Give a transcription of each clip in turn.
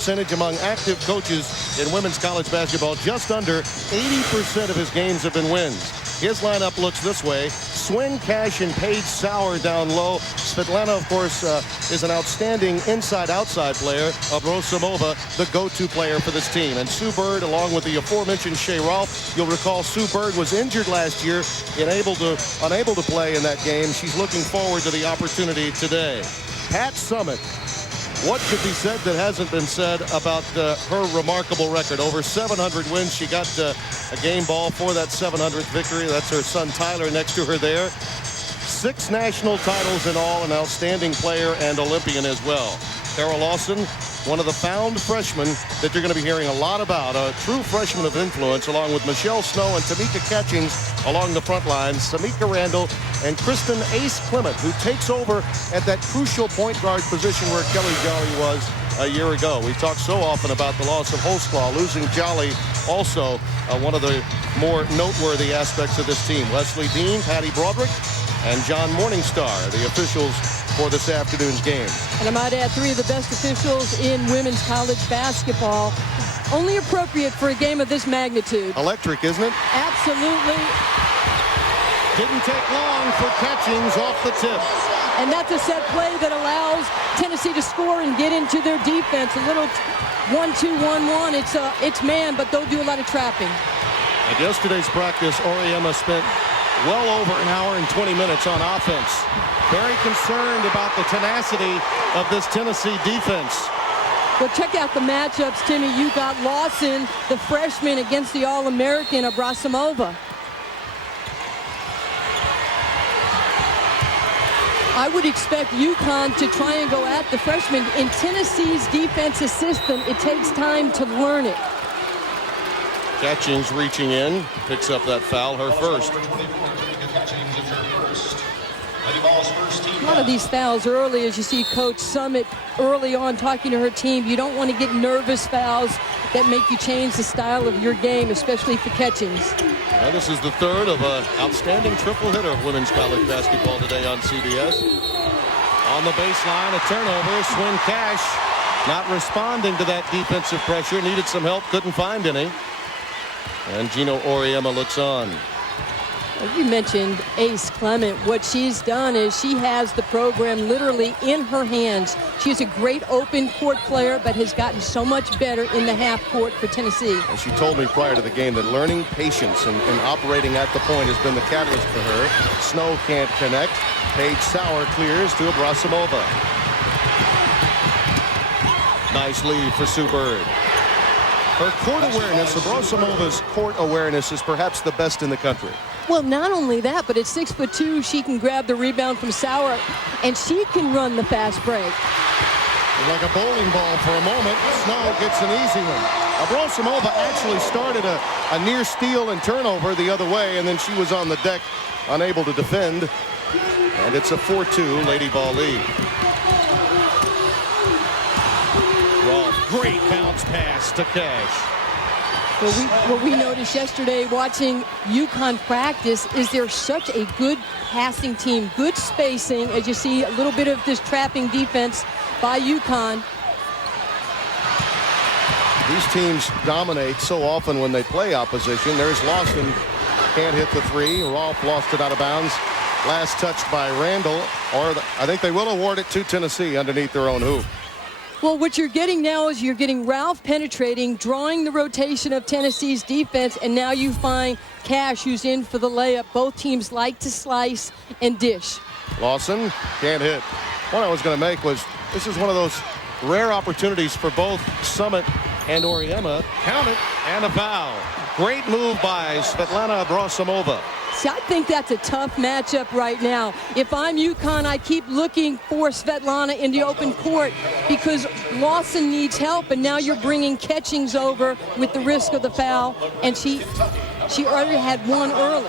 Percentage among active coaches in women's college basketball, just under 80% of his games have been wins. His lineup looks this way: Swing Cash and Paige Sauer down low. Svetlana, of course, is an outstanding inside-outside player. Abrosimova, the go-to player for this team. And Sue Bird, along with the aforementioned Shea Rolfe. You'll recall Sue Bird was injured last year, unable to play in that game. She's looking forward to the opportunity today. Pat Summitt. What could be said that hasn't been said about her remarkable record? Over 700 wins. She got a game ball for that 700th victory. That's her son Tyler next to her there. 6 national titles in all, an outstanding player and Olympian as well. Carol Lawson, one of the found freshmen that you're going to be hearing a lot about. A true freshman of influence, along with Michelle Snow and Tamika Catchings along the front lines. Samika Randall and Kristen Ace Clement, who takes over at that crucial point guard position where Kelly Jolly was a year ago. We talk so often about the loss of Holsclaw. Losing Jolly also one of the more noteworthy aspects of this team. Leslie Dean, Patty Broderick, and John Morningstar, the officials for this afternoon's game. And I might add 3 of the best officials in women's college basketball. Only appropriate for a game of this magnitude. Electric, isn't it? Absolutely. Didn't take long for Catchings off the tip. And that's a set play that allows Tennessee to score and get into their defense. A little 1-2-1-1. It's man, but they'll do a lot of trapping. At yesterday's practice, Auriemma spent well over an hour and 20 minutes on offense. Very concerned about the tenacity of this Tennessee defense. Well, check out the matchups, Timmy. You got Lawson, the freshman, against the All-American Abrosimova. I would expect UConn to try and go at the freshman. In Tennessee's defensive system, it takes time to learn it. Catchings reaching in, picks up that foul, her first. A lot of these fouls early, as you see Coach Summitt early on talking to her team. You don't want to get nervous fouls that make you change the style of your game, especially for Catchings. Well, this is the third of an outstanding triple hitter of women's college basketball today on CBS. On the baseline, a turnover. Swing Cash not responding to that defensive pressure. Needed some help, couldn't find any. And Gino Auriemma looks on. You mentioned Ace Clement. What she's done is she has the program literally in her hands. She's a great open court player, but has gotten so much better in the half court for Tennessee. And she told me prior to the game that learning patience and operating at the point has been the catalyst for her. Snow can't connect. Paige Sauer clears to Abrosimova. Nice lead for Sue Bird. Her court awareness, Abrosimova's court awareness, is perhaps the best in the country. Well, not only that, but at 6'2", she can grab the rebound from Sauer, and she can run the fast break. Like a bowling ball for a moment. Snow gets an easy one. Abrosimova actually started a near steal and turnover the other way, and then she was on the deck, unable to defend. And it's a 4-2 Lady Ball lead. Rolfe, great bounce pass to Cash. What we noticed yesterday watching UConn practice is they're such a good passing team, good spacing, as you see a little bit of this trapping defense by UConn. These teams dominate so often when they play opposition. There's Lawson, can't hit the 3. Rolfe lost it out of bounds. Last touched by Randall, or I think they will award it to Tennessee underneath their own hoop. Well, what you're getting now is you're getting Ralph penetrating, drawing the rotation of Tennessee's defense, and now you find Cash, who's in for the layup. Both teams like to slice and dish. Lawson can't hit. What I was going to make was, this is one of those rare opportunities for both Summitt and Auriemma. Count it, and a foul. Great move by Svetlana Abrosimova. See, I think that's a tough matchup right now. If I'm UConn, I keep looking for Svetlana in the open court because Lawson needs help, and now you're bringing Catchings over with the risk of the foul, and she already had one early.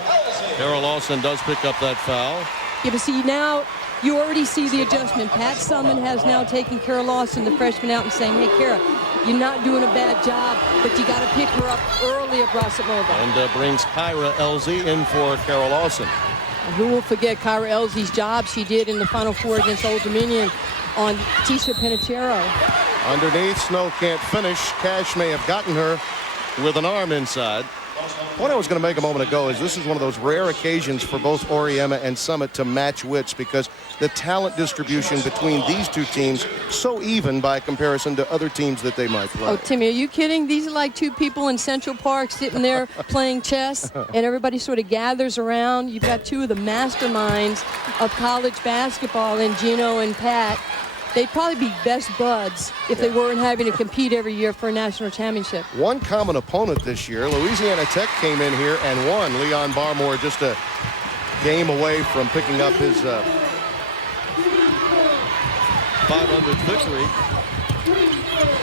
Carol Lawson does pick up that foul. Yeah, but see, now you already see the adjustment. Pat Summitt has now taken Carol Lawson, the freshman, out and saying, hey, Kara, you're not doing a bad job, but you got to pick her up early, Abrosimova. And brings Kyra Elzy in for Carol Lawson. And who will forget Kyra Elzy's job she did in the Final Four against Old Dominion on Tisha Penichero. Underneath, Snow can't finish. Cash may have gotten her with an arm inside. What I was going to make a moment ago is this is one of those rare occasions for both Oriema and Summit to match wits, because the talent distribution between these two teams so even by comparison to other teams that they might play. Oh, Timmy, are you kidding? These are like two people in Central Park sitting there playing chess, and everybody sort of gathers around. You've got two of the masterminds of college basketball in Gino and Pat. They'd probably be best buds if they weren't having to compete every year for a national championship. One common opponent this year, Louisiana Tech, came in here and won. Leon Barmore just a game away from picking up his 500th victory.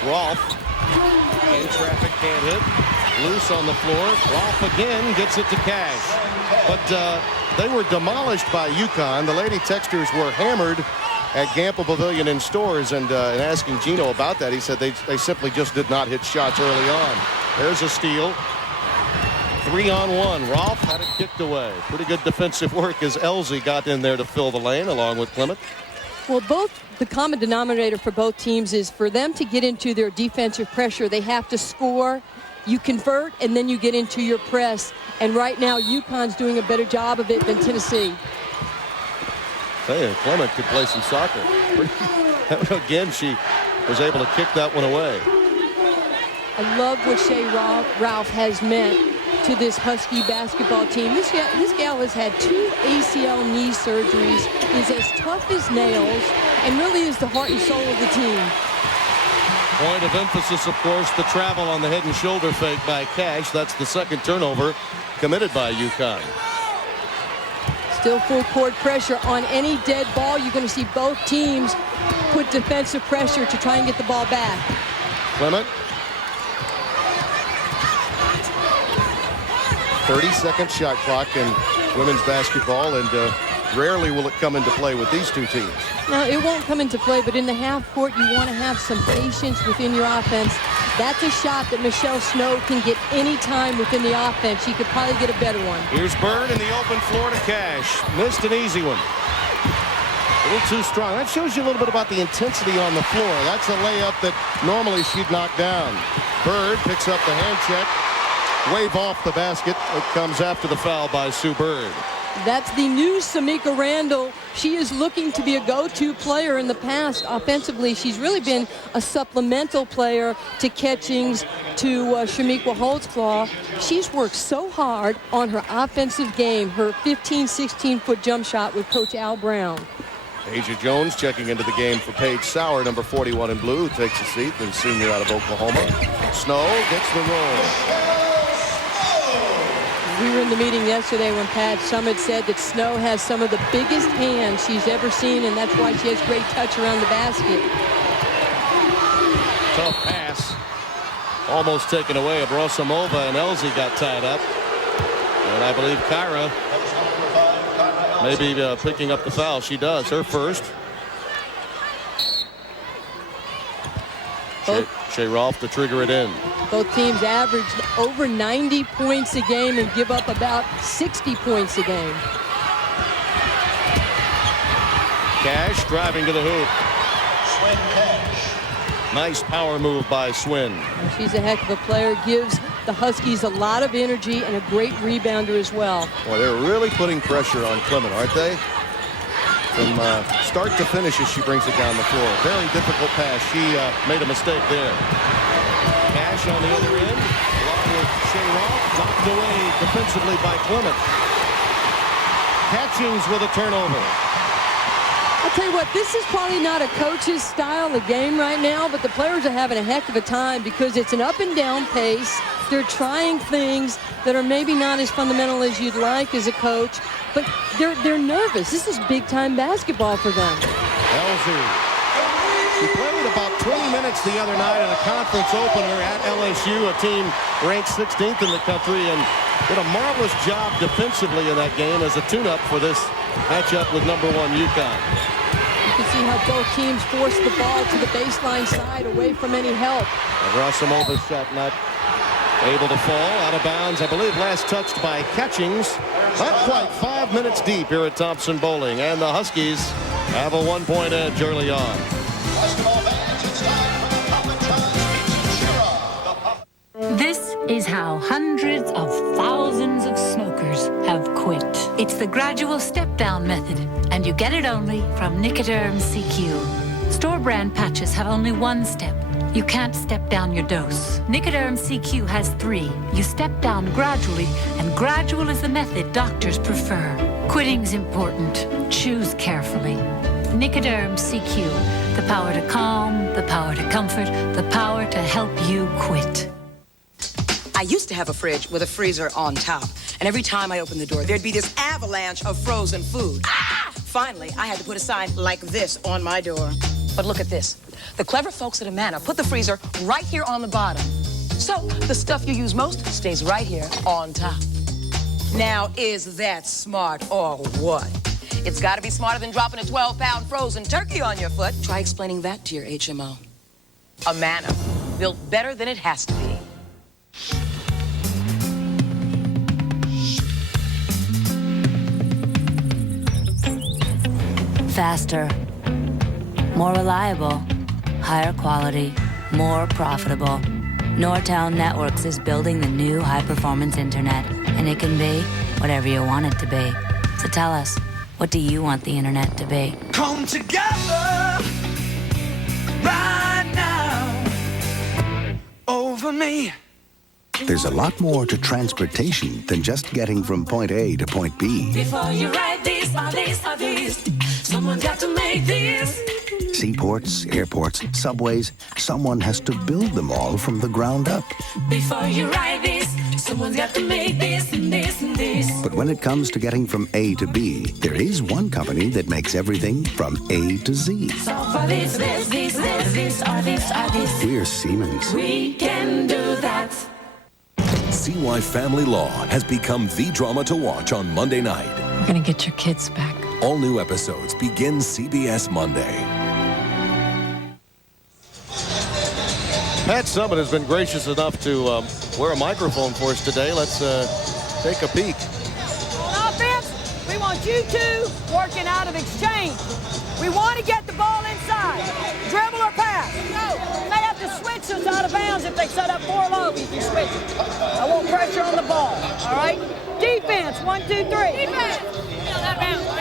Rolfe in traffic, can't hit. Loose on the floor. Rolfe again gets it to Cash. But they were demolished by UConn. The Lady Texters were hammered at Gamble Pavilion in Stores, and asking Gino about that, he said they simply just did not hit shots early on. There's a steal. 3-on-1. Rolfe had it kicked away. Pretty good defensive work as Elsie got in there to fill the lane along with Clement. Well, the common denominator for both teams is for them to get into their defensive pressure, they have to score. You convert, and then you get into your press. And right now, UConn's doing a better job of it than Tennessee. Hey, Clement could play some soccer. Again, she was able to kick that one away. I love what Shea Ralph has meant to this Husky basketball team. This gal has had 2 ACL knee surgeries, is as tough as nails, and really is the heart and soul of the team. Point of emphasis, of course, the travel on the head and shoulder fake by Cash. That's the second turnover committed by UConn. Still full court pressure on any dead ball. You're going to see both teams put defensive pressure to try and get the ball back. Clement. 30-second shot clock in women's basketball, and rarely will it come into play with these two teams. No, it won't come into play, but in the half court, you want to have some patience within your offense. That's a shot that Michelle Snow can get any time within the offense. She could probably get a better one. Here's Bird in the open floor to Cash. Missed an easy one. A little too strong. That shows you a little bit about the intensity on the floor. That's a layup that normally she'd knock down. Bird picks up the hand check. Wave off the basket. It comes after the foul by Sue Bird. That's the new Samika Randall. She is looking to be a go-to player in the past. Offensively, she's really been a supplemental player to Catchings, to Shamiqua Holtzclaw. She's worked so hard on her offensive game, her 15, 16-foot jump shot with Coach Al Brown. Asia Jones checking into the game for Paige Sauer, number 41 in blue, takes a seat, the senior out of Oklahoma. Snow gets the roll. We were in the meeting yesterday when Pat Summit said that Snow has some of the biggest hands she's ever seen, and that's why she has great touch around the basket. Tough pass. Almost taken away. Abrosimova and Elsie got tied up. And I believe Kyra may be picking up the foul. She does. Her first. Shea Rolfe to trigger it in. Both teams average over 90 points a game and give up about 60 points a game. Cash driving to the hoop. Swin Cash. Nice power move by Swin. She's a heck of a player. Gives the Huskies a lot of energy and a great rebounder as well. Well, they're really putting pressure on Clement, aren't they? From start to finish as she brings it down the floor. Very difficult pass. She made a mistake there. Cash on the other end, along with Shea Rolfe, knocked away defensively by Clement. Catchings with a turnover. I'll tell you what, this is probably not a coach's style of game right now, but the players are having a heck of a time because it's an up and down pace. They're trying things that are maybe not as fundamental as you'd like as a coach, but they're nervous. This is big-time basketball for them. Elsie. She played about 20 minutes the other night in a conference opener at LSU, a team ranked 16th in the country, and did a marvelous job defensively in that game as a tune-up for this matchup with number 1 UConn. You can see how both teams force the ball to the baseline side away from any help. Abrosimova shot not able to fall out of bounds. I believe last touched by Catchings. Not quite 5 minutes deep here at Thompson Bowling, and the Huskies have a 1-point edge early on. Basketball fans, it's time for the is how hundreds of thousands of smokers have quit. It's the gradual step-down method, and you get it only from Nicoderm CQ. Store brand patches have only one step. You can't step down your dose. Nicoderm CQ has 3. You step down gradually, and gradual is the method doctors prefer. Quitting's important. Choose carefully. Nicoderm CQ. The power to calm, the power to comfort, the power to help you quit. I used to have a fridge with a freezer on top, and every time I opened the door, there'd be this avalanche of frozen food. Ah! Finally, I had to put a sign like this on my door. But look at this. The clever folks at Amana put the freezer right here on the bottom. So the stuff you use most stays right here on top. Now, is that smart or what? It's got to be smarter than dropping a 12-pound frozen turkey on your foot. Try explaining that to your HMO. Amana, built better than it has to be. Faster, more reliable, higher quality, more profitable. Nortel Networks is building the new high-performance internet, and it can be whatever you want it to be. So tell us, what do you want the internet to be? Come together right now over me. There's a lot more to transportation than just getting from point A to point B. Before you ride these, someone's got to make these. Seaports, airports, subways, someone has to build them all from the ground up. Before you ride these, someone's got to make this and this and this. But when it comes to getting from A to B, there is one company that makes everything from A to Z. So for this, We're Siemens. we can do that. See why Family Law has become the drama to watch on Monday night. We're gonna get your kids back. All new episodes begin CBS Monday. Pat Summitt has been gracious enough to wear a microphone for us today. Let's take a peek. On offense, we want you two working out of exchange. We want to get the ball inside. Dribble or pass. You may have to switch us out of bounds if they set up 4 low if you switch it. I want pressure on the ball, all right? Defense, 1, 2, 3. Defense.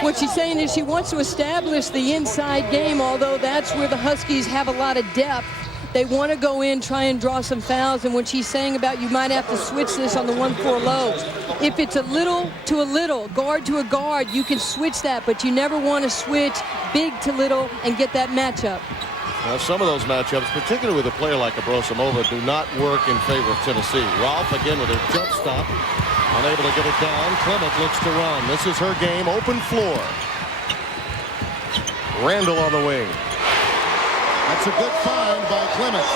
What she's saying is she wants to establish the inside game, although that's where the Huskies have a lot of depth. They want to go in, try and draw some fouls, and when she's saying about you might have to switch this on the 1-4 low, if it's a little to a little, guard to a guard, you can switch that, but you never want to switch big to little and get that matchup. Now, some of those matchups, particularly with a player like Abrosimova, do not work in favor of Tennessee. Rolfe again with her jump stop, unable to get it down. Clement looks to run. This is her game, open floor. Randall on the wing. That's a good find by Clement.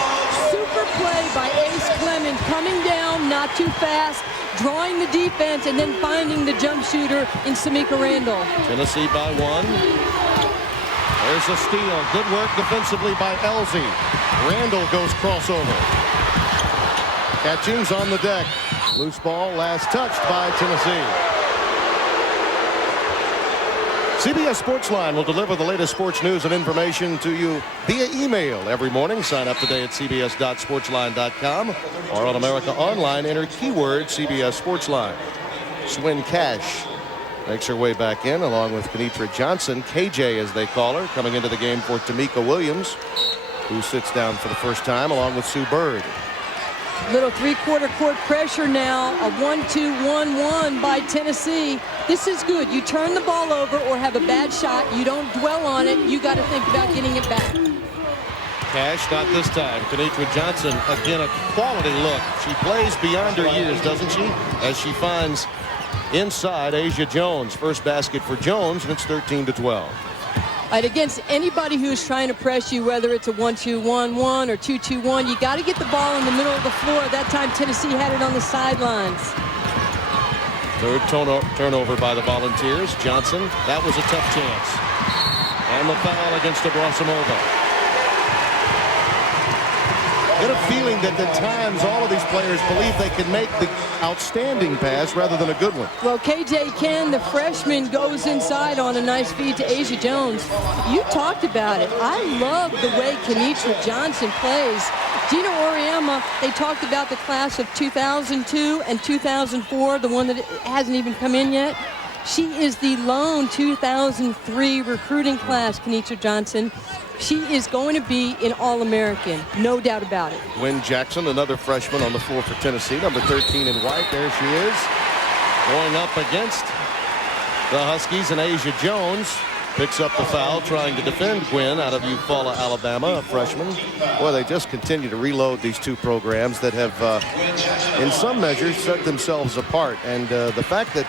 Super play by Ace Clement, coming down, not too fast, drawing the defense, and then finding the jump shooter in Samika Randall. Tennessee by 1. There's a steal. Good work defensively by Elsie. Randall goes crossover. Catchings on the deck. Loose ball, last touched by Tennessee. CBS Sportsline will deliver the latest sports news and information to you via email every morning. Sign up today at cbs.sportsline.com or on America Online. Enter keyword CBS Sportsline. Swin Cash makes her way back in along with Kenitra Johnson, KJ as they call her, coming into the game for Tamika Williams, who sits down for the first time along with Sue Bird. Little three-quarter court pressure now, a 1-2-1-1 by Tennessee. This is good. You turn the ball over or have a bad shot. You don't dwell on it. You got to think about getting it back. Cash, not this time. Kenitra Johnson, again, a quality look. She plays beyond her years, doesn't she? As she finds inside Asia Jones. First basket for Jones, and it's 13-12. Right, against anybody who's trying to press you, whether it's a 1-2-1-1 or 2-2-1, you got to get the ball in the middle of the floor. That time Tennessee had it on the sidelines. Third turnover by the Volunteers. Johnson, that was a tough chance. And the foul against Abrosimova. Get a feeling that at times all of these players believe they can make the outstanding pass rather than a good one. Well, KJ Ken, the freshman, goes inside on a nice feed to Asia Jones. You talked about it. I love the way Kenitra Johnson plays. Gina Auriemma, they talked about the class of 2002 and 2004, the one that hasn't even come in yet. She is the lone 2003 recruiting class, Kenitra Johnson. She is going to be an All-American, no doubt about it. Gwen Jackson, another freshman on the floor for Tennessee, number 13 in white. There she is, going up against the Huskies, and Asia Jones picks up the foul, trying to defend Gwen out of Eufaula, Alabama, a freshman. Boy, they just continue to reload these two programs that have, in some measures, set themselves apart. And the fact that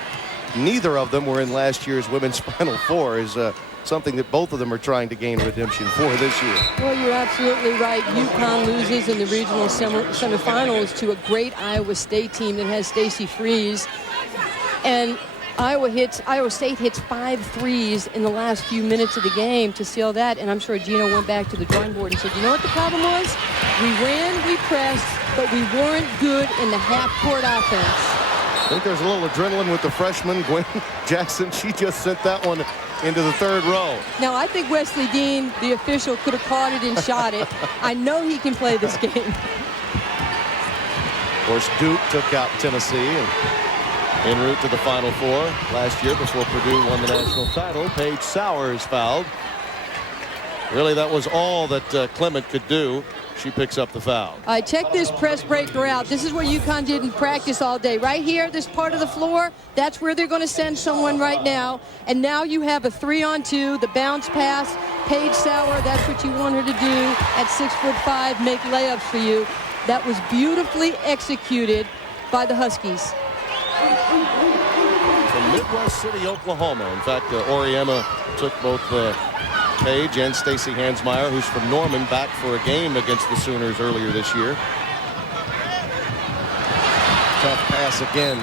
neither of them were in last year's women's Final Four is something that both of them are trying to gain redemption for this year. Well, you're absolutely right. UConn loses in the regional semifinals to a great Iowa State team that has Stacey Freeze. And Iowa State hits 5 threes in the last few minutes of the game to seal that. And I'm sure Gino went back to the drawing board and said, you know what the problem was? We ran, we pressed, but we weren't good in the half-court offense. I think there's a little adrenaline with the freshman, Gwen Jackson. She just sent that one into the third row. Now, I think Wesley Dean, the official, could have caught it and shot it. I know he can play this game. Of course, Duke took out Tennessee and en route to the Final Four last year before Purdue won the national title. Paige Sowers fouled. Really, that was all that Clement could do. She picks up the foul. All right, check this press breaker out. This is where UConn didn't practice all day. Right here, this part of the floor, that's where they're going to send someone right now. And now you have a 3-on-2, the bounce pass. Paige Sauer, that's what you want her to do at 6'5", make layups for you. That was beautifully executed by the Huskies. From Midwest City, Oklahoma. In fact, Auriemma took both Paige and Stacey Hansmeyer, who's from Norman, back for a game against the Sooners earlier this year. Tough pass again.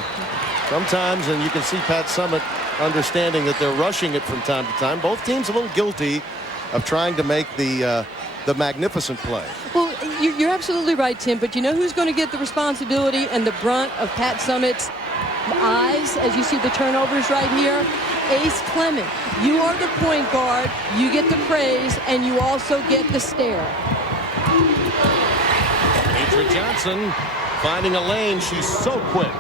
Sometimes, and you can see Pat Summitt understanding that they're rushing it from time to time. Both teams a little guilty of trying to make the magnificent play. Well, you're absolutely right, Tim, but you know who's going to get the responsibility and the brunt of Pat Summitt's eyes as you see the turnovers right here? Ace Clement. You are the point guard, you get the praise, and you also get the stare. Kenitra Johnson finding a lane. She's so quick.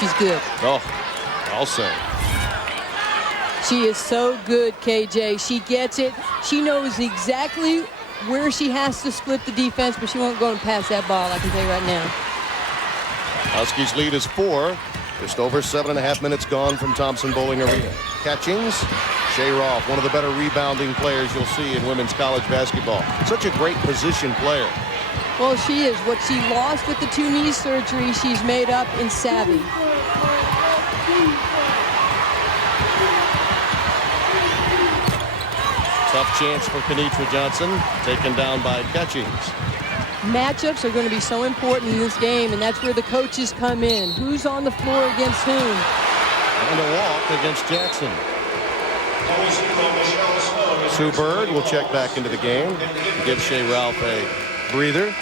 She's good. Oh, I'll say. She is so good, KJ. She gets it. She knows exactly where she has to split the defense, but she won't go and pass that ball, I can tell you right now. Huskies lead is 4. Just over 7.5 minutes gone from Thompson-Boling Arena. Catchings, Shea Rolfe, one of the better rebounding players you'll see in women's college basketball. Such a great position player. Well, she is. What she lost with the 2 knee surgery, she's made up in savvy. Tough chance for Kenitra Johnson, taken down by Catchings. Matchups are going to be so important in this game, and that's where the coaches come in. Who's on the floor against whom? And a walk against Jackson. Sue Bird will check back into the game. Give Shea Rolfe a breather.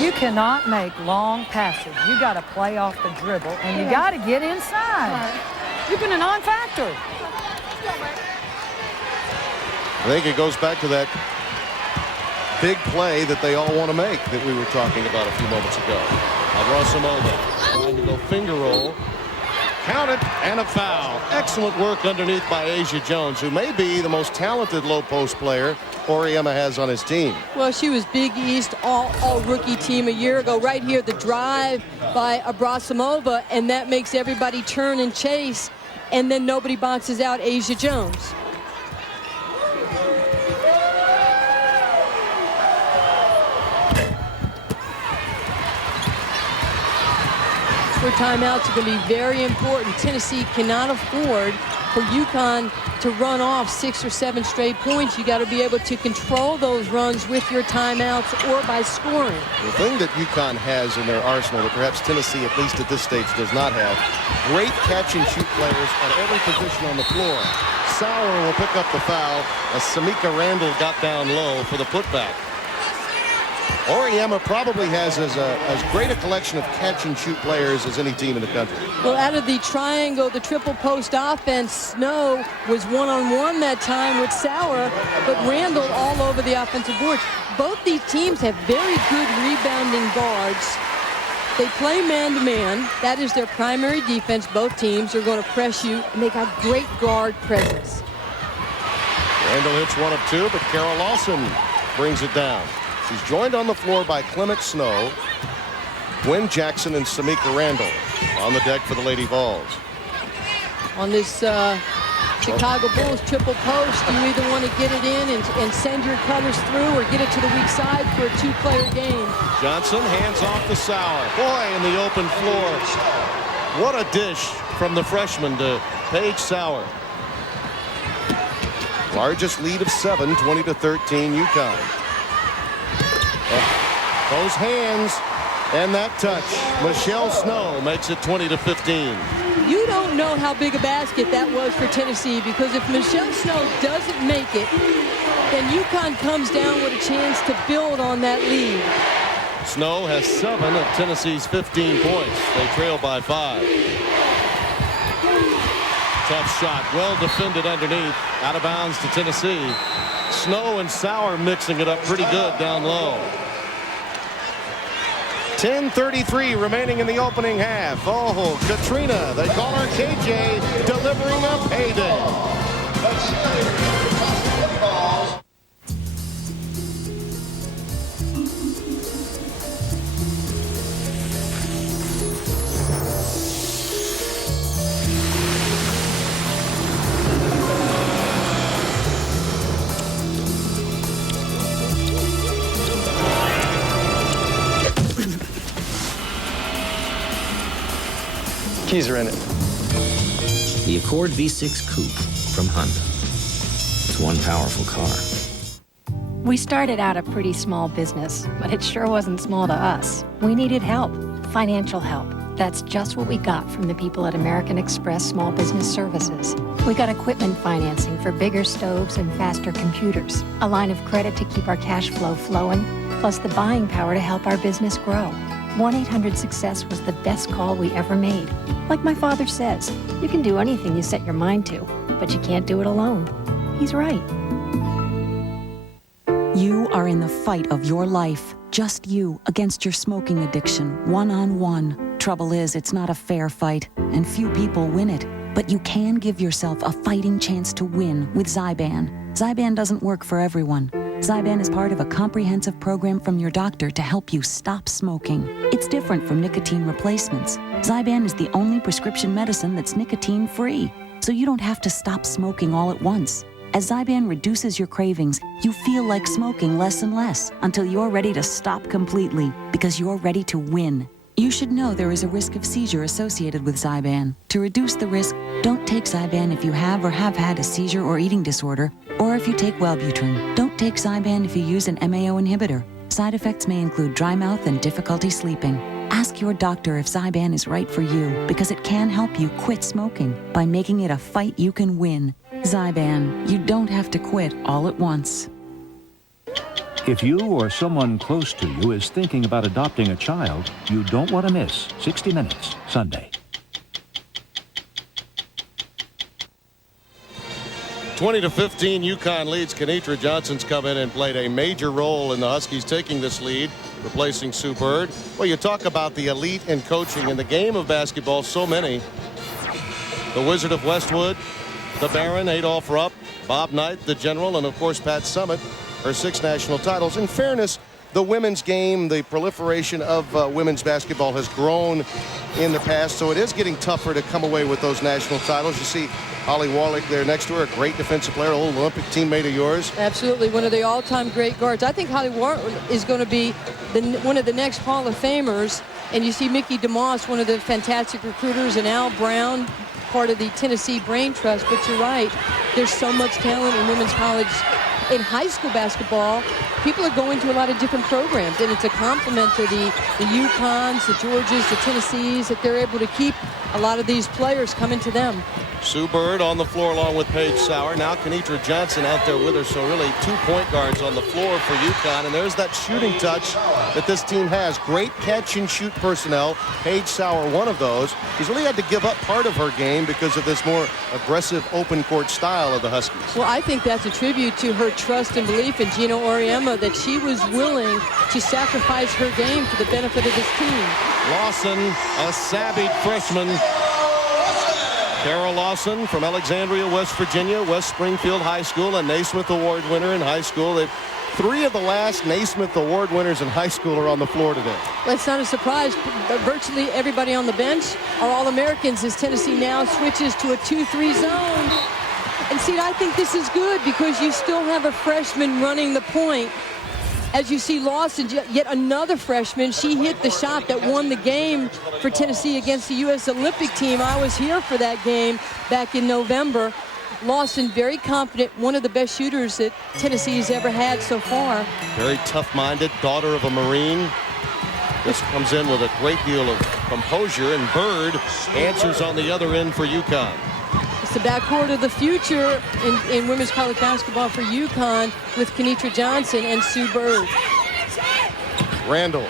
You cannot make long passes. You got to play off the dribble, and you got to get inside. You've been a non-factor. I think it goes back to that big play that they all want to make that we were talking about a few moments ago. Abrasimova trying to go finger roll. Count it, and a foul. Excellent work underneath by Asia Jones, who may be the most talented low post player Auriemma has on his team. Well, she was Big East all rookie team a year ago. Right here, the drive by Abrasimova, and that makes everybody turn and chase, and then nobody boxes out Asia Jones. Where timeouts are going to be very important. Tennessee cannot afford for UConn to run off 6 or 7 straight points. You got to be able to control those runs with your timeouts or by scoring. The thing that UConn has in their arsenal that perhaps Tennessee, at least at this stage, does not have, great catch and shoot players at every position on the floor. Sauer will pick up the foul as Samika Randall got down low for the putback. Oriema probably has as great a collection of catch-and-shoot players as any team in the country. Well, out of the triangle, the triple post offense, Snow was one-on-one that time with Sauer, but Randall all over the offensive boards. Both these teams have very good rebounding guards. They play man-to-man. That is their primary defense. Both teams are going to press you, and they got great guard presence. Randall hits one of two, but Carol Lawson brings it down. She's joined on the floor by Clement Snow, Gwen Jackson, and Samika Randall on the deck for the Lady Vols. On this Chicago Bulls triple post, you either want to get it in and send your cutters through or get it to the weak side for a two-player game. Johnson hands off to Sauer. Boy, in the open floor. What a dish from the freshman to Paige Sauer. Largest lead of 7, 20-13 UConn. Those hands and that touch. Michelle Snow makes it 20-15. You don't know how big a basket that was for Tennessee, because if Michelle Snow doesn't make it, then UConn comes down with a chance to build on that lead. Snow has 7 of Tennessee's 15 points. They trail by 5. Tough shot, well defended underneath, out of bounds to Tennessee. Snow and Sauer mixing it up pretty good down low. 10:33 remaining in the opening half. Oh, Katrina, they call her KJ, delivering a payday. Keys are in it. The Accord V6 Coupe from Honda. It's one powerful car. We started out a pretty small business, but it sure wasn't small to us. We needed help, financial help. That's just what we got from the people at American Express Small Business Services. We got equipment financing for bigger stoves and faster computers, a line of credit to keep our cash flow flowing, plus the buying power to help our business grow. 1-800-SUCCESS was the best call we ever made. Like my father says, you can do anything you set your mind to, but you can't do it alone. He's right. You are in the fight of your life. Just you against your smoking addiction, one-on-one. Trouble is, it's not a fair fight, and few people win it. But you can give yourself a fighting chance to win with Zyban. Zyban doesn't work for everyone. Zyban is part of a comprehensive program from your doctor to help you stop smoking. It's different from nicotine replacements. Zyban is the only prescription medicine that's nicotine-free, so you don't have to stop smoking all at once. As Zyban reduces your cravings, you feel like smoking less and less until you're ready to stop completely because you're ready to win. You should know there is a risk of seizure associated with Zyban. To reduce the risk, don't take Zyban if you have or have had a seizure or eating disorder, or if you take Wellbutrin. Don't take Zyban if you use an MAO inhibitor. Side effects may include dry mouth and difficulty sleeping. Ask your doctor if Zyban is right for you, because it can help you quit smoking by making it a fight you can win. Zyban, you don't have to quit all at once. If you or someone close to you is thinking about adopting a child, you don't want to miss 60 Minutes, Sunday. 20-15, UConn leads. Kenitra Johnson's come in and played a major role in the Huskies taking this lead, replacing Sue Bird. Well, you talk about the elite in coaching in the game of basketball, so many. The Wizard of Westwood, the Baron, Adolph Rupp, Bob Knight, the General, and of course Pat Summitt, her 6 national titles. In fairness, the women's game, the proliferation of women's basketball has grown in the past, so it is getting tougher to come away with those national titles. You see Holly Wallach there next to her, a great defensive player, old Olympic teammate of yours. Absolutely, one of the all-time great guards. I think Holly Wallach is going to be one of the next Hall of Famers. And you see Mickey DeMoss, one of the fantastic recruiters, and Al Brown, part of the Tennessee Brain Trust. But you're right, there's so much talent in women's college. In high school basketball, people are going to a lot of different programs, and it's a compliment to the UConns, the Georgias, the Tennessees, that they're able to keep a lot of these players coming to them. Sue Bird on the floor along with Paige Sauer. Now Kenitra Johnson out there with her. So really 2 point guards on the floor for UConn. And there's that shooting touch that this team has. Great catch and shoot personnel. Paige Sauer, one of those. She's really had to give up part of her game because of this more aggressive open court style of the Huskies. Well, I think that's a tribute to her trust and belief in Gino Auriemma that she was willing to sacrifice her game for the benefit of this team. Lawson, a savvy freshman. Carol Lawson from Alexandria, West Virginia, West Springfield High School, a Naismith Award winner in high school. 3 of the last Naismith Award winners in high school are on the floor today. Well, it's not a surprise. Virtually everybody on the bench are All-Americans as Tennessee now switches to a 2-3 zone. And see, I think this is good because you still have a freshman running the point. As you see Lawson, yet another freshman, she hit the shot that won the game for Tennessee against the U.S. Olympic team. I was here for that game back in November. Lawson, very confident, one of the best shooters that Tennessee has ever had so far. Very tough-minded, daughter of a Marine. This comes in with a great deal of composure, and Bird answers on the other end for UConn. It's the backcourt of the future in women's college basketball for UConn with Kenitra Johnson and Sue Bird. Randall.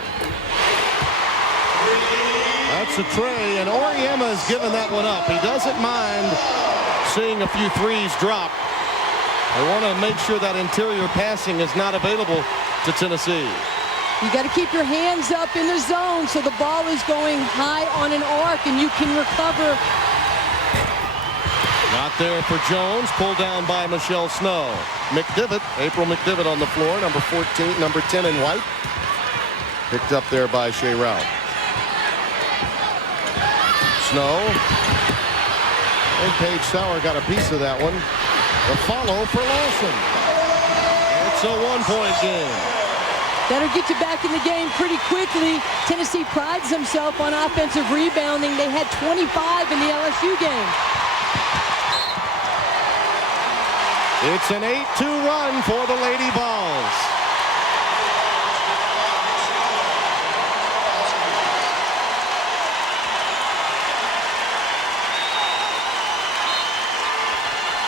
That's a tray, and Auriemma has given that one up. He doesn't mind seeing a few threes drop. They want to make sure that interior passing is not available to Tennessee. You got to keep your hands up in the zone so the ball is going high on an arc and you can recover. Not there for Jones. Pulled down by Michelle Snow. McDivitt, April McDivitt on the floor. Number 14, number 10 in white. Picked up there by Shea Rao. Snow. And Paige Sauer got a piece of that one. The follow for Lawson. It's a 1-point game. That'll get you back in the game pretty quickly. Tennessee prides themselves on offensive rebounding. They had 25 in the LSU game. It's an 8-2 run for the Lady Vols.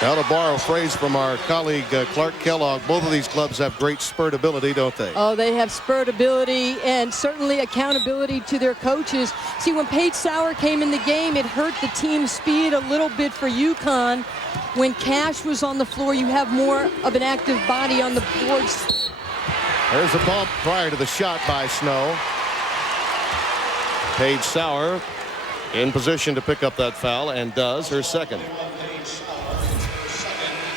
Now to borrow a phrase from our colleague Clark Kellogg, both of these clubs have great spurtability, don't they? Oh, they have spurtability and certainly accountability to their coaches. See, when Paige Sauer came in the game, it hurt the team's speed a little bit for UConn. When Cash was on the floor, you have more of an active body on the boards. There's a bump prior to the shot by Snow. Paige Sauer in position to pick up that foul and does, her second.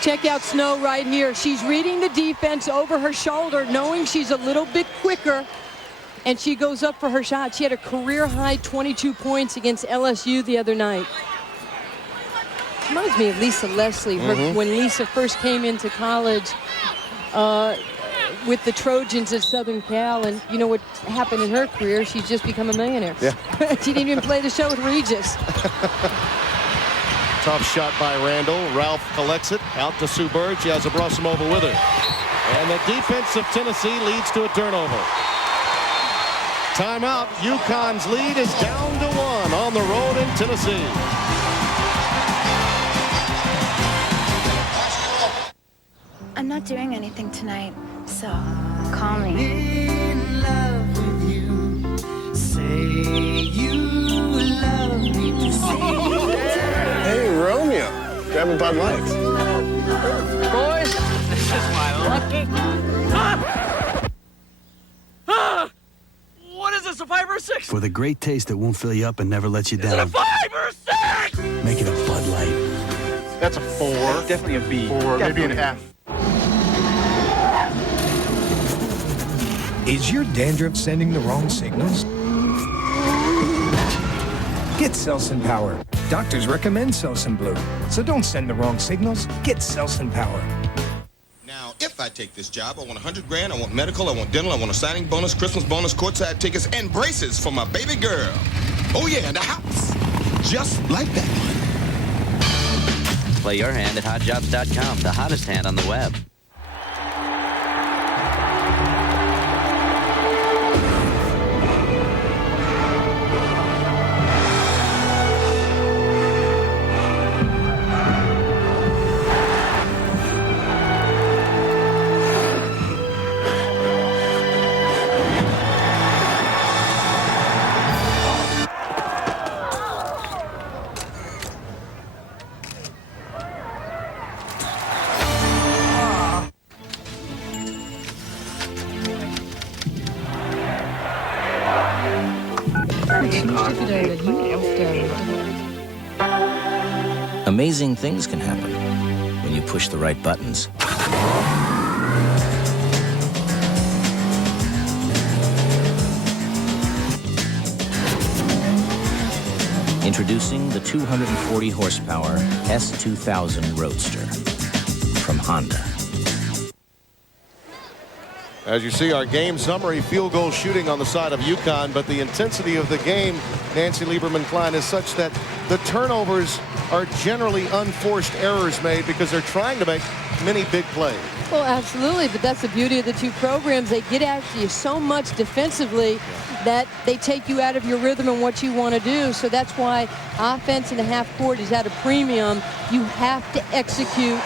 Check out Snow right here. She's reading the defense over her shoulder, knowing she's a little bit quicker, and she goes up for her shot. She had a career-high 22 points against LSU the other night. Reminds me of Lisa Leslie, when Lisa first came into college with the Trojans at Southern Cal, and you know what happened in her career? She's just become a millionaire. Yeah. She didn't even play the show with Regis. Tough shot by Randall. Ralph collects it out to Sue Bird. She has Abrasimova with her. And the defense of Tennessee leads to a turnover. Timeout. UConn's lead is down to 1 on the road in Tennessee. I'm not doing anything tonight, so call me. In love with you. Say you love me to see. Hey, Romeo. Grabbing Bud Light. Boys, this is my lucky. What is this, a 5 or 6? For the great taste that won't fill you up and never lets you down. Is it a 5 or 6? Make it a Bud Light. That's a 4. Definitely a B. 4, maybe an F. Is your dandruff sending the wrong signals? Get Selsun Power. Doctors recommend Selsun Blue. So don't send the wrong signals. Get Selsun Power. Now, if I take this job, I want $100,000, I want medical, I want dental, I want a signing bonus, Christmas bonus, courtside tickets, and braces for my baby girl. Oh yeah, and a house. Just like that one. Play your hand at hotjobs.com, the hottest hand on the web. amazing things can happen when you push the right buttons. Introducing the 240 horsepower S2000 Roadster from Honda. As you see, our game summary, field goal shooting on the side of UConn, but the intensity of the game, Nancy Lieberman-Klein, is such that the turnovers are generally unforced errors made because they're trying to make many big plays. Well, absolutely, but that's the beauty of the two programs. They get after you so much defensively that they take you out of your rhythm and what you want to do. So that's why offense in the half court is at a premium. You have to execute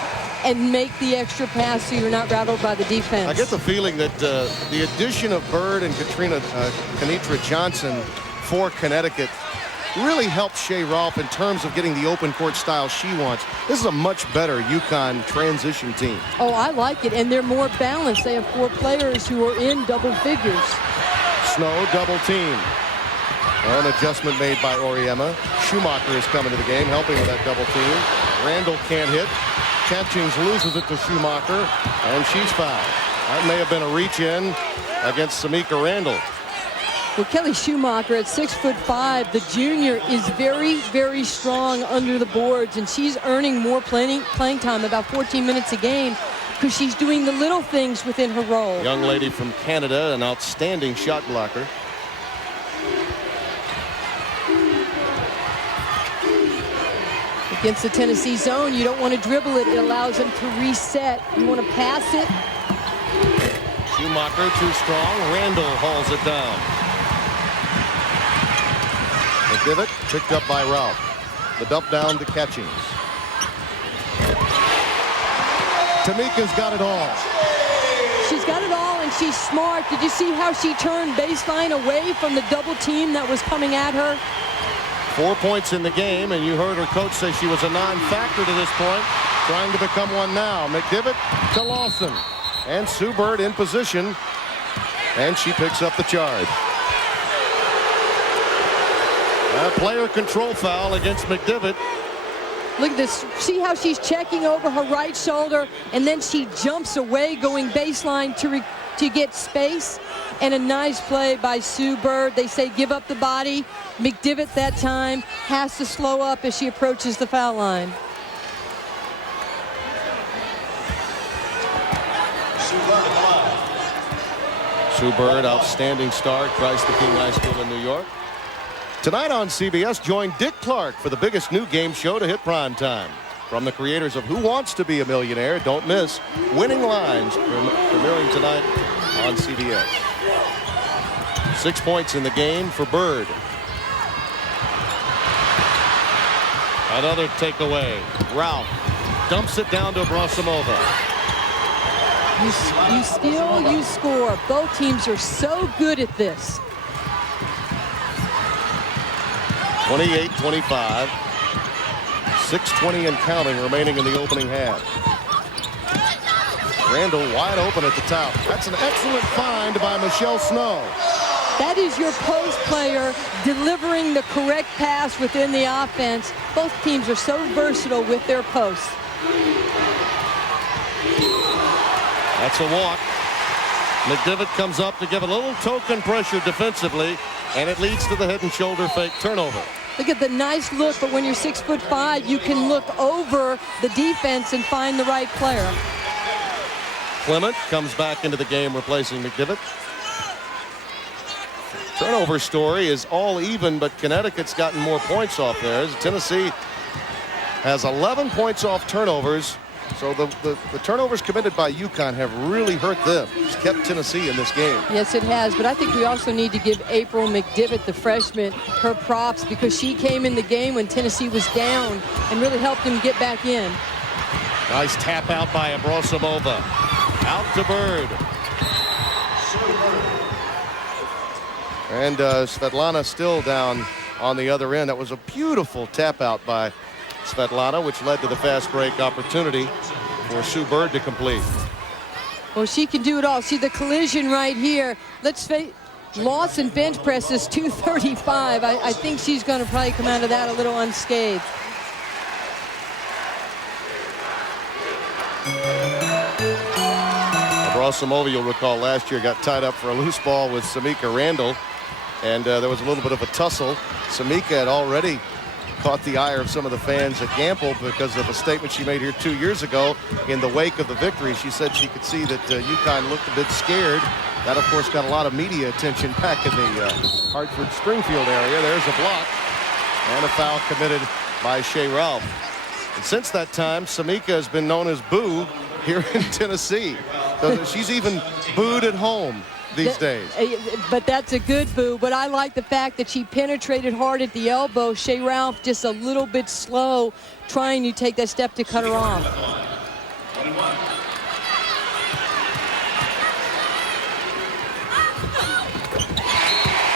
and make the extra pass so you're not rattled by the defense. I get the feeling that the addition of Bird and Kenitra Johnson for Connecticut really helped Shea Rolfe in terms of getting the open court style she wants. This is a much better UConn transition team. Oh, I like it, and they're more balanced. They have 4 players who are in double figures. Snow double team. An adjustment made by Oriema. Schumacher is coming to the game, helping with that double team. Randall can't hit. Catchings loses it to Schumacher, and she's fouled. That may have been a reach-in against Samika Randall. Well, Kelly Schumacher at 6'5", the junior is very, very strong under the boards, and she's earning more playing time, about 14 minutes a game, because she's doing the little things within her role. Young lady from Canada, an outstanding shot blocker. Against the Tennessee zone, you don't want to dribble it. It allows them to reset. You want to pass it. Schumacher too strong. Randall hauls it down. McDivitt picked up by Ralph. The dump down to Catchings. Tamika's got it all. She's got it all, and she's smart. Did you see how she turned baseline away from the double team that was coming at her? 4 points in the game, and you heard her coach say she was a non-factor to this point, trying to become one now. McDivitt to Lawson, and Sue Bird in position, and she picks up the charge. A player control foul against McDivitt. Look at this. See how she's checking over her right shoulder, and then she jumps away going baseline to get space. And a nice play by Sue Bird. They say give up the body. McDivitt that time has to slow up as she approaches the foul line. Sue Bird, outstanding start, Christ the King High School in New York. Tonight on CBS, join Dick Clark for the biggest new game show to hit prime time. From the creators of Who Wants to Be a Millionaire, don't miss Winning Lines, premiering tonight on CBS. 6 points in the game for Bird. Another takeaway. Ralph dumps it down to Abrasimova. You steal, you score. Both teams are so good at this. 28-25. 6:20 and counting remaining in the opening half. Randall wide open at the top. That's an excellent find by Michelle Snow. That is your post player delivering the correct pass within the offense. Both teams are so versatile with their posts. That's a walk. McDivitt comes up to give a little token pressure defensively, and it leads to the head and shoulder fake turnover. Look at the nice look, but when you're 6'5", you can look over the defense and find the right player. Clement comes back into the game, replacing McDivitt. Turnover story is all even, but Connecticut's gotten more points off theirs. Tennessee has 11 points off turnovers. So the turnovers committed by UConn have really hurt them. It's kept Tennessee in this game. Yes, it has. But I think we also need to give April McDivitt, the freshman, her props because she came in the game when Tennessee was down and really helped them get back in. Nice tap out by Abrasimova. Out to Bird. And Svetlana still down on the other end. That was a beautiful tap out by Svetlana, which led to the fast break opportunity for Sue Bird to complete. Well, she can do it all. See the collision right here. Let's face Lawson bench presses 235. I think she's going to probably come out of that a little unscathed. Brosimova, you'll recall, last year got tied up for a loose ball with Samika Randall, and there was a little bit of a tussle. Samika had already caught the ire of some of the fans at Gamble because of a statement she made here 2 years ago in the wake of the victory. She said she could see that UConn looked a bit scared. That, of course, got a lot of media attention back in the Hartford-Springfield area. There's a block and a foul committed by Shea Ralph. And since that time, Samika has been known as Boo here in Tennessee. So she's even booed at home these days. But that's a good boo. But I like the fact that she penetrated hard at the elbow. Shea Ralph just a little bit slow trying to take that step to cut her off.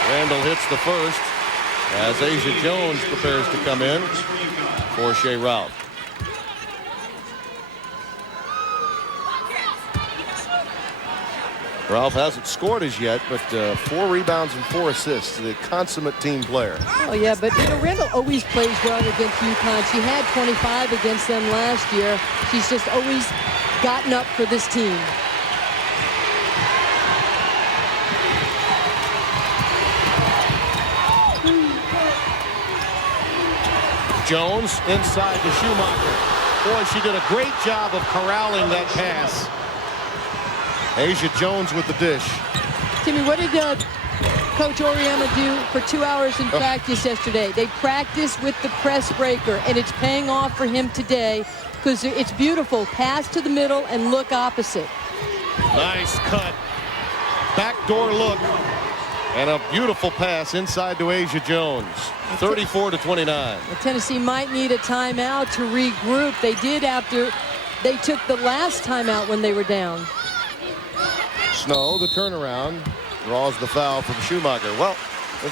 Randall hits the first as Asia Jones prepares to come in for Shea Ralph. Ralph hasn't scored as yet, but 4 rebounds and 4 assists. The consummate team player. Oh, yeah, but Randall always plays well against UConn. She had 25 against them last year. She's just always gotten up for this team. Jones inside to Schumacher. Boy, she did a great job of corralling that pass. Asia Jones with the dish. Timmy, what did Coach Oriema do for 2 hours in practice yesterday? They practiced with the press breaker, and it's paying off for him today because it's beautiful. Pass to the middle and look opposite. Nice cut. Backdoor look. And a beautiful pass inside to Asia Jones. 34-29. Well, Tennessee might need a timeout to regroup. They did after they took the last timeout when they were down. Snow, the turnaround, draws the foul from Schumacher. Well, the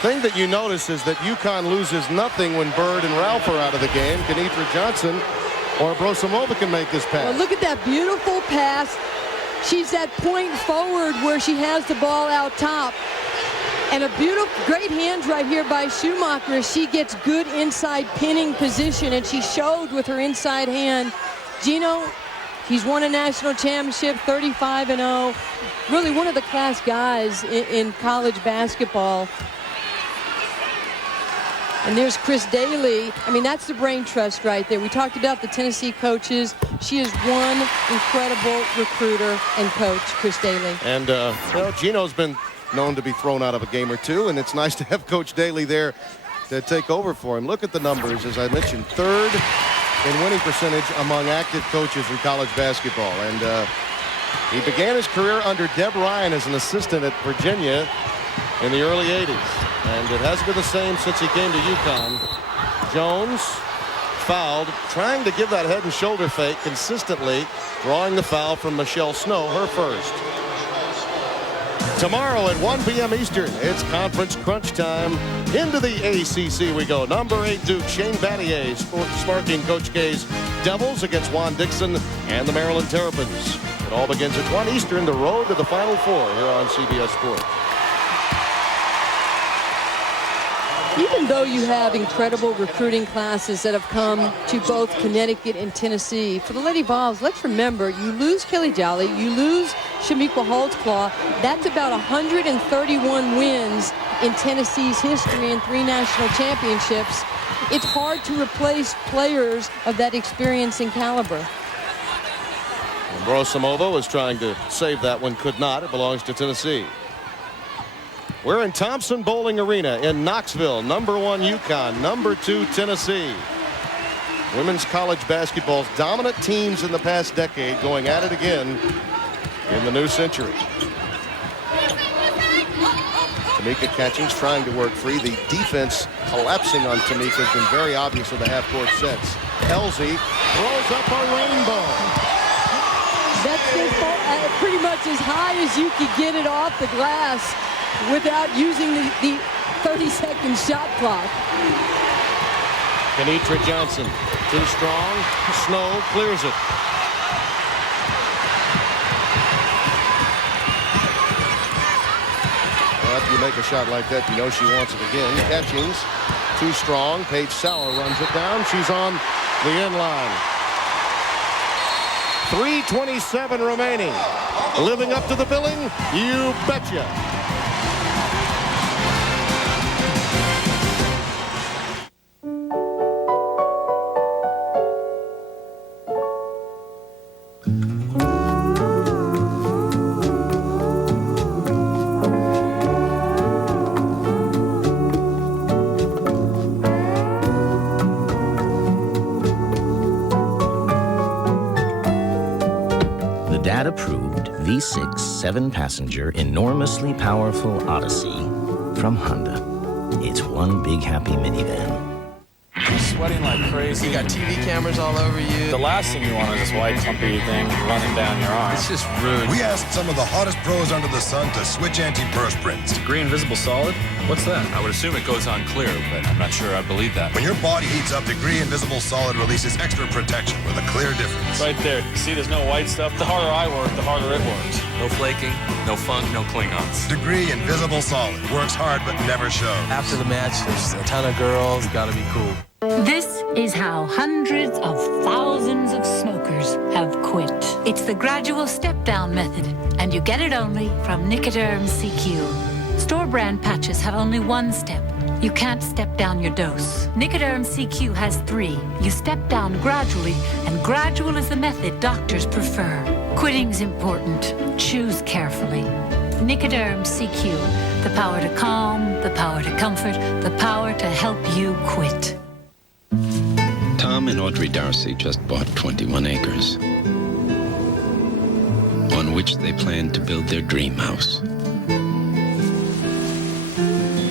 thing that you notice is that UConn loses nothing when Bird and Ralph are out of the game. Kenitra Johnson or Brosimova can make this pass. Well, look at that beautiful pass. She's at point forward where she has the ball out top. And a beautiful, great hands right here by Schumacher as she gets good inside pinning position, and she showed with her inside hand. Gino, he's won a national championship, 35-0. Really one of the class guys in college basketball. And there's Chris Daly. I mean, that's the brain trust right there. We talked about the Tennessee coaches. She is one incredible recruiter and coach, Chris Daly. And, well, Gino's been known to be thrown out of a game or two, and it's nice to have Coach Daly there to take over for him. Look at the numbers. As I mentioned, 3rd in winning percentage among active coaches in college basketball. And he began his career under Deb Ryan as an assistant at Virginia in the early 80s. And it hasn't been the same since he came to UConn. Jones fouled, trying to give that head and shoulder fake consistently, drawing the foul from Michelle Snow, her first. Tomorrow at 1 p.m. Eastern, it's conference crunch time. Into the ACC we go. Number 8 Duke, Shane Battier sparking Coach K's Devils against Juan Dixon and the Maryland Terrapins. It all begins at 1 Eastern, the road to the Final Four here on CBS Sports. Even though you have incredible recruiting classes that have come to both Connecticut and Tennessee, for the Lady Vols, let's remember, you lose Kelly Jolly, you lose Shamiqua Holtzclaw. That's about 131 wins in Tennessee's history and 3 national championships. It's hard to replace players of that experience and caliber. And Brosimova was trying to save that one, could not. It belongs to Tennessee. We're in Thompson Bowling Arena in Knoxville. Number 1 UConn, number 2 Tennessee. Women's college basketball's dominant teams in the past decade going at it again in the new century. Tamika Catchings trying to work free. The defense collapsing on Tamika has been very obvious in the half-court sets. Elsie throws up a rainbow. That's pretty much as high as you could get it off the glass without using the 30-second shot clock. Kenitra Johnson, too strong. Snow clears it. Well, after you make a shot like that, you know she wants it again. Catchings, too strong. Paige Sauer runs it down. She's on the end line. 3:27 remaining. Living up to the billing? You betcha. Dad-approved V6 7-passenger enormously powerful Odyssey from Honda. It's one big happy minivan. You're sweating like crazy. You got TV cameras all over you. The last thing you want is this white clumpy thing running down your arm. It's just rude. We asked some of the hottest pros under the sun to switch antiperspirants. Degree Invisible Solid? What's that? I would assume it goes on clear, but I'm not sure I believe that. When your body heats up, Degree Invisible Solid releases extra protection with a clear difference. Right there. See, there's no white stuff. The harder I work, the harder it works. No flaking, no funk, no Klingons. Degree Invisible Solid. Works hard but never shows. After the match, there's a ton of girls. You gotta be cool. This is how hundreds of thousands of smokers have quit. It's the gradual step-down method, and you get it only from Nicoderm CQ. Store brand patches have only one step. You can't step down your dose. Nicoderm CQ has 3. You step down gradually, and gradual is the method doctors prefer. Quitting's important. Choose carefully. Nicoderm CQ. The power to calm, the power to comfort, the power to help you quit. Tom and Audrey Darcy just bought 21 acres, on which they plan to build their dream house.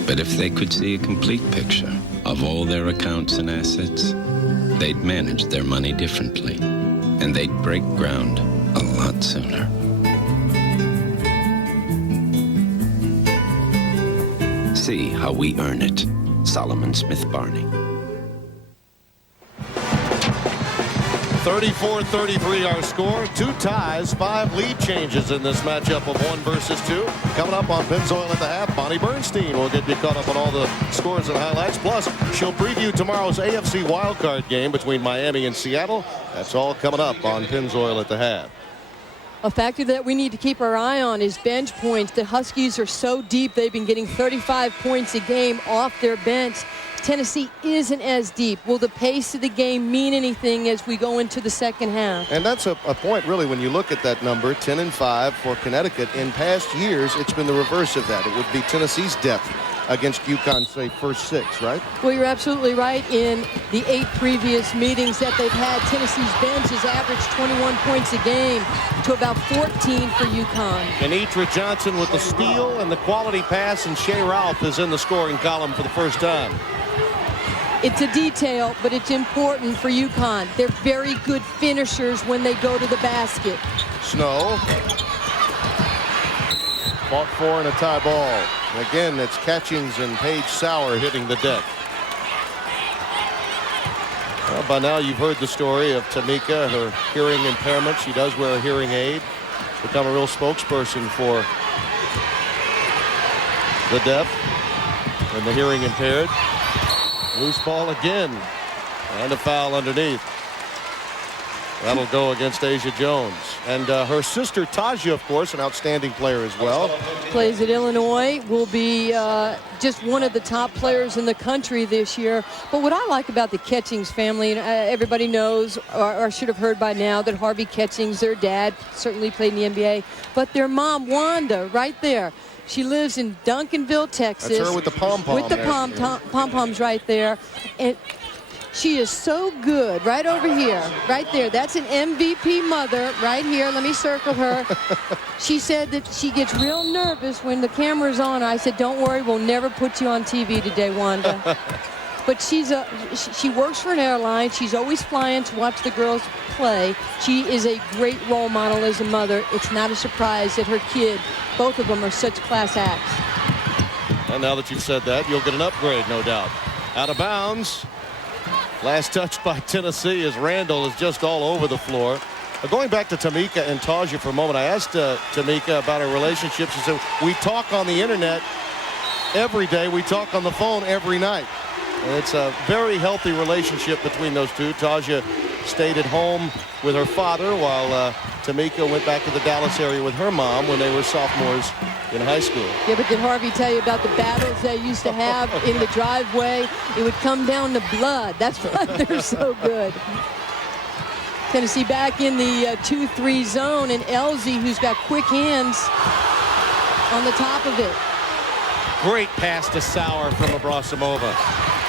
But if they could see a complete picture of all their accounts and assets, they'd manage their money differently, and they'd break ground a lot sooner. See how we earn it. Solomon Smith Barney. 34-33 our score. 2 ties, 5 lead changes in this matchup of 1 versus 2. Coming up on Pennzoil at the half, Bonnie Bernstein will get you caught up on all the scores and highlights. Plus, she'll preview tomorrow's AFC wildcard game between Miami and Seattle. That's all coming up on Pennzoil at the half. A factor that we need to keep our eye on is bench points. The Huskies are so deep, they've been getting 35 points a game off their bench. Tennessee isn't as deep. Will the pace of the game mean anything as we go into the second half? And that's a point, really, when you look at that number, 10-5 for Connecticut. In past years, it's been the reverse of that. It would be Tennessee's depth against UConn, say, first 6, right? Well, you're absolutely right. In the 8 previous meetings that they've had, Tennessee's bench has averaged 21 points a game to about 14 for UConn. And Etra Johnson with the steal and the quality pass, and Shea Ralph is in the scoring column for the first time. It's a detail, but it's important for UConn. They're very good finishers when they go to the basket. Snow. Fought for in a tie ball. And again, it's Catchings and Paige Sauer hitting the deck. Well, by now you've heard the story of Tamika, her hearing impairment. She does wear a hearing aid. Become a real spokesperson for the deaf and the hearing impaired. Loose ball again, and a foul underneath. That'll go against Asia Jones. And her sister Taja, of course, an outstanding player as well. Plays at Illinois, will be just one of the top players in the country this year. But what I like about the Catchings family, everybody knows or should have heard by now that Harvey Catchings, their dad, certainly played in the NBA. But their mom, Wanda, right there. She lives in Duncanville, Texas. That's her with the pom-pom. With the pom-poms right there. And she is so good right over here, right there. That's an MVP mother right here. Let me circle her. She said that she gets real nervous when the camera's on. I said, don't worry, we'll never put you on TV today, Wanda. But she works for an airline. She's always flying to watch the girls play. She is a great role model as a mother. It's not a surprise that her kid, both of them are such class acts. And now that you've said that, you'll get an upgrade, no doubt. Out of bounds. Last touch by Tennessee as Randall is just all over the floor. Going back to Tamika and Taja for a moment, I asked Tamika about her relationship. She said, we talk on the internet every day. We talk on the phone every night. And it's a very healthy relationship between those two. Taja stayed at home with her father while Tamika went back to the Dallas area with her mom when they were sophomores in high school. Yeah, but did Harvey tell you about the battles they used to have in the driveway? It would come down to blood. That's why they're so good. Tennessee back in the 2-3 zone, and Elsie, who's got quick hands, on the top of it. Great pass to Sauer from Abrasimova.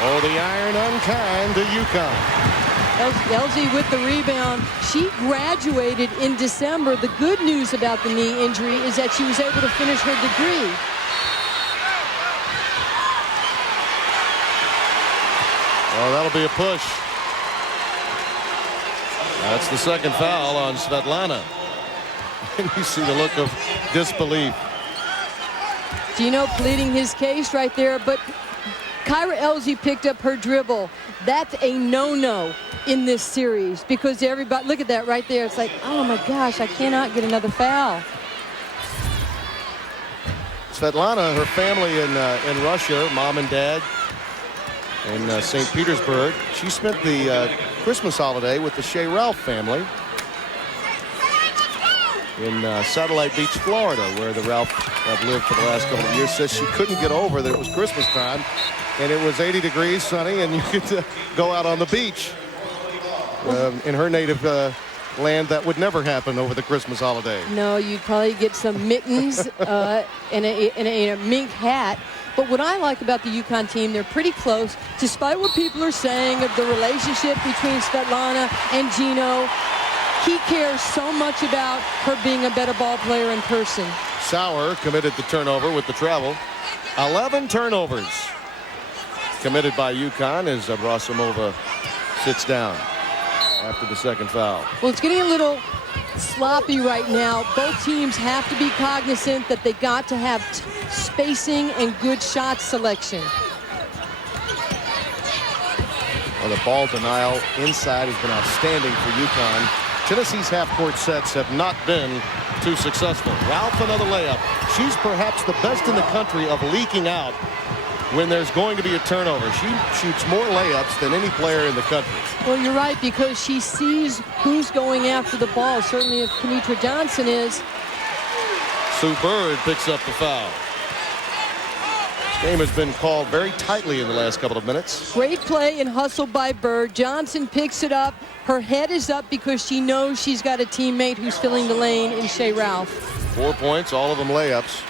Oh, the iron unkind to UConn. Elsie with the rebound. She graduated in December. The good news about the knee injury is that she was able to finish her degree. Oh, that'll be a push. That's the second foul on Svetlana. And you see the look of disbelief. Gino pleading his case right there, but Kyra Elsie picked up her dribble. That's a no-no in this series because everybody, look at that right there. It's like, oh my gosh, I cannot get another foul. Svetlana, her family in Russia, mom and dad in St. Petersburg. She spent the Christmas holiday with the Shea Ralph family in Satellite Beach, Florida, where the Ralph have lived for the last couple of years. Says she couldn't get over that it was Christmas time and it was 80 degrees, sunny, and you could go out on the beach. In her native land, that would never happen over the Christmas holiday. No, you'd probably get some mittens and a mink hat. But what I like about the UConn team, they're pretty close, despite what people are saying of the relationship between Svetlana and Gino. He cares so much about her being a better ball player in person. Sauer committed the turnover with the travel. 11 turnovers committed by UConn as Abrasimova sits down after the second foul. Well, it's getting a little sloppy right now. Both teams have to be cognizant that they got to have spacing and good shot selection. Well, the ball denial inside has been outstanding for UConn. Tennessee's half-court sets have not been too successful. Ralph, another layup. She's perhaps the best in the country of leaking out when there's going to be a turnover. She shoots more layups than any player in the country. Well, you're right, because she sees who's going after the ball. Certainly if Kenitra Johnson is. Sue Bird picks up the foul. This game has been called very tightly in the last couple of minutes. Great play and hustle by Bird. Johnson picks it up. Her head is up because she knows she's got a teammate who's filling the lane in Shea Ralph. 4 points, all of them layups.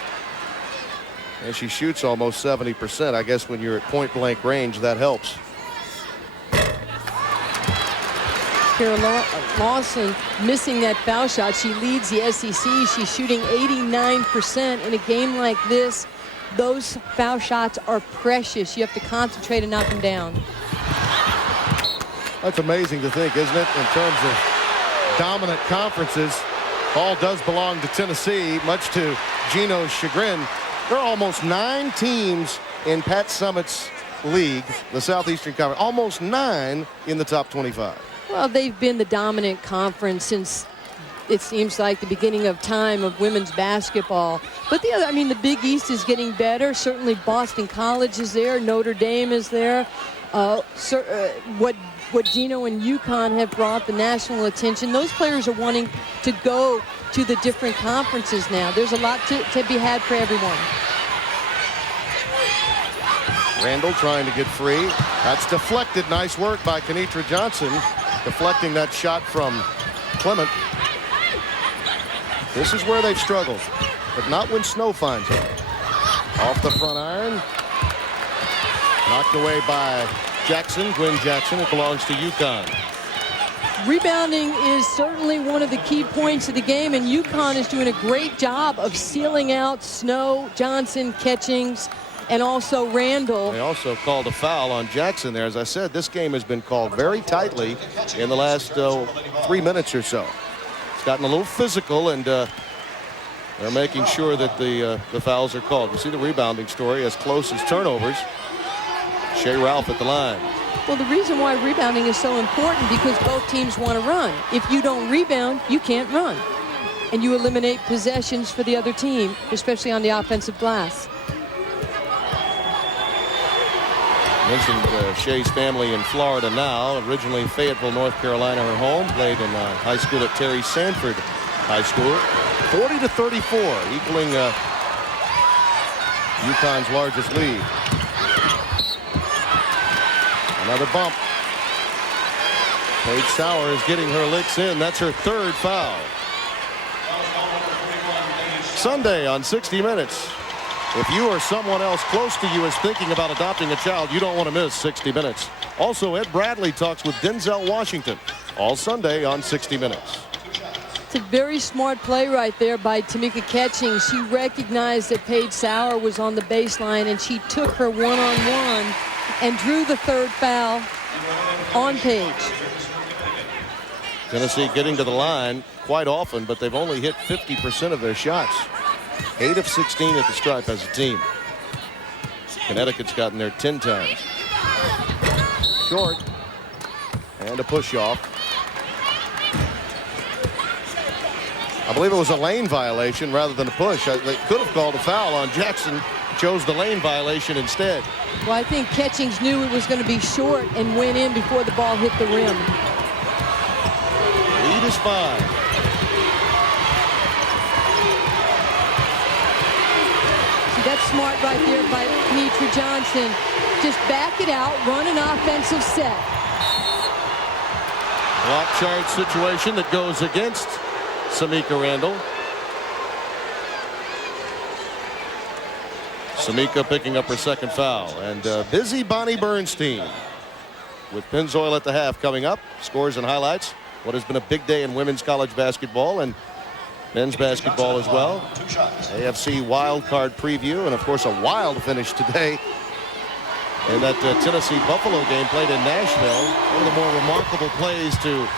And she shoots almost 70%. I guess when you're at point-blank range, that helps. Kara Lawson missing that foul shot. She leads the SEC. She's shooting 89% in a game like this. Those foul shots are precious. You have to concentrate and knock them down. That's amazing to think, isn't it? In terms of dominant conferences, ball does belong to Tennessee, much to Gino's chagrin. There are almost 9 teams in Pat Summitt's league, the Southeastern Conference, almost 9 in the top 25. Well, they've been the dominant conference since it seems like the beginning of time of women's basketball. But the other, I mean, the Big East is getting better. Certainly Boston College is there. Notre Dame is there. What Gino and UConn have brought the national attention. Those players are wanting to go to the different conferences now. There's a lot to be had for everyone. Randall trying to get free. That's deflected. Nice work by Kenitra Johnson, deflecting that shot from Clement. This is where they've struggled, but not when snow finds them. Off the front iron. Knocked away by Jackson, Gwen Jackson. It belongs to UConn. Rebounding is certainly one of the key points of the game, and UConn is doing a great job of sealing out Snow, Johnson, Catchings, and also Randall. They also called a foul on Jackson there. As I said, this game has been called very tightly in the last 3 minutes or so. It's gotten a little physical, and they're making sure that the fouls are called. You see the rebounding story as close as turnovers. Shea Ralph at the line. Well, the reason why rebounding is so important because both teams want to run. If you don't rebound, you can't run. And you eliminate possessions for the other team, especially on the offensive glass. Mentioned Shea's family in Florida now. Originally Fayetteville, North Carolina, her home. Played in high school at Terry Sanford High School. 40-34, equaling UConn's largest lead. Another bump. Paige Sauer is getting her licks in. That's her third foul. Sunday on 60 Minutes. If you or someone else close to you is thinking about adopting a child, you don't want to miss 60 Minutes. Also, Ed Bradley talks with Denzel Washington all Sunday on 60 Minutes. It's a very smart play right there by Tamika Catchings. She recognized that Paige Sauer was on the baseline, and she took her one-on-one and drew the third foul on Paige. Tennessee getting to the line quite often, but they've only hit 50% of their shots. 8 of 16 at the stripe as a team. Connecticut's gotten there 10 times. Short. And a push off. I believe it was a lane violation rather than a push. They could have called a foul on Jackson. Chose the lane violation instead. Well, I think Catchings knew it was going to be short and went in before the ball hit the rim. Lead is 5. See, that's smart right there by Kenitra Johnson. Just back it out, run an offensive set. Block charge situation that goes against Samika Randall. Samika picking up her second foul. And busy Bonnie Bernstein with Pennzoil at the half coming up. Scores and highlights. What has been a big day in women's college basketball and men's basketball as well. AFC wild card preview, and of course a wild finish today in that Tennessee Buffalo game played in Nashville. One of the more remarkable plays to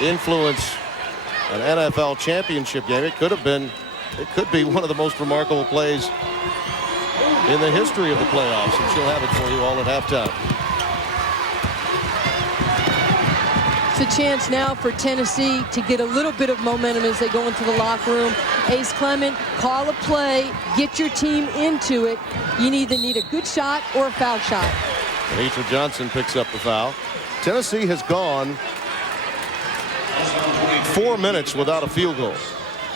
influence an NFL championship game. It could be one of the most remarkable plays in the history of the playoffs, and she'll have it for you all at halftime. It's a chance now for Tennessee to get a little bit of momentum as they go into the locker room. Ace Clement, call a play, get your team into it. You either need a good shot or a foul shot. Kenitra Johnson picks up the foul. Tennessee has gone 4 minutes without a field goal.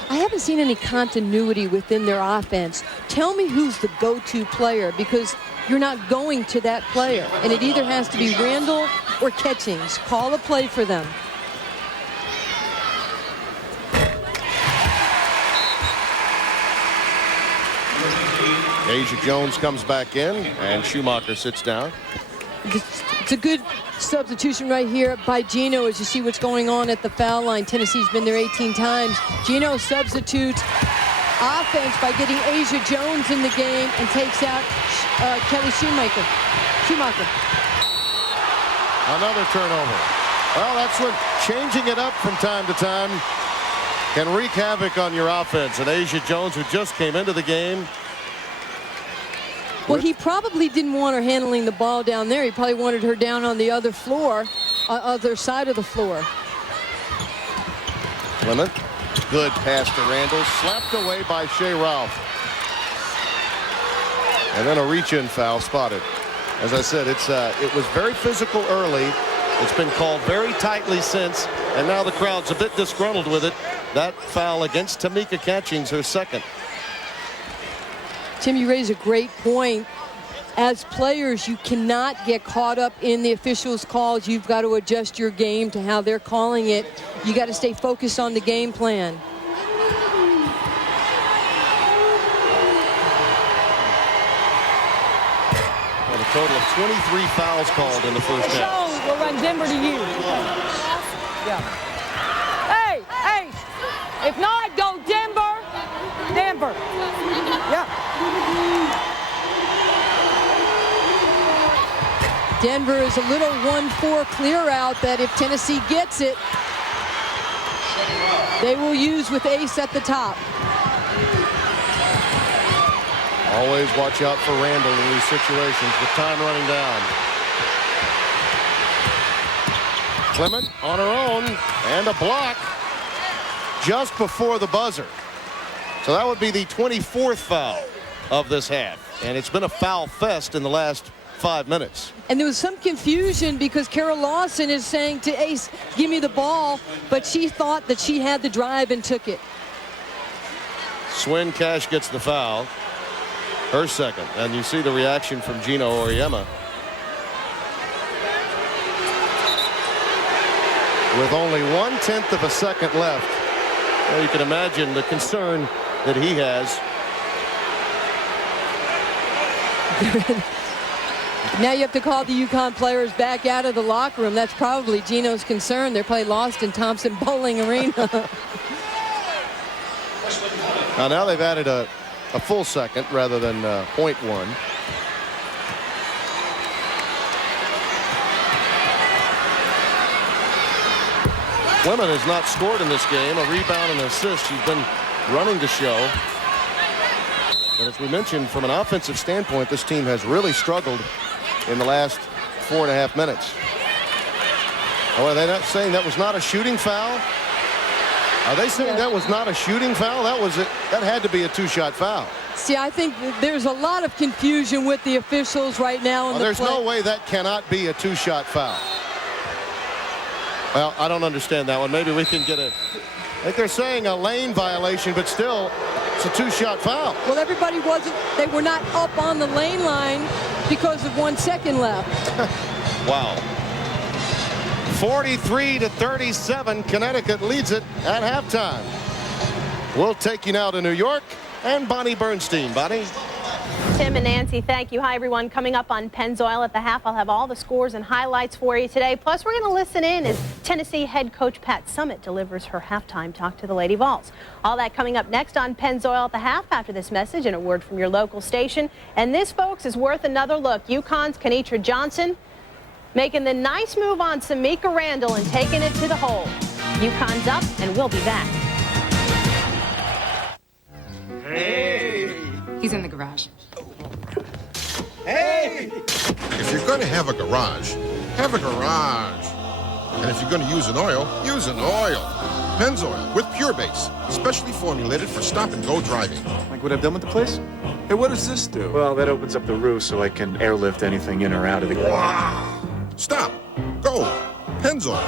I haven't seen any continuity within their offense. Tell me who's the go-to player, because you're not going to that player. And it either has to be Randall or Catchings. Call a play for them. Asia Jones comes back in, and Schumacher sits down. It's a good substitution right here by Gino as you see what's going on at the foul line. Tennessee's been there 18 times. Gino substitutes offense by getting Asia Jones in the game and takes out Kelly Schumacher. Another turnover. Well, that's when changing it up from time to time can wreak havoc on your offense. And Asia Jones, who just came into the game. Well, he probably didn't want her handling the ball down there. He probably wanted her down on the other floor, other side of the floor. Clement, good pass to Randall, slapped away by Shea Ralph. And then a reach-in foul spotted. As I said, it was very physical early. It's been called very tightly since, and now the crowd's a bit disgruntled with it. That foul against Tamika Catchings, her second. Tim, you raise a great point. As players, you cannot get caught up in the officials' calls. You've got to adjust your game to how they're calling it. You got to stay focused on the game plan. Well, a total of 23 fouls called in the first half. We'll run Denver to you. Yeah. Hey, if not, go Denver. Yeah. Denver is a little 1-4 clear out that if Tennessee gets it, they will use with Ace at the top. Always watch out for Randall in these situations with time running down. Clement on her own, and a block just before the buzzer. So that would be the 24th foul of this half. And it's been a foul fest in the last 5 minutes. And there was some confusion because Carol Lawson is saying to Ace, give me the ball, but she thought that she had the drive and took it. Swin Cash gets the foul, her second, and you see the reaction from Gino Auriemma. With only 1/10 of a second left, well, you can imagine the concern that he has. Now you have to call the UConn players back out of the locker room. That's probably Gino's concern. They're probably lost in Thompson Bowling Arena. Now they've added a full second rather than 0.1. Lemon has not scored in this game. A rebound and an assist. She's been running the show. But as we mentioned, from an offensive standpoint, this team has really struggled in the last 4.5 minutes. Oh, are they not saying that was not a shooting foul? Are they saying that was not a shooting foul? That had to be a 2-shot foul. See, I think there's a lot of confusion with the officials right now. There's no way that cannot be a 2-shot foul. Well, I don't understand that one. Maybe we can get I think they're saying a lane violation, but still, it's a 2-shot foul. Well, they were not up on the lane line because of 1 second left. Wow. 43-37, Connecticut leads it at halftime. We'll take you now to New York and Bonnie Bernstein. Bonnie. Tim and Nancy, thank you. Hi, everyone. Coming up on Pennzoil at the half, I'll have all the scores and highlights for you today. Plus, we're going to listen in as Tennessee head coach Pat Summitt delivers her halftime talk to the Lady Vols. All that coming up next on Pennzoil at the half after this message and a word from your local station. And this, folks, is worth another look. UConn's Kenitra Johnson making the nice move on Samika Randall and taking it to the hole. UConn's up, and we'll be back. Hey! He's in the garage. Hey! If you're going to have a garage, have a garage. And if you're going to use an oil, use an oil. Pennzoil with Pure Base, specially formulated for stop-and-go driving. Like what I've done with the place? Hey, what does this do? Well, that opens up the roof so I can airlift anything in or out of the garage. Wow! Stop. Go. Pennzoil.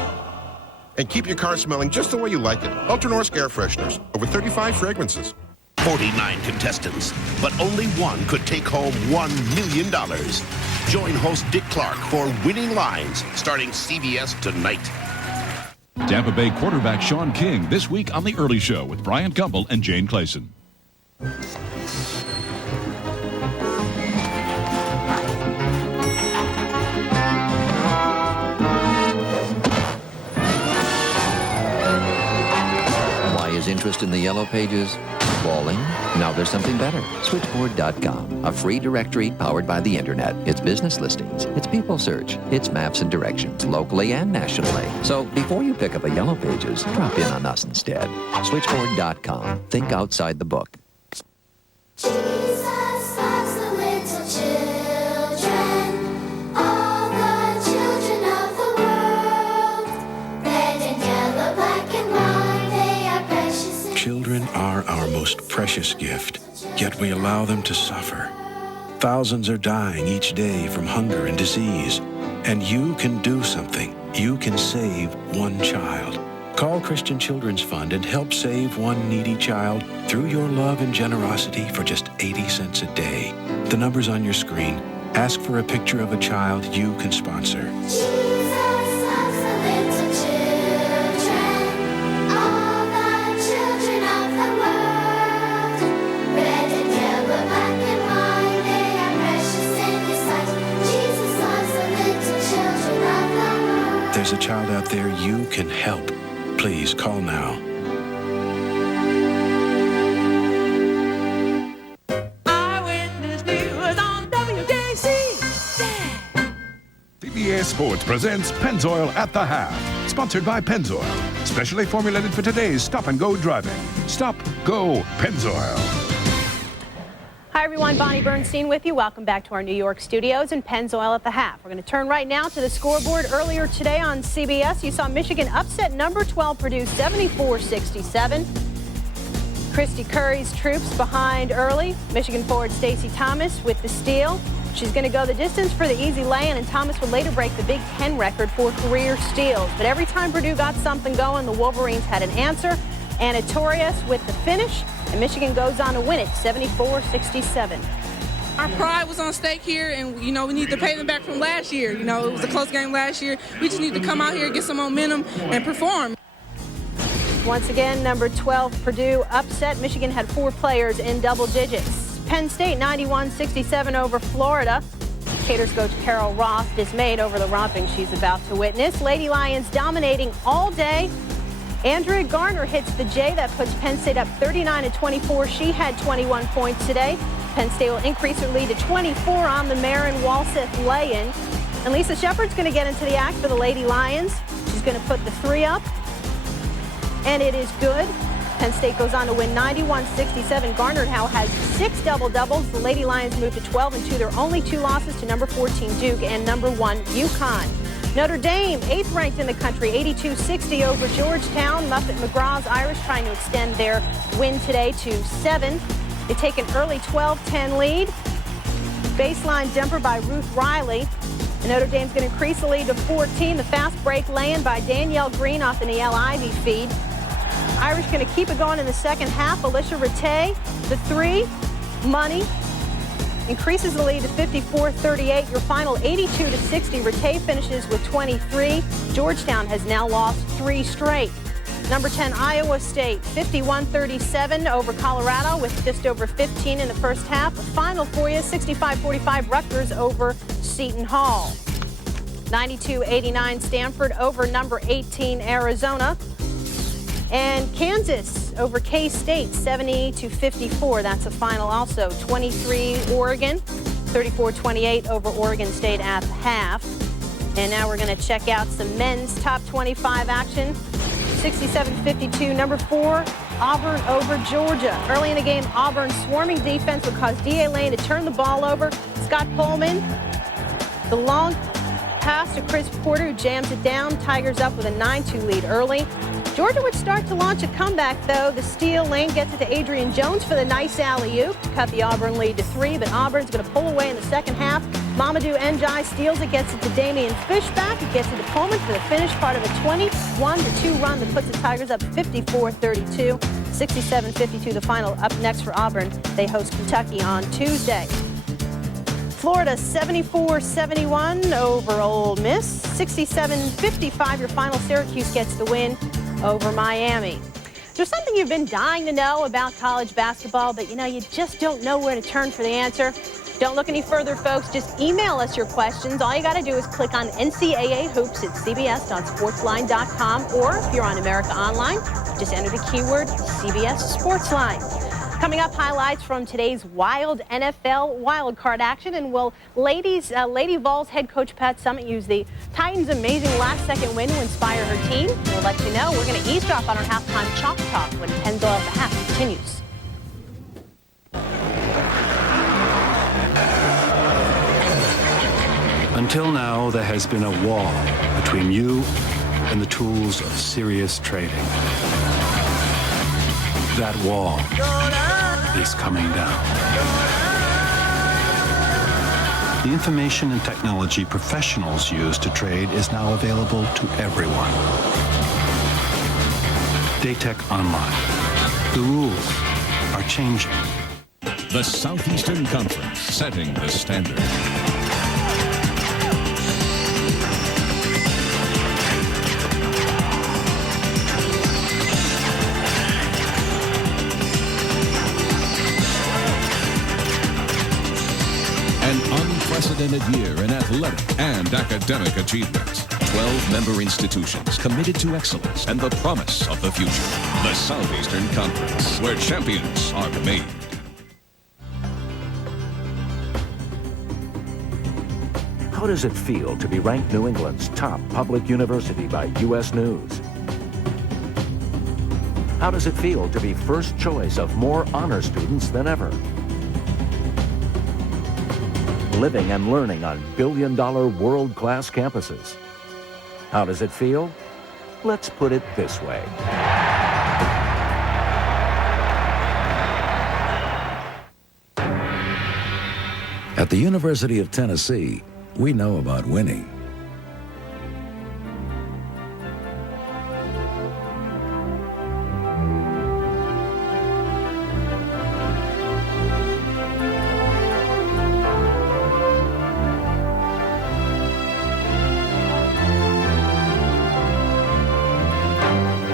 And keep your car smelling just the way you like it. Ultra Norsk air fresheners. Over 35 fragrances. 49 contestants, but only one could take home $1 million. Join host Dick Clark for Winning Lines, starting CBS tonight. Tampa Bay quarterback Sean King this week on The Early Show with Brian Gumbel and Jane Clayson. Why is interest in the Yellow Pages falling? Now there's something better. Switchboard.com, a free directory powered by the internet. It's business listings, it's people search, it's maps and directions, locally and nationally. So before you pick up a Yellow Pages, drop in on us instead. Switchboard.com. Think outside the book. Children are our most precious gift, yet we allow them to suffer. Thousands are dying each day from hunger and disease, and you can do something. You can save one child. Call Christian Children's Fund and help save one needy child through your love and generosity for just 80 cents a day. The number's on your screen. Ask for a picture of a child you can sponsor. There's a child out there you can help. Please call now. Eyewitness News on WJC. CBS Sports presents Pennzoil at the Half. Sponsored by Pennzoil. Specially formulated for today's stop-and-go driving. Stop, go, Pennzoil. Hi, everyone. Bonnie Bernstein with you. Welcome back to our New York studios and Pennzoil at the half. We're going to turn right now to the scoreboard. Earlier today on CBS, you saw Michigan upset number 12 Purdue 74-67. Christy Curry's troops behind early. Michigan forward Stacey Thomas with the steal. She's going to go the distance for the easy lay-in, and Thomas would later break the Big Ten record for career steals. But every time Purdue got something going, the Wolverines had an answer. Anna Torres with the finish, and Michigan goes on to win it 74-67. Our pride was on stake here, and, we need to pay them back from last year. It was a close game last year. We just need to come out here, get some momentum, and perform. Once again, number 12, Purdue upset. Michigan had 4 players in double digits. Penn State 91-67 over Florida. Gators coach Carol Ross dismayed over the romping she's about to witness. Lady Lions dominating all day. Andrea Garner hits the J. That puts Penn State up 39-24. She had 21 points today. Penn State will increase her lead to 24 on the Marin Walseth lay-in. And Lisa Shepard's going to get into the act for the Lady Lions. She's going to put the 3 up. And it is good. Penn State goes on to win 91-67. Garner now has 6 double-doubles. The Lady Lions move to 12-2. Their only 2 losses to number 14 Duke and number 1 UConn. Notre Dame, 8th ranked in the country, 82-60 over Georgetown. Muffet McGraw's Irish trying to extend their win today to 7. They take an early 12-10 lead. Baseline jumper by Ruth Riley. And Notre Dame's going to increase the lead to 14. The fast break lay-in by Danielle Green off the Niele Ivy feed. Irish going to keep it going in the second half. Alicia Rattay, the 3, money, increases the lead to 54-38. Your final 82-60. Rattay finishes with 23. Georgetown has now lost 3 straight. Number 10, Iowa State, 51-37 over Colorado with just over 15 in the first half. Final for you, 65-45 Rutgers over Seton Hall. 92-89 Stanford over number 18 Arizona. And Kansas over K-State, 70-54. That's a final also. 23 Oregon, 34-28 over Oregon State at the half. And now we're going to check out some men's top 25 action. 67-52, number 4, Auburn over Georgia. Early in the game, Auburn's swarming defense would cause D.A. Lane to turn the ball over. Scott Pullman, the long pass to Chris Porter, who jams it down. Tigers up with a 9-2 lead early. Georgia would start to launch a comeback, though. The steal, Lane gets it to Adrian Jones for the nice alley-oop to cut the Auburn lead to 3, but Auburn's going to pull away in the second half. Mamadou Ndiaye steals it, gets it to Damian Fishback. It gets it to Pullman for the finish, part of a 21-2 run that puts the Tigers up 54-32. 67-52 the final. Up next for Auburn, they host Kentucky on Tuesday. Florida 74-71 over Ole Miss. 67-55 your final. Syracuse gets the win over Miami. There's something you've been dying to know about college basketball, but you just don't know where to turn for the answer. Don't look any further, folks. Just email us your questions. All you got to do is click on NCAA Hoops at cbs.sportsline.com, or if you're on America Online, just enter the keyword CBS Sportsline. Coming up, highlights from today's wild NFL wildcard action. And will Lady Vols head coach Pat Summitt use the Titans' amazing last-second win to inspire her team? We'll let you know. We're going to eavesdrop on our halftime chalk talk when Pennzoil at the half continues. Until now, there has been a wall between you and the tools of serious trading. That wall is coming down. The information and technology professionals use to trade is now available to everyone. Daytech Online. The rules are changing. The Southeastern Conference, setting the standard. An unprecedented year in athletic and academic achievements. 12 member institutions committed to excellence and the promise of the future. The Southeastern Conference, where champions are made. How does it feel to be ranked New England's top public university by U.S. News? How does it feel to be first choice of more honor students than ever? Living and learning on billion-dollar world-class campuses. How does it feel? Let's put it this way. At the University of Tennessee, we know about winning.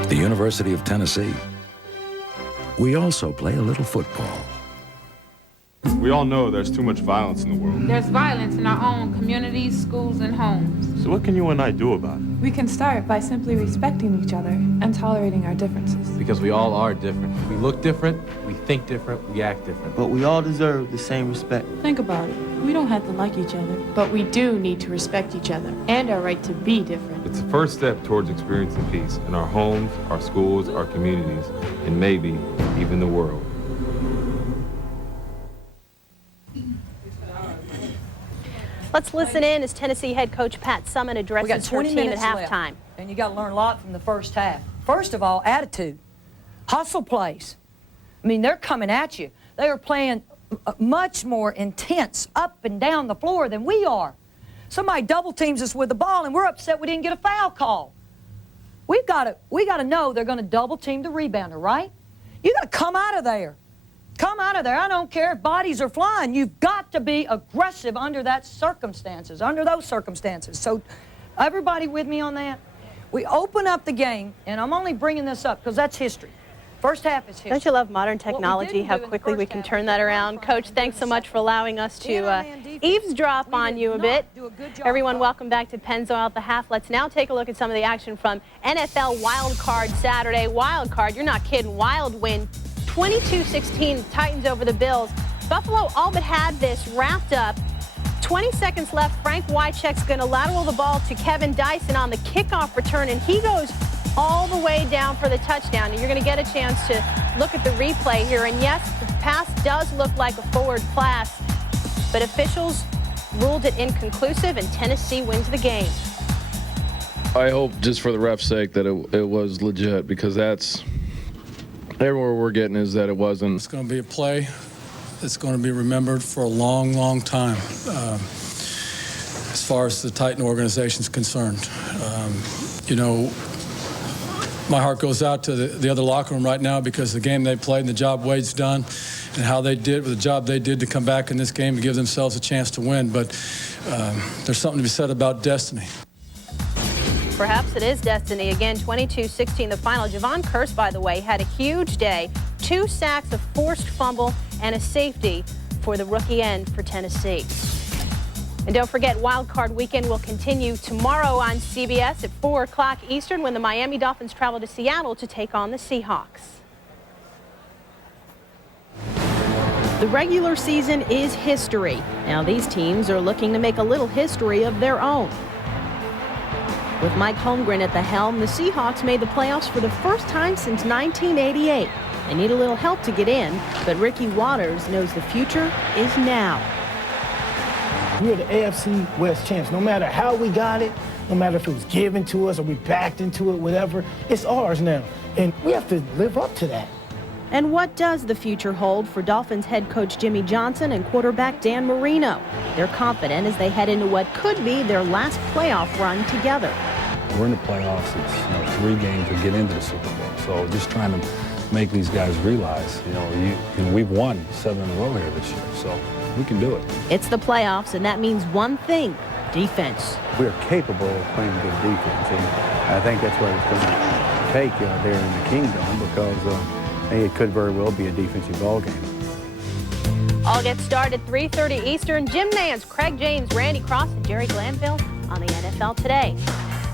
The University of Tennessee. We also play a little football. We all know there's too much violence in the world. There's violence in our own communities, schools, and homes. So what can you and I do about it? We can start by simply respecting each other and tolerating our differences. Because we all are different. We look different, we think different, we act different. But we all deserve the same respect. Think about it. We don't have to like each other, but we do need to respect each other and our right to be different. It's the first step towards experiencing peace in our homes, our schools, our communities, and maybe even the world. Let's listen in as Tennessee head coach Pat Summitt addresses her team at halftime. And you got to learn a lot from the first half. First of all, attitude. Hustle plays. I mean, they're coming at you. They are playing much more intense up and down the floor than we are. Somebody double teams us with the ball and we're upset we didn't get a foul call. We got to know they're going to double team the rebounder, right? You got to come out of there. Come out of there. I don't care if bodies are flying. You've got to be aggressive under those circumstances. So everybody with me on that? We open up the game, and I'm only bringing this up because that's history. First half is history. Don't you love modern technology, how quickly we can turn that around? Coach, thanks so much for allowing us to eavesdrop on you a bit. Everyone, welcome back to Pennzoil at the half. Let's now take a look at some of the action from NFL Wild Card Saturday. Wild Card, you're not kidding, wild win. 22-16 Titans over the Bills. Buffalo all but had this wrapped up. 20 seconds left. Frank Wycheck's going to lateral the ball to Kevin Dyson on the kickoff return, and he goes all the way down for the touchdown. And you're going to get a chance to look at the replay here. And yes, the pass does look like a forward pass, but officials ruled it inconclusive, and Tennessee wins the game. I hope, just for the ref's sake, that it was legit, because that's everywhere we're getting is that it wasn't. It's going to be a play that's going to be remembered for a long, long time, as far as the Titan organization is concerned. You know, my heart goes out to the other locker room right now, because the game they played and the job Wade's done and how they did with the job they did to come back in this game to give themselves a chance to win. But there's something to be said about destiny. Perhaps it is destiny. Again, 22-16 the final. Javon Curse, by the way, had a huge day. 2 sacks, a forced fumble, and a safety for the rookie end for Tennessee. And don't forget, Wild Card Weekend will continue tomorrow on CBS at 4 o'clock Eastern when the Miami Dolphins travel to Seattle to take on the Seahawks. The regular season is history. Now these teams are looking to make a little history of their own. With Mike Holmgren at the helm, the Seahawks made the playoffs for the first time since 1988. They need a little help to get in, but Ricky Watters knows the future is now. We're the AFC West champs. No matter how we got it, no matter if it was given to us or we backed into it, whatever, it's ours now. And we have to live up to that. And what does the future hold for Dolphins head coach Jimmy Johnson and quarterback Dan Marino? They're confident as they head into what could be their last playoff run together. We're in the playoffs. It's 3 games to get into the Super Bowl. So just trying to make these guys realize, we've won 7 in a row here this year, so we can do it. It's the playoffs, and that means one thing: defense. We're capable of playing good defense, and I think that's what it's going to take there in the Kingdom, because it could very well be a defensive ball game. All get started 3:30 Eastern. Jim Nance, Craig James, Randy Cross, and Jerry Glanville on the NFL Today.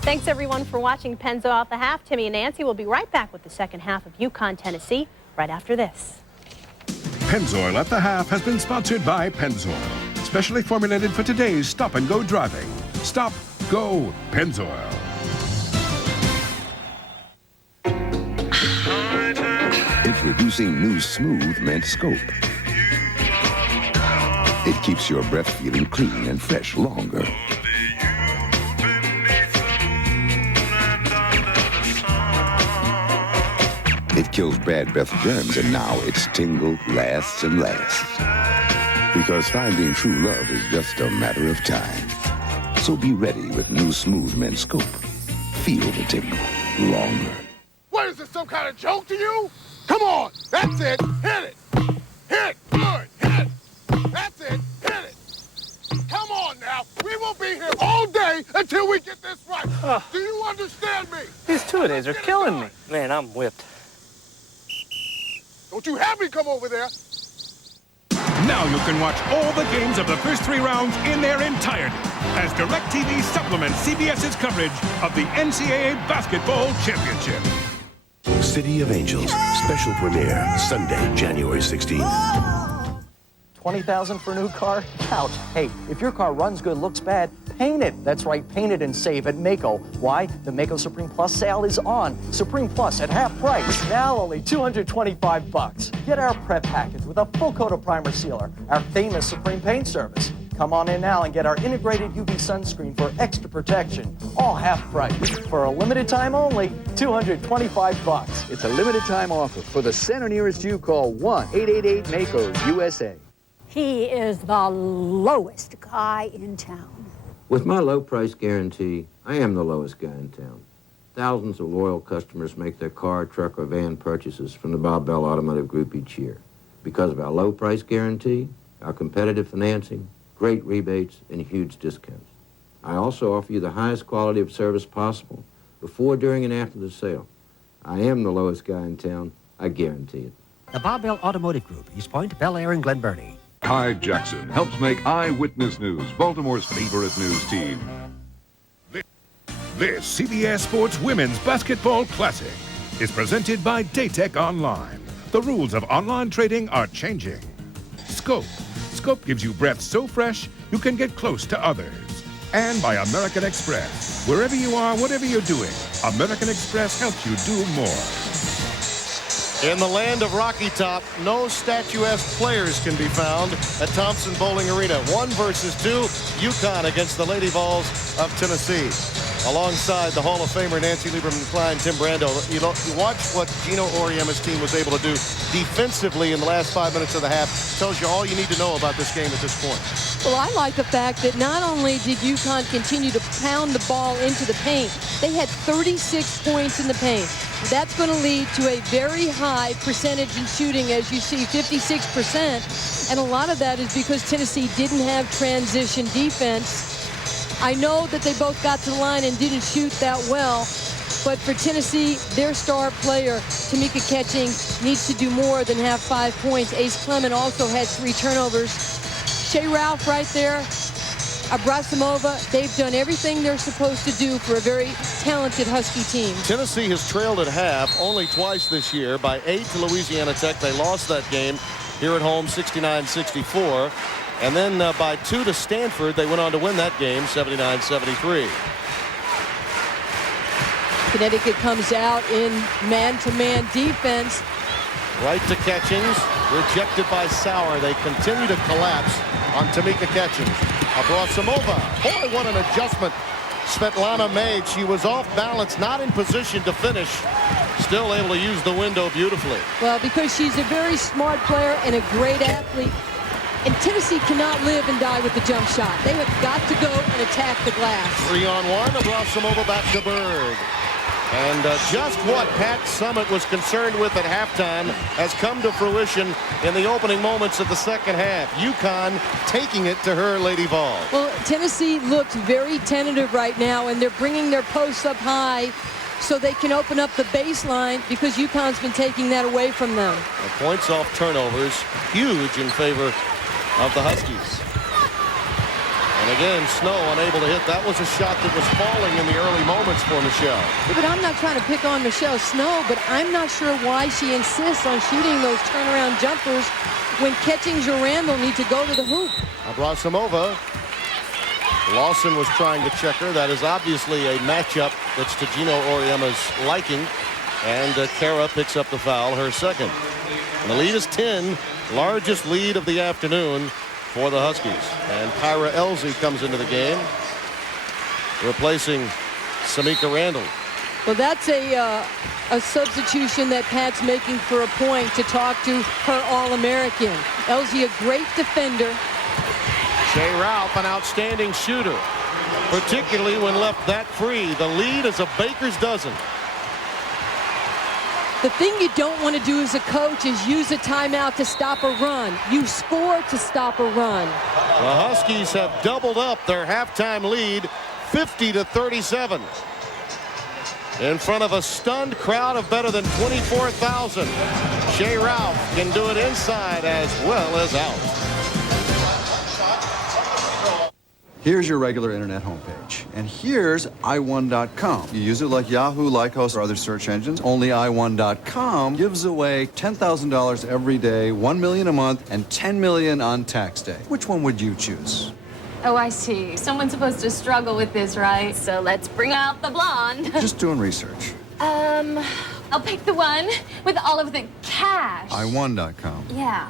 Thanks, everyone, for watching Pennzoil at the half. Timmy and Nancy will be right back with the second half of UConn, Tennessee, right after this. Pennzoil at the half has been sponsored by Pennzoil, specially formulated for today's stop-and-go driving. Stop, go, Pennzoil. Introducing new Smooth Mint Scope. It keeps your breath feeling clean and fresh longer. It kills bad breath germs, and now its tingle lasts and lasts. Because finding true love is just a matter of time. So be ready with new Smooth Mint Scope. Feel the tingle longer. What is this, some kind of joke to you? Come on, that's it, hit it. Hit, good, hit. That's it, hit it. Come on now, we will be here all day until we get this right. Do you understand me? These two-a-days are killing me. Man, I'm whipped. Don't you have me come over there. Now you can watch all the games of the first 3 rounds in their entirety as DirecTV supplements CBS's coverage of the NCAA Basketball Championship. City of Angels, special premiere, Sunday, January 16th. $20,000 for a new car? Ouch. Hey, if your car runs good, looks bad, paint it. That's right, paint it and save at Maaco. Why? The Maaco Supreme Plus sale is on. Supreme Plus at half price. Now only $225. Get our prep package with a full coat of primer sealer, our famous Supreme paint service. Come on in now and get our integrated UV sunscreen for extra protection. All half price. For a limited time only, $225. It's a limited time offer. For the center nearest you, call 1-888-MAACO-USA. He is the lowest guy in town. With my low price guarantee, I am the lowest guy in town. Thousands of loyal customers make their car, truck, or van purchases from the Bob Bell Automotive Group each year. Because of our low price guarantee, our competitive financing, great rebates, and huge discounts. I also offer you the highest quality of service possible before, during, and after the sale. I am the lowest guy in town. I guarantee it. The Bob Bell Automotive Group, East Point, Bel Air, and Glen Burnie. Ty Jackson helps make Eyewitness News Baltimore's favorite news team. This CBS Sports Women's Basketball Classic is presented by Daytech Online. The rules of online trading are changing. Scope. Scope gives you breath so fresh you can get close to others. And by American Express. Wherever you are, whatever you're doing, American Express helps you do more. In the land of Rocky Top, no statuesque players can be found at Thompson Bowling Arena. 1 versus 2, UConn against the Lady Vols of Tennessee. Alongside the Hall of Famer Nancy Lieberman-Klein, Tim Brando. You watch what Gino Auriemma's team was able to do defensively in the last 5 minutes of the half. Tells you all you need to know about this game at this point. Well, I like the fact that not only did UConn continue to pound the ball into the paint, they had 36 points in the paint. That's going to lead to a very high percentage in shooting, as you see, 56%. And a lot of that is because Tennessee didn't have transition defense. I know that they both got to the line and didn't shoot that well, but for Tennessee, their star player, Tamika Catching, needs to do more than have 5 points. Ace Clement also had 3 turnovers. Shea Ralph right there, Abrasimova, they've done everything they're supposed to do for a very talented Husky team. Tennessee has trailed at half only twice this year, by 8 to Louisiana Tech. They lost that game here at home 69-64. And then by 2 to Stanford, they went on to win that game 79-73. Connecticut comes out in man-to-man defense. Right to Catchings, rejected by Sauer. They continue to collapse on Tamika Catchings. Abrasimova, boy, what an adjustment Svetlana made. She was off balance, not in position to finish. Still able to use the window beautifully. Well, because she's a very smart player and a great athlete. And Tennessee cannot live and die with the jump shot. They have got to go and attack the glass. 3-on-1, Abrasimova back to Berg. And just what Pat Summitt was concerned with at halftime has come to fruition in the opening moments of the second half. UConn taking it to her Lady Vol. Well, Tennessee looks very tentative right now, and they're bringing their posts up high so they can open up the baseline, because UConn's been taking that away from them. The points off turnovers, huge in favor of the Huskies. And again, Snow unable to hit. That was a shot that was falling in the early moments for Michelle. Yeah, but I'm not trying to pick on Michelle Snow, but I'm not sure why she insists on shooting those turnaround jumpers when Catchings or Randall need to go to the hoop. Abrasimova. Lawson was trying to check her. That is obviously a matchup that's to Gino Auriemma's liking. And Kara picks up the foul, her second. And the lead is 10, largest lead of the afternoon for the Huskies. And Kyra Elzy comes into the game, replacing Samika Randall. Well, that's a substitution that Pat's making for a point to talk to her All-American. Elsie, a great defender. Shea Ralph, an outstanding shooter, particularly when left that free. The lead is a baker's dozen. The thing you don't want to do as a coach is use a timeout to stop a run. You score to stop a run. The Huskies have doubled up their halftime lead, 50-37. In front of a stunned crowd of better than 24,000. Shea Ralph can do it inside as well as out. Here's your regular internet homepage. And here's i1.com. You use it like Yahoo, Lycos, or other search engines. Only i1.com gives away $10,000 every day, $1 million a month, and $10 million on tax day. Which one would you choose? Oh, I see. Someone's supposed to struggle with this, right? So let's bring out the blonde. Just doing research. I'll pick the one with all of the cash. i1.com. Yeah.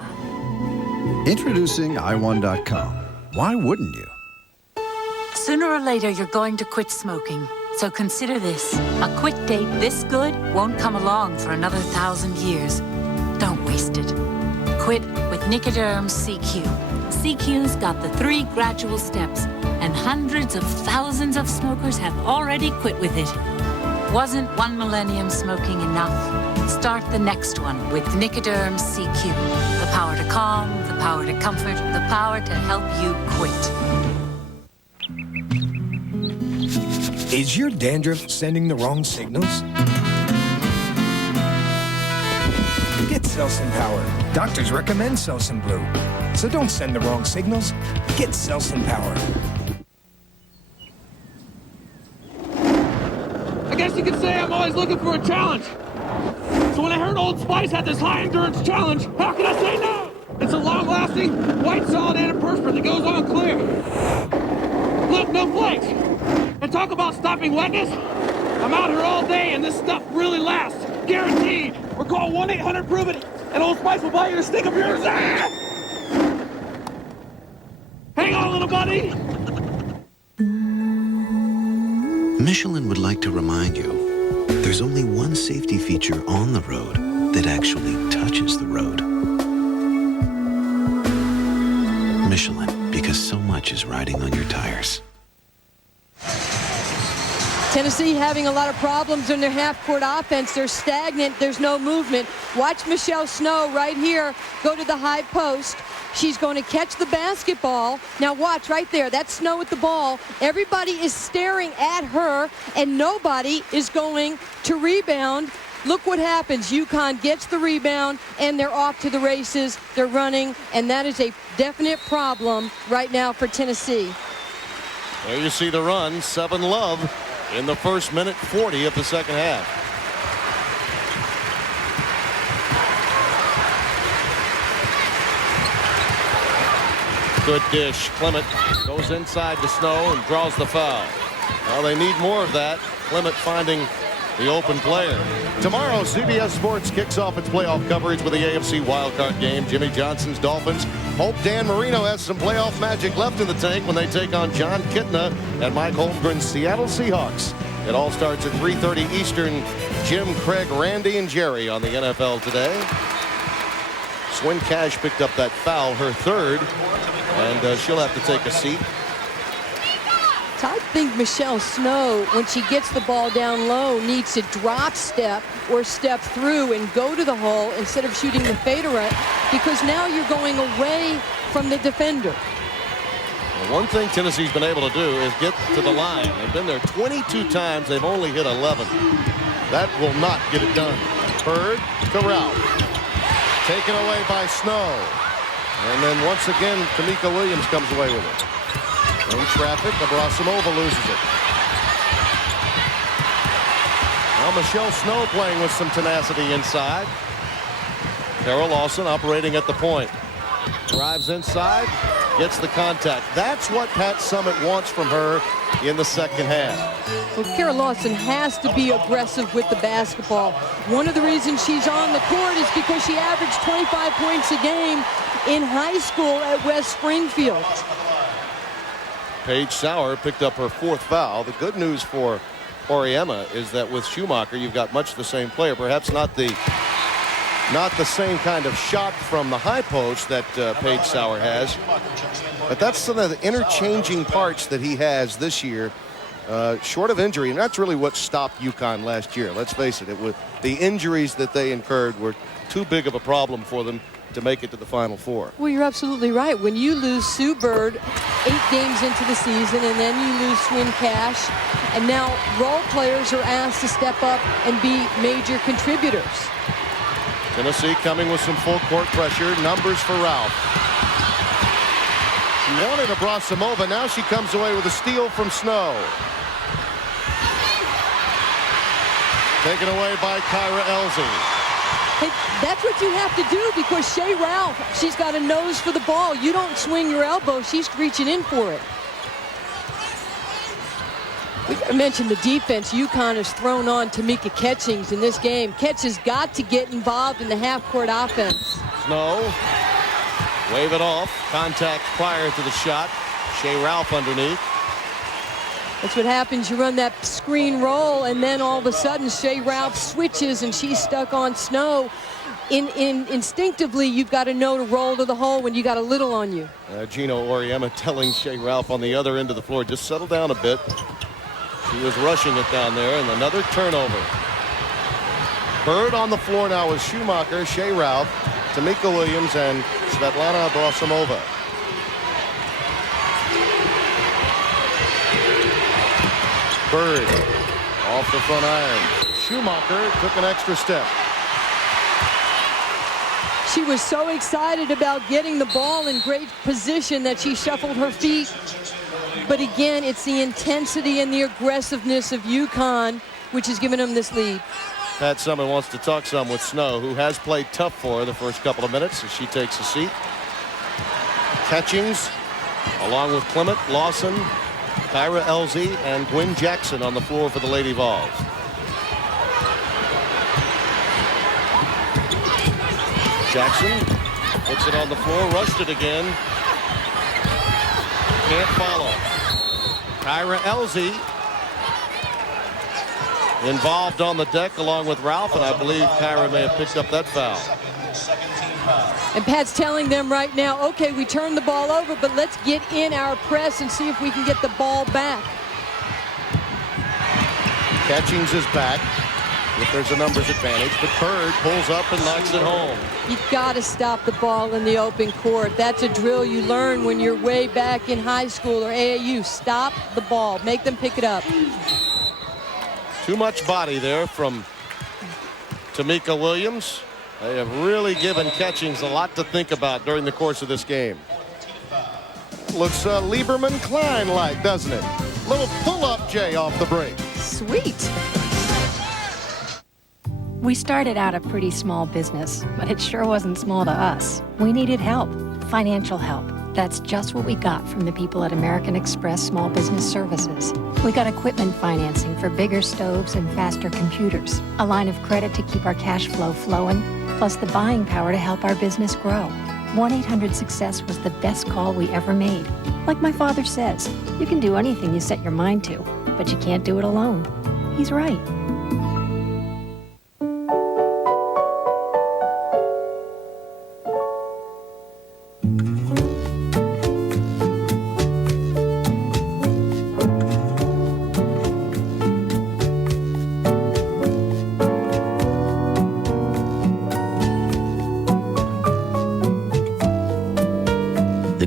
Introducing i1.com. Why wouldn't you? Sooner or later, you're going to quit smoking. So consider this. A quit date this good won't come along for another 1,000 years. Don't waste it. Quit with Nicoderm CQ. CQ's got the 3 gradual steps, and hundreds of thousands of smokers have already quit with it. Wasn't 1 millennium smoking enough? Start the next one with Nicoderm CQ. The power to calm, the power to comfort, the power to help you quit. Is your dandruff sending the wrong signals? Get Selsun Power. Doctors recommend Selsun Blue. So don't send the wrong signals. Get Selsun Power. I guess you could say I'm always looking for a challenge. So when I heard Old Spice had this high endurance challenge, how can I say no? It's a long-lasting, white solid antiperspirant that goes on clear. Look, no flakes. And talk about stopping wetness. I'm out here all day and this stuff really lasts. Guaranteed. Or call 1-800-PROVE-IT and Old Spice will buy you a stick of yours. Ah! Hang on, little buddy. Michelin would like to remind you, there's only one safety feature on the road that actually touches the road. Michelin, because so much is riding on your tires. Tennessee having a lot of problems in their half-court offense. They're stagnant. There's no movement. Watch Michelle Snow right here go to the high post. She's going to catch the basketball. Now watch right there. That's Snow with the ball. Everybody is staring at her, and nobody is going to rebound. Look what happens. UConn gets the rebound, and they're off to the races. They're running, and that is a definite problem right now for Tennessee. There you see the run. 7-Love in the first minute 40 of the second half. Good dish. Clement goes inside to Snow and draws the foul. Well, they need more of that. Clement finding the open player. Tomorrow, CBS Sports kicks off its playoff coverage with the AFC wildcard game. Jimmy Johnson's Dolphins hope Dan Marino has some playoff magic left in the tank when they take on John Kitna and Mike Holmgren's Seattle Seahawks. It all starts at 3:30 Eastern. Jim, Craig, Randy, and Jerry on the NFL Today. Swin Cash picked up that foul, her third, and she'll have to take a seat. I think Michelle Snow, when she gets the ball down low, needs to drop step or step through and go to the hole instead of shooting the fadeaway, because now you're going away from the defender. Well, one thing Tennessee's been able to do is get to the line. They've been there 22 times. They've only hit 11. That will not get it done. Bird to Ralph. Taken away by Snow. And then once again, Tamika Williams comes away with it. In traffic, Abrasimova loses it. Now Michelle Snow playing with some tenacity inside. Carol Lawson operating at the point. Drives inside, gets the contact. That's what Pat Summitt wants from her in the second half. Well, Carol Lawson has to be aggressive with the basketball. One of the reasons she's on the court is because she averaged 25 points a game in high school at West Springfield. Paige Sauer picked up her fourth foul. The good news for Auriemma is that with Schumacher, you've got much the same player, perhaps not the same kind of shot from the high post that Paige Sauer has, but that's some of the interchanging parts that he has this year, short of injury, and that's really what stopped UConn last year. Let's face it, the injuries that they incurred were too big of a problem for them to make it to the Final Four. Well, you're absolutely right. When you lose Sue Bird 8 games into the season, and then you lose Swin Cash, and now role players are asked to step up and be major contributors. Tennessee coming with some full court pressure. Numbers for Ralph. She wanted Abrasimova. Now she comes away with a steal from Snow. Taken away by Kyra Elsie. Hey, that's what you have to do, because Shea Ralph, she's got a nose for the ball. You don't swing your elbow. She's reaching in for it. We got to mention the defense UConn has thrown on Tamika Catchings in this game. Catch has got to get involved in the half-court offense. Snow, wave it off. Contact prior to the shot. Shea Ralph underneath. That's what happens. You run that screen roll, and then all of a sudden Shea Ralph switches, and she's stuck on Snow. Instinctively, you've got to know to roll to the hole when you got a little on you. Gino Auriemma telling Shea Ralph on the other end of the floor, just settle down a bit. She was rushing it down there, and another turnover. Bird on the floor now with Schumacher, Shea Ralph, Tamika Williams, and Svetlana Abrasimova. Bird off the front iron. Schumacher took an extra step. She was so excited about getting the ball in great position that she shuffled her feet. But again, it's the intensity and the aggressiveness of UConn which has given them this lead. Pat Summitt wants to talk some with Snow, who has played tough for her the first couple of minutes as she takes a seat. Catchings, along with Clement, Lawson, Kyra Elsie, and Gwen Jackson on the floor for the Lady Vols. Jackson puts it on the floor, rushed it again. Can't follow. Kyra Elsie involved on the deck along with Ralph, and I believe Kyra may have picked up that foul. And Pat's telling them right now, okay, we turned the ball over, but let's get in our press and see if we can get the ball back. Catchings is back if there's a numbers advantage, but Bird pulls up and knocks it home. You've got to stop the ball in the open court. That's a drill you learn when you're way back in high school or AAU. Stop the ball. Make them pick it up. Too much body there from Tamika Williams. They have really given Catchings a lot to think about during the course of this game. Looks Lieberman Klein-like, doesn't it? Little pull-up J off the break. Sweet. We started out a pretty small business, but it sure wasn't small to us. We needed help, financial help. That's just what we got from the people at American Express Small Business Services. We got equipment financing for bigger stoves and faster computers, a line of credit to keep our cash flow flowing, plus the buying power to help our business grow. 1-800-SUCCESS was the best call we ever made. Like my father says, you can do anything you set your mind to, but you can't do it alone. He's right.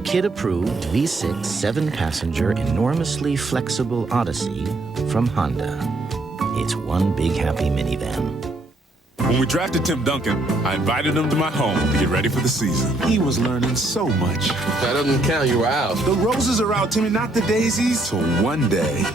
Kid-approved V6 7-passenger enormously flexible Odyssey from Honda. It's one big happy minivan. When we drafted Tim Duncan, I invited him to my home to get ready for the season. He was learning so much. That doesn't count, you were out. The roses are out, Timmy, not the daisies. So one day,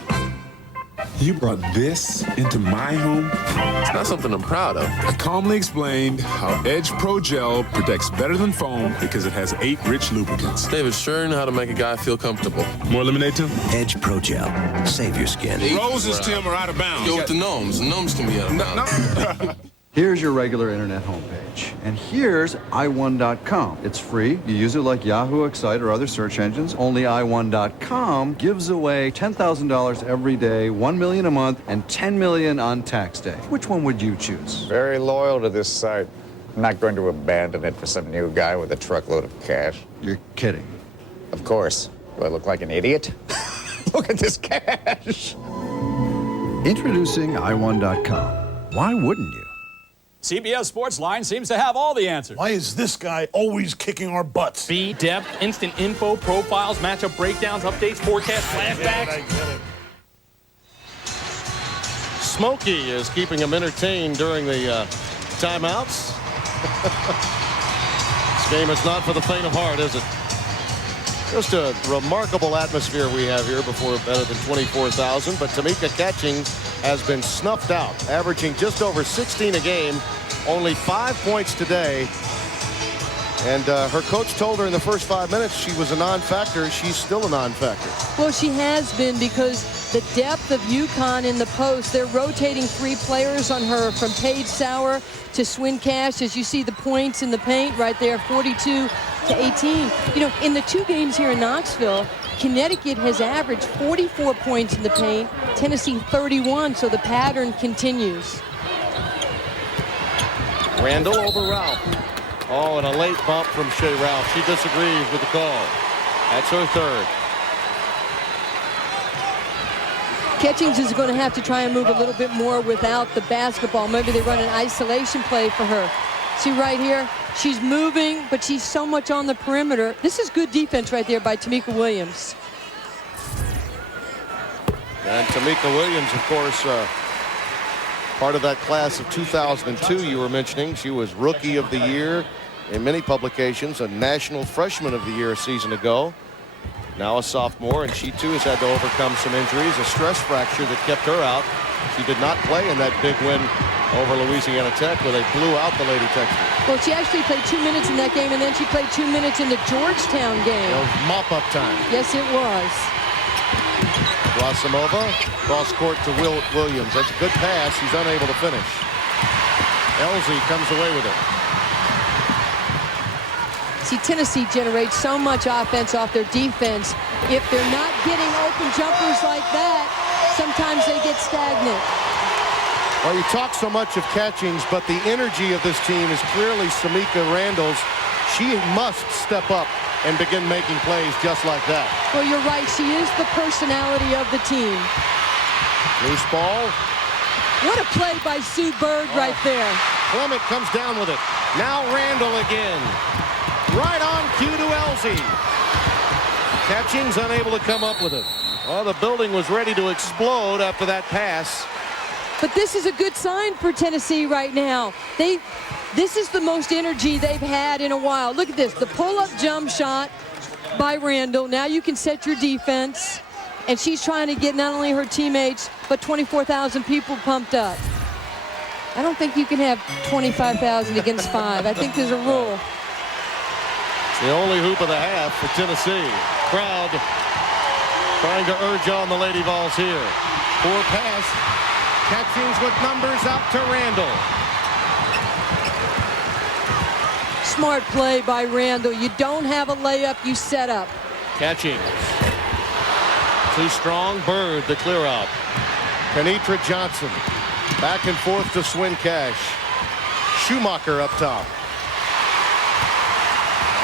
you brought this into my home. It's not something I'm proud of. I calmly explained how Edge Pro Gel protects better than foam because it has 8 rich lubricants. David sure knew how to make a guy feel comfortable. More lemonade, Tim? Edge Pro Gel. Save your skin. The roses, Tim, are out of bounds. Go with the gnomes. The gnomes can be out of bounds. Here's your regular internet homepage. homepage. And here's I1.com. It's free. You use it like Yahoo, Excite, or other search engines. Only I1.com gives away $10,000 every day, $1 million a month, and $10 million on tax day. Which one would you choose? Very loyal to this site. I'm not going to abandon it for some new guy with a truckload of cash. You're kidding. Of course. Do I look like an idiot? Look at this cash. Introducing I1.com. Why wouldn't you? CBS Sports Line seems to have all the answers. Why is this guy always kicking our butts? Speed, depth, instant info, profiles, matchup breakdowns, updates, forecasts, flashbacks. I get it. Smokey is keeping him entertained during the timeouts. This game is not for the faint of heart, is it? Just a remarkable atmosphere we have here before better than 24,000. But Tamika Catchings has been snuffed out, averaging just over 16 a game, only 5 points today. And her coach told her in the first 5 minutes she was a non-factor. She's still a non-factor. Well, she has been, because the depth of UConn in the post, they're rotating 3 players on her, from Paige Sauer to Swin Cash. As you see the points in the paint right there, 42 to 18. You know, in the 2 games here in Knoxville, Connecticut has averaged 44 points in the paint, Tennessee 31, so the pattern continues. Randall over Ralph. Oh, and a late bump from Shea Ralph. She disagrees with the call. That's her third. Catchings is going to have to try and move a little bit more without the basketball. Maybe they run an isolation play for her. See right here, she's moving, but she's so much on the perimeter. This is good defense right there by Tamika Williams. And Tamika Williams, of course, part of that class of 2002 you were mentioning. She was Rookie of the Year in many publications, a National Freshman of the Year a season ago. Now a sophomore, and she too has had to overcome some injuries, a stress fracture that kept her out. She did not play in that big win over Louisiana Tech, where they blew out the Lady Texans. Well, she actually played 2 minutes in that game, and then she played 2 minutes in the Georgetown game. It was mop-up time. Yes, it was. Rasimova, cross court to Williams. That's a good pass. He's unable to finish. Elsie comes away with it. See, Tennessee generates so much offense off their defense. If they're not getting open jumpers like that, sometimes they get stagnant. Well, you talk so much of Catchings, but the energy of this team is clearly Samika Randall's. She must step up and begin making plays just like that. Well, you're right. She is the personality of the team. Loose ball. What a play by Sue Bird right there. Clement comes down with it. Now Randall again. Right on cue to Elsie. Catchings unable to come up with it. Well, the building was ready to explode after that pass. But this is a good sign for Tennessee right now. This is the most energy they've had in a while. Look at this, the pull-up jump shot by Randall. Now you can set your defense. And she's trying to get not only her teammates, but 24,000 people pumped up. I don't think you can have 25,000 against 5. I think there's a rule. It's the only hoop of the half for Tennessee. Crowd trying to urge on the Lady Vols here. Poor pass. Catchings with numbers out to Randall. Smart play by Randall. You don't have a layup, you set up. Catchings. Too strong. Bird the clear out. Kenitra Johnson. Back and forth to Swin Cash. Schumacher up top.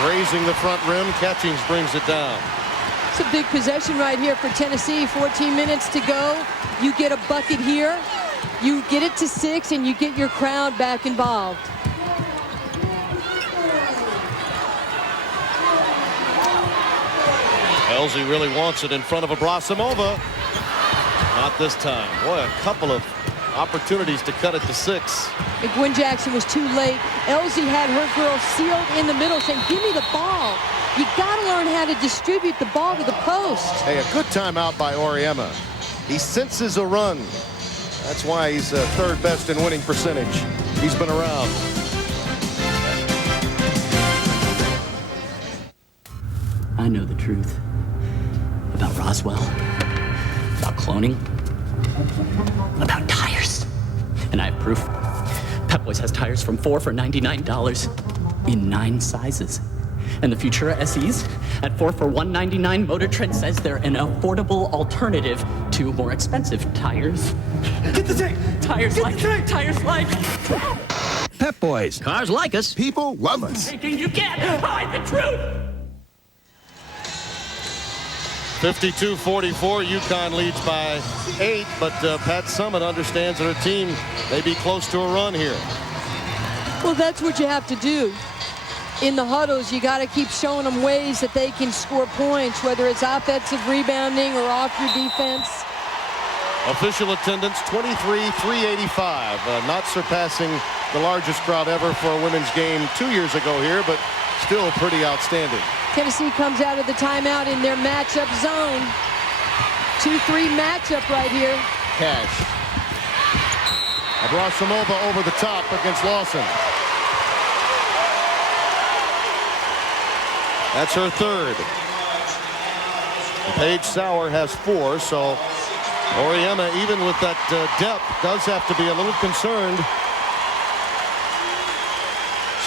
Grazing the front rim. Catchings brings it down. It's a big possession right here for Tennessee. 14 minutes to go. You get a bucket here. You get it to 6, and you get your crowd back involved. Elsie really wants it in front of Abrasimova. Not this time. Boy, a couple of opportunities to cut it to 6. And Gwen Jackson was too late. Elsie had her girl sealed in the middle, saying, give me the ball. You got to learn how to distribute the ball to the post. Hey, a good timeout by Auriemma. He senses a run. That's why he's third best in winning percentage. He's been around. I know the truth about Roswell, about cloning, about tires. And I have proof. Pep Cowboys has tires from 4 for $99 in 9 sizes. And the Futura SEs at 4 for $199. Motor Trend says they're an affordable alternative to more expensive tires. Get the tape! Tires Get like, the tape! tires like. Pep Boys. Cars like us. People love us. Thinking you can't hide the truth! 52-44, UConn leads by 8, but Pat Summitt understands that her team may be close to a run here. Well, that's what you have to do. In the huddles, you got to keep showing them ways that they can score points, whether it's offensive rebounding or off your defense. Official attendance, 23,385, not surpassing the largest crowd ever for a women's game 2 years ago here, but still pretty outstanding. Tennessee comes out of the timeout in their matchup zone. 2-3 matchup right here. Cash. Abrasimova over the top against Lawson. That's her third. Paige Sauer has 4, so Auriemma, even with that depth, does have to be a little concerned.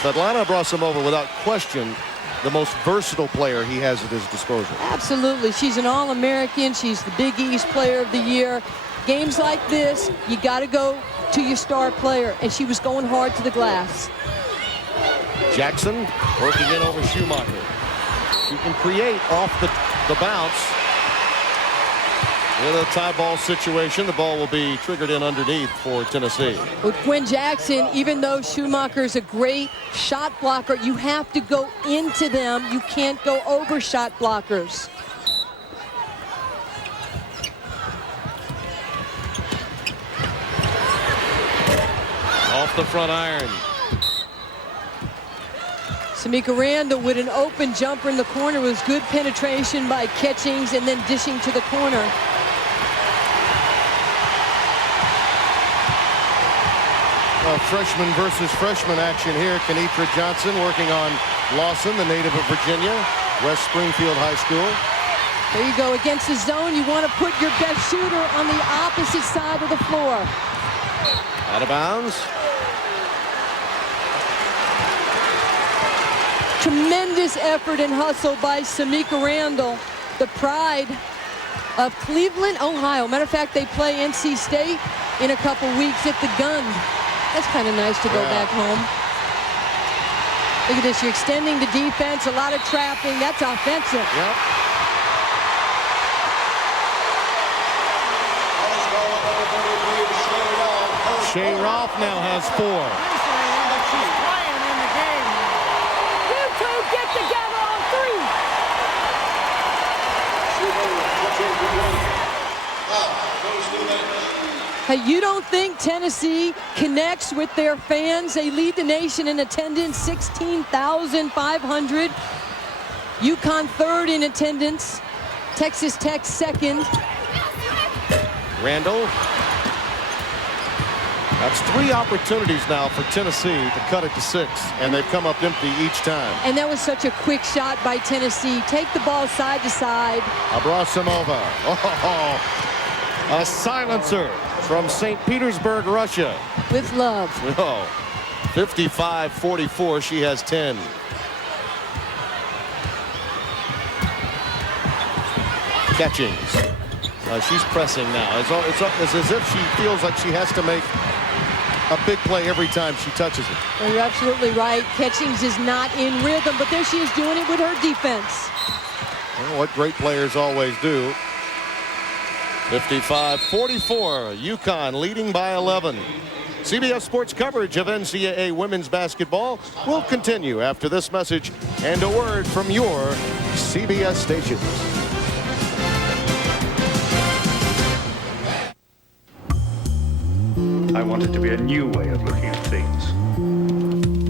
Svetlana Abrasimova, without question, the most versatile player he has at his disposal. Absolutely. She's an All-American. She's the Big East Player of the Year. Games like this, you got to go to your star player, and she was going hard to the glass. Jackson working in over Schumacher. She can create off the bounce. In a tie ball situation, the ball will be triggered in underneath for Tennessee. With Quinn Jackson, even though Schumacher's a great shot blocker, you have to go into them. You can't go over shot blockers. Off the front iron. Samika Randall with an open jumper in the corner was good penetration by Catchings and then dishing to the corner. Freshman versus freshman action here. Kenitra Johnson working on Lawson, the native of Virginia, West Springfield High School. There you go. Against the zone, you want to put your best shooter on the opposite side of the floor. Out of bounds. Tremendous effort and hustle by Samika Randall, the pride of Cleveland, Ohio. Matter of fact, they play NC State in a couple weeks at the Gun. That's kind of nice to go back home. Look at this. You're extending the defense. A lot of trapping. That's offensive. Yep. Shea Ralph now has 4. She's playing in the game. You two get together on 3. Hey, you don't think Tennessee connects with their fans? They lead the nation in attendance, 16,500. UConn third in attendance. Texas Tech second. Randall. That's 3 opportunities now for Tennessee to cut it to 6, and they've come up empty each time. And that was such a quick shot by Tennessee. Take the ball side to side. Abrasimova. Oh, a silencer from St. Petersburg, Russia. With love. Oh, 55-44. She has 10. Catchings. She's pressing now. It's as if she feels like she has to make a big play every time she touches it. Well, you're absolutely right. Catchings is not in rhythm, but there she is doing it with her defense. Well, what great players always do. 55-44. UConn leading by 11. CBS Sports coverage of NCAA women's basketball will continue after this message and a word from your CBS stations. I want it to be a new way of looking at things.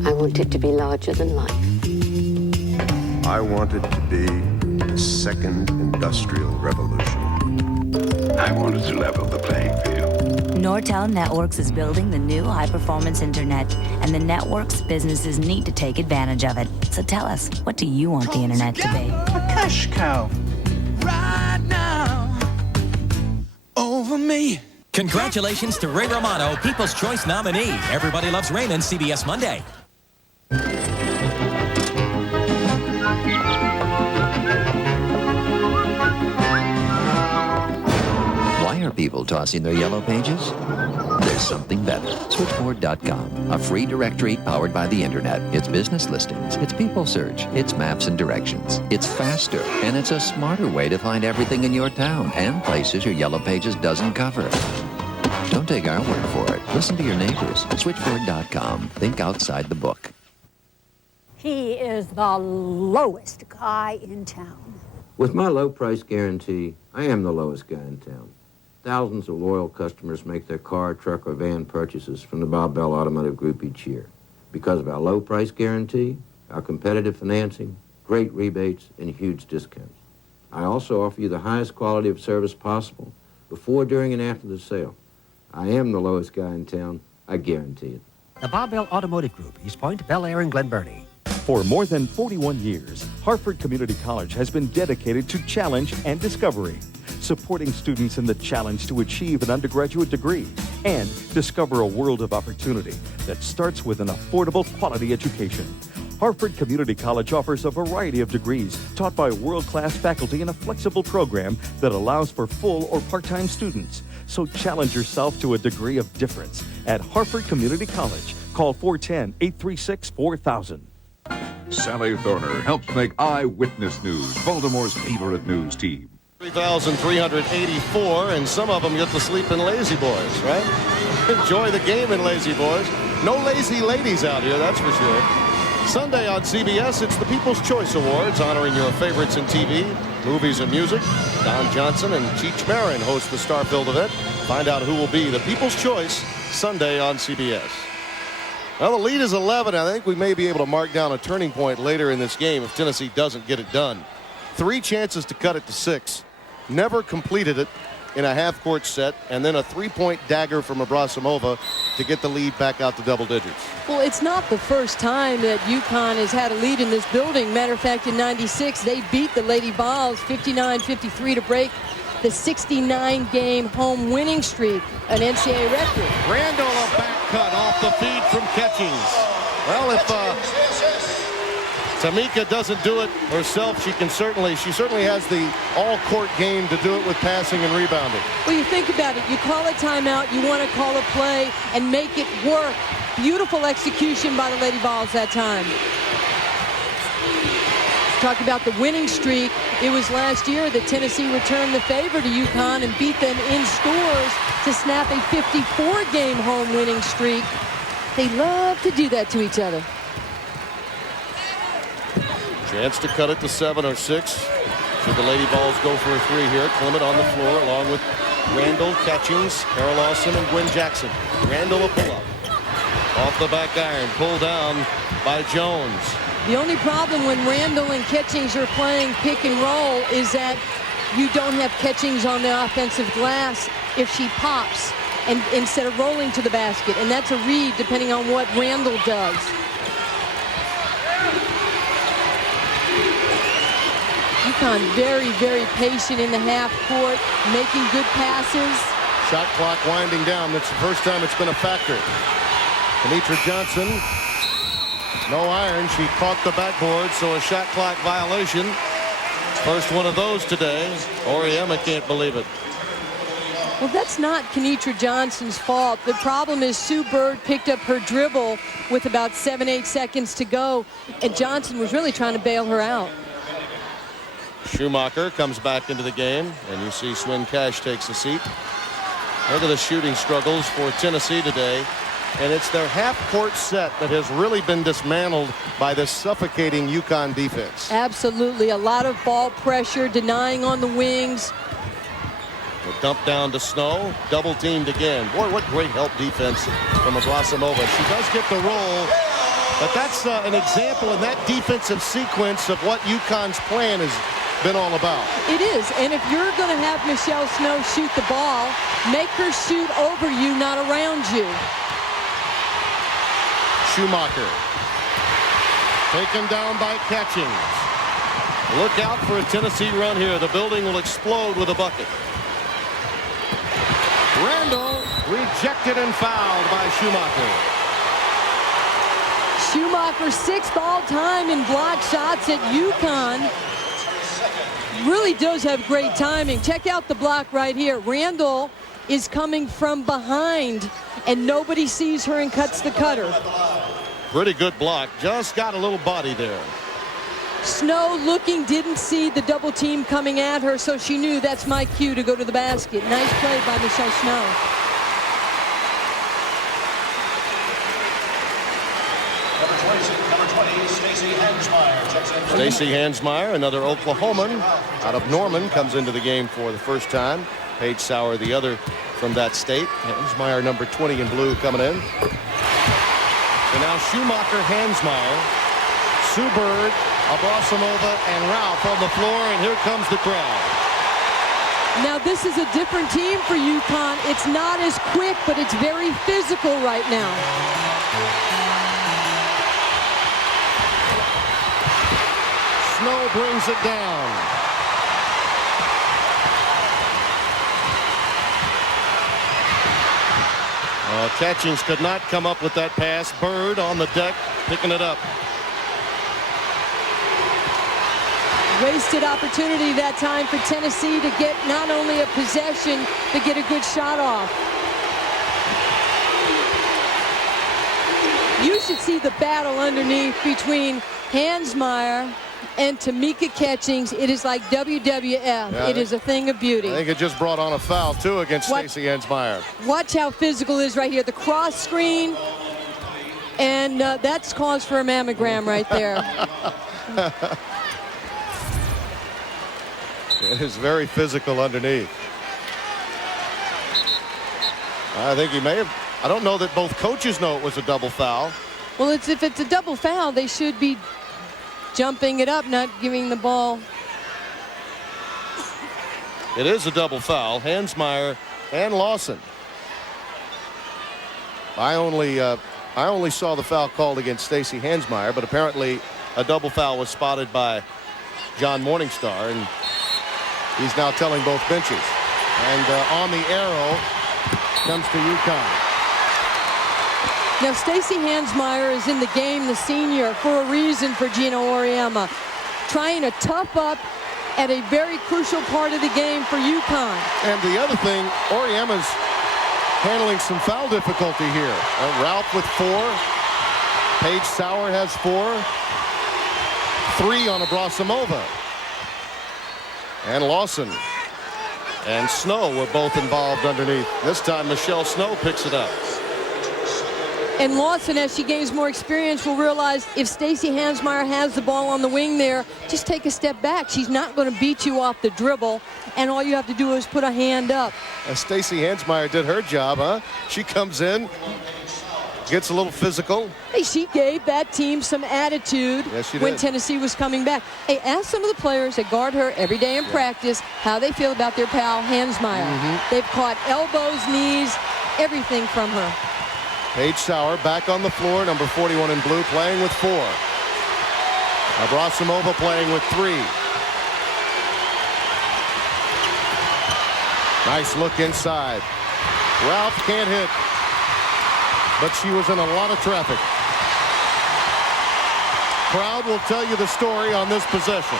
I want it to be larger than life. I want it to be the second industrial revolution. I wanted to level the playing field. Nortel Networks is building the new high-performance internet, and the network's businesses need to take advantage of it. So tell us, what do you want the internet to be? A cash cow. Right now, over me. Congratulations to Ray Romano, People's Choice nominee. Everybody Loves Raymond, CBS Monday. Why are people tossing their yellow pages? There's something better. Switchboard.com, a free directory powered by the internet. It's business listings, it's people search, it's maps and directions. It's faster, and it's a smarter way to find everything in your town and places your yellow pages doesn't cover. Don't take our word for it. Listen to your neighbors. Switchboard.com. Think outside the book. He is the lowest guy in town. With my low price guarantee, I am the lowest guy in town. Thousands of loyal customers make their car, truck, or van purchases from the Bob Bell Automotive Group each year. Because of our low price guarantee, our competitive financing, great rebates, and huge discounts. I also offer you the highest quality of service possible before, during, and after the sale. I am the lowest guy in town. I guarantee it. The Bob Bell Automotive Group, East Point, Bel Air, and Glen Burnie. For more than 41 years, Hartford Community College has been dedicated to challenge and discovery, supporting students in the challenge to achieve an undergraduate degree and discover a world of opportunity that starts with an affordable quality education. Hartford Community College offers a variety of degrees taught by world-class faculty in a flexible program that allows for full or part-time students. So challenge yourself to a degree of difference at Hartford Community College. Call 410-836-4000. Sally Thorner helps make Eyewitness News, Baltimore's favorite news team. 3,384, and some of them get to sleep in Lazy Boys, right? Enjoy the game in Lazy Boys. No lazy ladies out here, that's for sure. Sunday on CBS, it's the People's Choice Awards, honoring your favorites in TV, movies, and music. Don Johnson and Cheech Marin host the star-filled event. Find out who will be the People's Choice Sunday on CBS. Well, the lead is 11. I think we may be able to mark down a turning point later in this game if Tennessee doesn't get it done. 3 chances to cut it to 6. Never completed it in a half-court set, and then a 3-point dagger from Abrasimova to get the lead back out to double digits. Well, it's not the first time that UConn has had a lead in this building. Matter of fact, in '96, they beat the Lady Vols 59-53 to break the 69-game home winning streak, an NCAA record. Randall, a back cut off the feed from Catchings. Well, if Tamika doesn't do it herself, she certainly has the all-court game to do it with passing and rebounding. Well, you think about it. You call a timeout, you want to call a play and make it work. Beautiful execution by the Lady Vols that time. Talk about the winning streak. It was last year that Tennessee returned the favor to UConn and beat them in stores to snap a 54-game home winning streak. They love to do that to each other. Chance to cut it to 7 or 6. Should the Lady Vols go for a 3 here? Clement on the floor along with Randall, Catchings, Carol Lawson, and Gwen Jackson. Randall a pull-up. Off the back iron, pulled down by Jones. The only problem when Randall and Catchings are playing pick and roll is that you don't have Catchings on the offensive glass if she pops and instead of rolling to the basket. And that's a read depending on what Randall does. UConn very, very patient in the half court, making good passes. Shot clock winding down. That's the first time it's been a factor. Kenitra Johnson, no iron. She caught the backboard, so a shot clock violation. First one of those today. Oriema can't believe it. Well, that's not Kenitra Johnson's fault. The problem is Sue Bird picked up her dribble with about 7-8 seconds to go, and Johnson was really trying to bail her out. Schumacher comes back into the game, and you see Swin Cash takes a seat. Look at the shooting struggles for Tennessee today. And it's their half-court set that has really been dismantled by this suffocating UConn defense. Absolutely. A lot of ball pressure, denying on the wings. The dump down to Snow, double teamed again. Boy, what great help defense from Abrasimova. She does get the roll, but that's an example in that defensive sequence of what UConn's plan has been all about. It is, and if you're going to have Michelle Snow shoot the ball, make her shoot over you, not around you. Schumacher taken down by Catchings. Look out for a Tennessee run here. The building will explode with a bucket. Randall rejected and fouled by Schumacher. Schumacher 6th all-time in block shots at UConn. Really does have great timing. Check out the block right here. Randall is coming from behind, and nobody sees her and cuts the cutter. Pretty good block. Just got a little body there. Snow looking, didn't see the double team coming at her, so she knew that's my cue to go to the basket. Nice play by Michelle Snow. Number 20, Stacey Hansmeyer checks in. Stacey Hansmeyer, another Oklahoman out of Norman, comes into the game for the first time. Paige Sauer, the other from that state. Hansmeyer, number 20 in blue, coming in. So now Schumacher, Hansmeyer, Sue Bird, Abrasamova, and Ralph on the floor, and here comes the crowd. Now this is a different team for UConn. It's not as quick, but it's very physical right now. Snow brings it down. Catchings could not come up with that pass. Bird on the deck, picking it up. Wasted opportunity that time for Tennessee to get not only a possession, but get a good shot off. You should see the battle underneath between Hansmeyer and Tamika Catchings. It is like WWF. Yeah, it is a thing of beauty. I think it just brought on a foul, too, against Stacey Hansmeyer. Watch how physical it is right here. The cross screen, and that's cause for a mammogram right there. It is very physical underneath. I think he may have. I don't know that both coaches know it was a double foul. Well, if it's a double foul, they should be jumping it up, not giving the ball. It is a double foul. Hansmeyer and Lawson. I only saw the foul called against Stacey Hansmeyer, but apparently a double foul was spotted by John Morningstar, and he's now telling both benches. And on the arrow comes to UConn. Now, Stacey Hansmeyer is in the game, the senior, for a reason for Gina Auriemma. Trying to tough up at a very crucial part of the game for UConn. And the other thing, Auriemma's handling some foul difficulty here. Ralph with 4. Paige Sauer has 4. 3 on Abrasamova. And Lawson and Snow were both involved underneath. This time Michelle Snow picks it up. And Lawson, as she gains more experience, will realize if Stacey Hansmeyer has the ball on the wing there, just take a step back. She's not going to beat you off the dribble, and all you have to do is put a hand up. Stacey Hansmeyer did her job, huh? She comes in, gets a little physical. Hey, she gave that team some attitude when Tennessee was coming back. Hey, ask some of the players that guard her every day in practice how they feel about their pal Hansmeyer. They've caught elbows, knees, everything from her. Paige Sauer back on the floor, number 41 in blue, playing with 4. Abrasamova playing with 3. Nice look inside. Ralph can't hit, but she was in a lot of traffic. Crowd will tell you the story on this possession.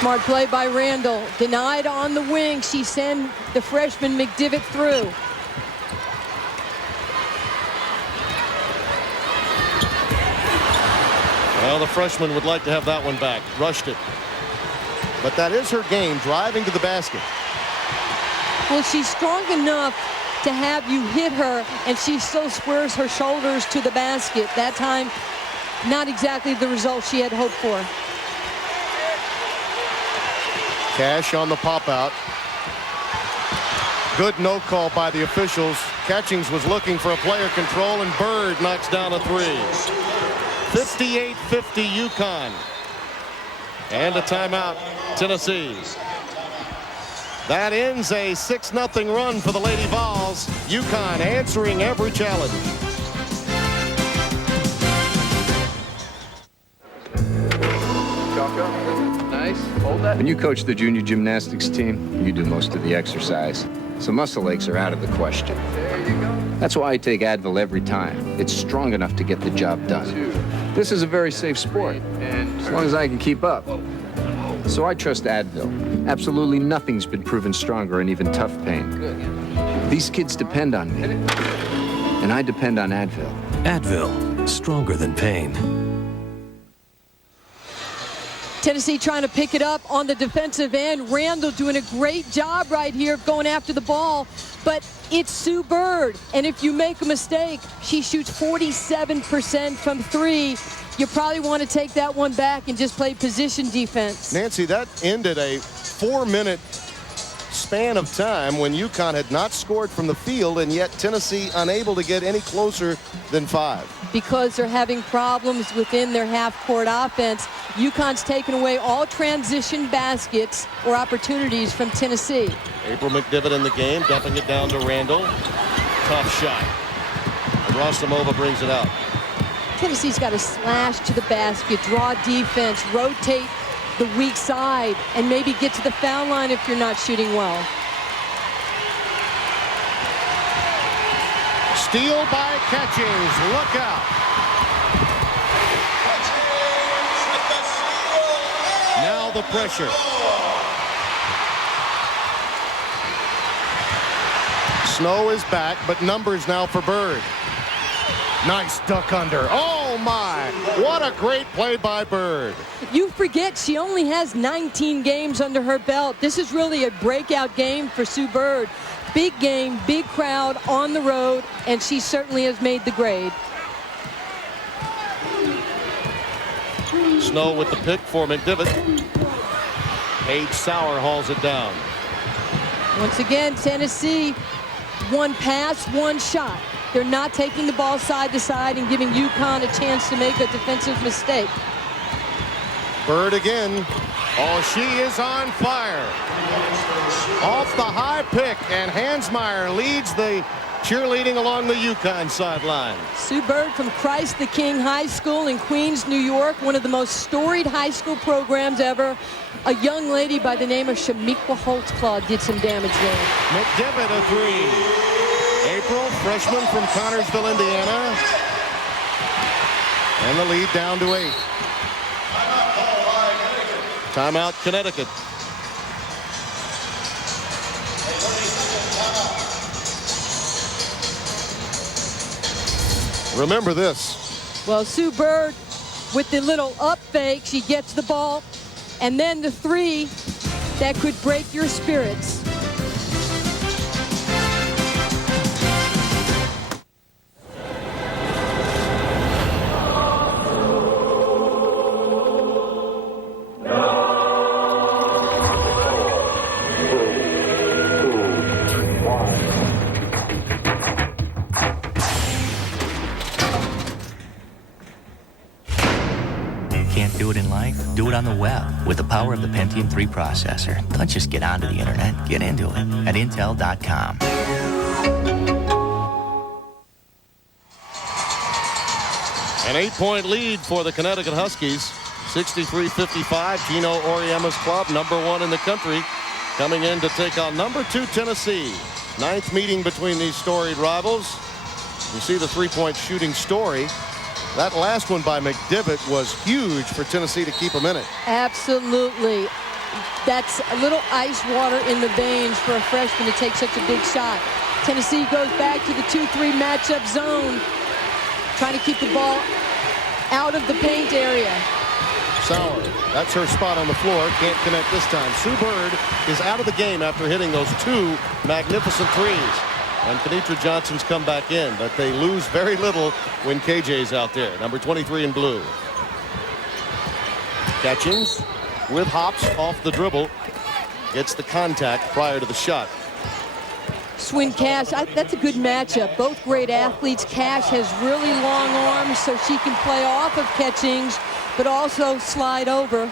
Smart play by Randall. Denied on the wing. She sent the freshman McDivitt through. Well, the freshman would like to have that one back. Rushed it. But that is her game, driving to the basket. Well, she's strong enough to have you hit her, and she still squares her shoulders to the basket. That time, not exactly the result she had hoped for. Cash on the pop out. Good no call by the officials. Catchings was looking for a player control, and Bird knocks down a 3. 58-50 UConn. And a timeout, Tennessee. That ends a 6-0 run for the Lady Vols. UConn answering every challenge. Chalk up. Nice. Hold that. When you coach the junior gymnastics team, you do most of the exercise. So muscle aches are out of the question. There you go. That's why I take Advil every time. It's strong enough to get the job done. This is a very safe sport, as long as I can keep up. So I trust Advil. Absolutely nothing's been proven stronger in even tough pain. These kids depend on me, and I depend on Advil. Advil, stronger than pain. Tennessee trying to pick it up on the defensive end. Randall doing a great job right here going after the ball. But it's Sue Bird. And if you make a mistake, she shoots 47% from 3. You probably want to take that one back and just play position defense. Nancy, that ended a 4-minute span of time when UConn had not scored from the field, and yet Tennessee unable to get any closer than 5. Because they're having problems within their half-court offense. UConn's taken away all transition baskets or opportunities from Tennessee. April McDivitt in the game, dumping it down to Randall. Tough shot. And Rostamova brings it out. Tennessee's got to slash to the basket, draw defense, rotate the weak side, and maybe get to the foul line if you're not shooting well. Steal by Catchings. Look out. Now the pressure. Snow is back, but numbers now for Bird. Nice duck under. Oh my, what a great play by Bird. You forget she only has 19 games under her belt. This is really a breakout game for Sue Bird. Big game, big crowd on the road, and she certainly has made the grade. Snow with the pick for McDivitt. Paige Sauer hauls it down. Once again, Tennessee, one pass, one shot. They're not taking the ball side to side and giving UConn a chance to make a defensive mistake. Bird again. Oh, she is on fire. Off the high pick, and Hansmeyer leads the cheerleading along the UConn sideline. Sue Bird from Christ the King High School in Queens, New York, one of the most storied high school programs ever. A young lady by the name of Shamiqua Holtzclaw did some damage there. McDivitt a 3. April, freshman from Connersville, Indiana. And the lead down to 8. Timeout, Connecticut. Remember this. Well, Sue Bird with the little up fake, she gets the ball, and then the 3 that could break your spirits. Can't do it in life? Do it on the web with the power of the Pentium 3 processor. Don't just get onto the internet, get into it at Intel.com. An 8-point lead for the Connecticut Huskies. 63-55. Gino Auriemma's club, #1 in the country, coming in to take on #2 Tennessee. 9th meeting between these storied rivals. You see the 3-point shooting story. That last one by McDivitt was huge for Tennessee to keep them in it. Absolutely. That's a little ice water in the veins for a freshman to take such a big shot. Tennessee goes back to the 2-3 matchup zone, trying to keep the ball out of the paint area. Sauer, that's her spot on the floor. Can't connect this time. Sue Bird is out of the game after hitting those 2 magnificent threes. And Kenitra Johnson's come back in, but they lose very little when KJ's out there. #23 in blue. Catchings with hops off the dribble. Gets the contact prior to the shot. Swin Cash, that's a good matchup. Both great athletes. Cash has really long arms, so she can play off of Catchings, but also slide over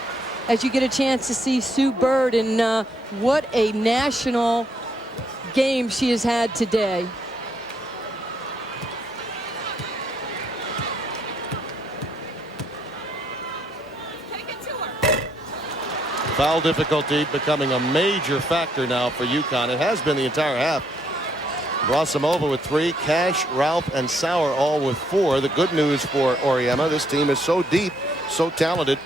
as you get a chance to see Sue Bird. And what a national game she has had today. Foul difficulty becoming a major factor now for UConn. It has been the entire half. Brasimova with 3, Cash, Ralph, and Sauer all with 4. The good news for Auriemma, this team is so deep, so talented,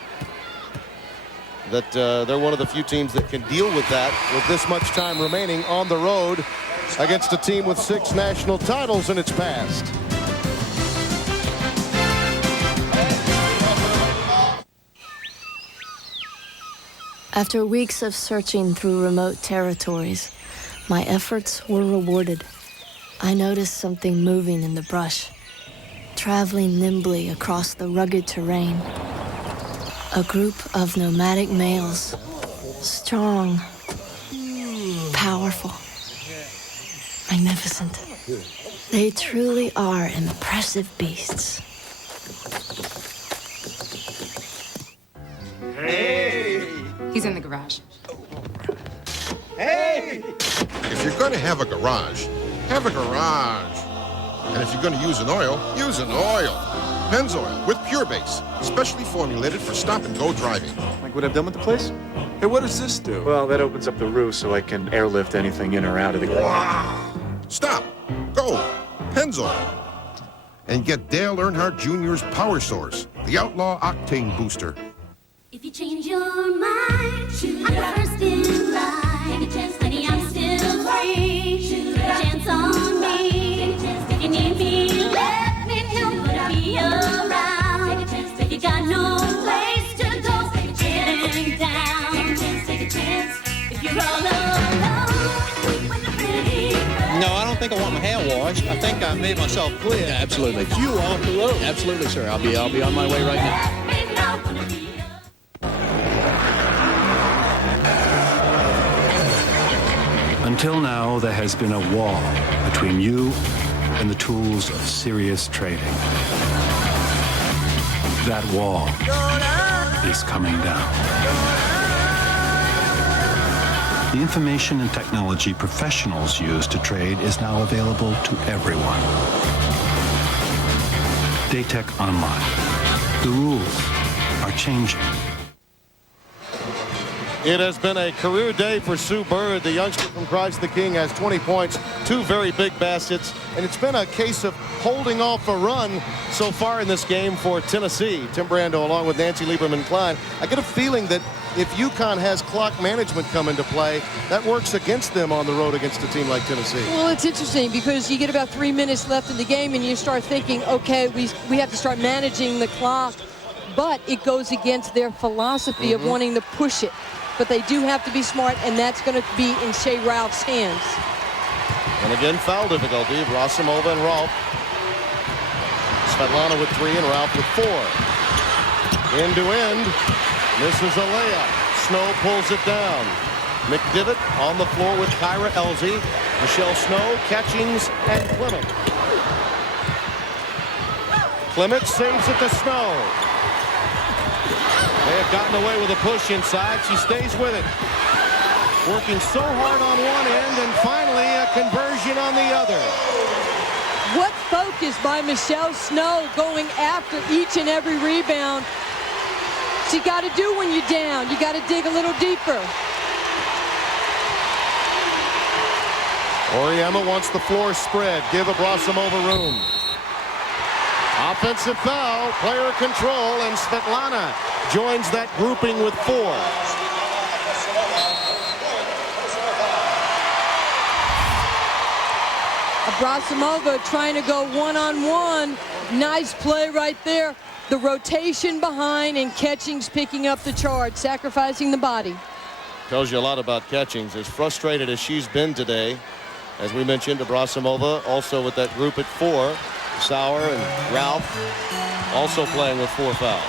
that they're one of the few teams that can deal with that with this much time remaining on the road against a team with 6 national titles in its past. After weeks of searching through remote territories, my efforts were rewarded. I noticed something moving in the brush, traveling nimbly across the rugged terrain. A group of nomadic males, strong, powerful, magnificent. They truly are impressive beasts. Hey! He's in the garage. Hey! If you're going to have a garage, have a garage. And if you're going to use an oil, use an oil. Pennzoil with Pure Base, specially formulated for stop-and-go driving. Like what I've done with the place? Hey, what does this do? Well, that opens up the roof so I can airlift anything in or out of the garage. Stop. Go. Pennzoil. And get Dale Earnhardt Jr.'s Power Source, the Outlaw Octane Booster. If you change your mind, I'm the first in line. Take a chance, honey, I'm still free. Take a chance on me. If you need me, let me know. I'll be around. If you got no place to go, getting down. Take a chance. If you're all alone with a pretty girl. No, I don't think I want my hair washed. I think I made myself clear. Yeah, absolutely. You off the road. Absolutely, sir. I'll be on my way right now. Until now, there has been a wall between you and the tools of serious trading. That wall is coming down. The information and technology professionals use to trade is now available to everyone. Daytech Online. The rules are changing. It has been a career day for Sue Bird. The youngster from Christ the King has 20 points, 2 very big baskets, and it's been a case of holding off a run so far in this game for Tennessee. Tim Brando along with Nancy Lieberman-Klein. I get a feeling that if UConn has clock management come into play, that works against them on the road against a team like Tennessee. Well, it's interesting because you get about 3 minutes left in the game and you start thinking, okay, we have to start managing the clock, but it goes against their philosophy of wanting to push it. But they do have to be smart, and that's going to be in Shea Ralph's hands. And again, foul difficulty. Brasimova and Ralph. Svetlana with 3 and Ralph with 4. End to end. Misses a layup. Snow pulls it down. McDivitt on the floor with Kyra Elsie. Michelle Snow, Catchings, and Clement. Clement saves it to Snow. They have gotten away with a push inside. She stays with it. Working so hard on one end and finally a conversion on the other. What focus by Michelle Snow going after each and every rebound. You got to do when you're down. You got to dig a little deeper. Auriemma wants the floor spread. Give Brasimova room. Offensive foul, player control, and Svetlana joins that grouping with 4. Brasimova trying to go one-on-one. Nice play right there. The rotation behind and Catchings picking up the charge, sacrificing the body. Tells you a lot about Catchings. As frustrated as she's been today, as we mentioned, Brasimova also with that group at 4. Sauer and Ralph also playing with 4 fouls.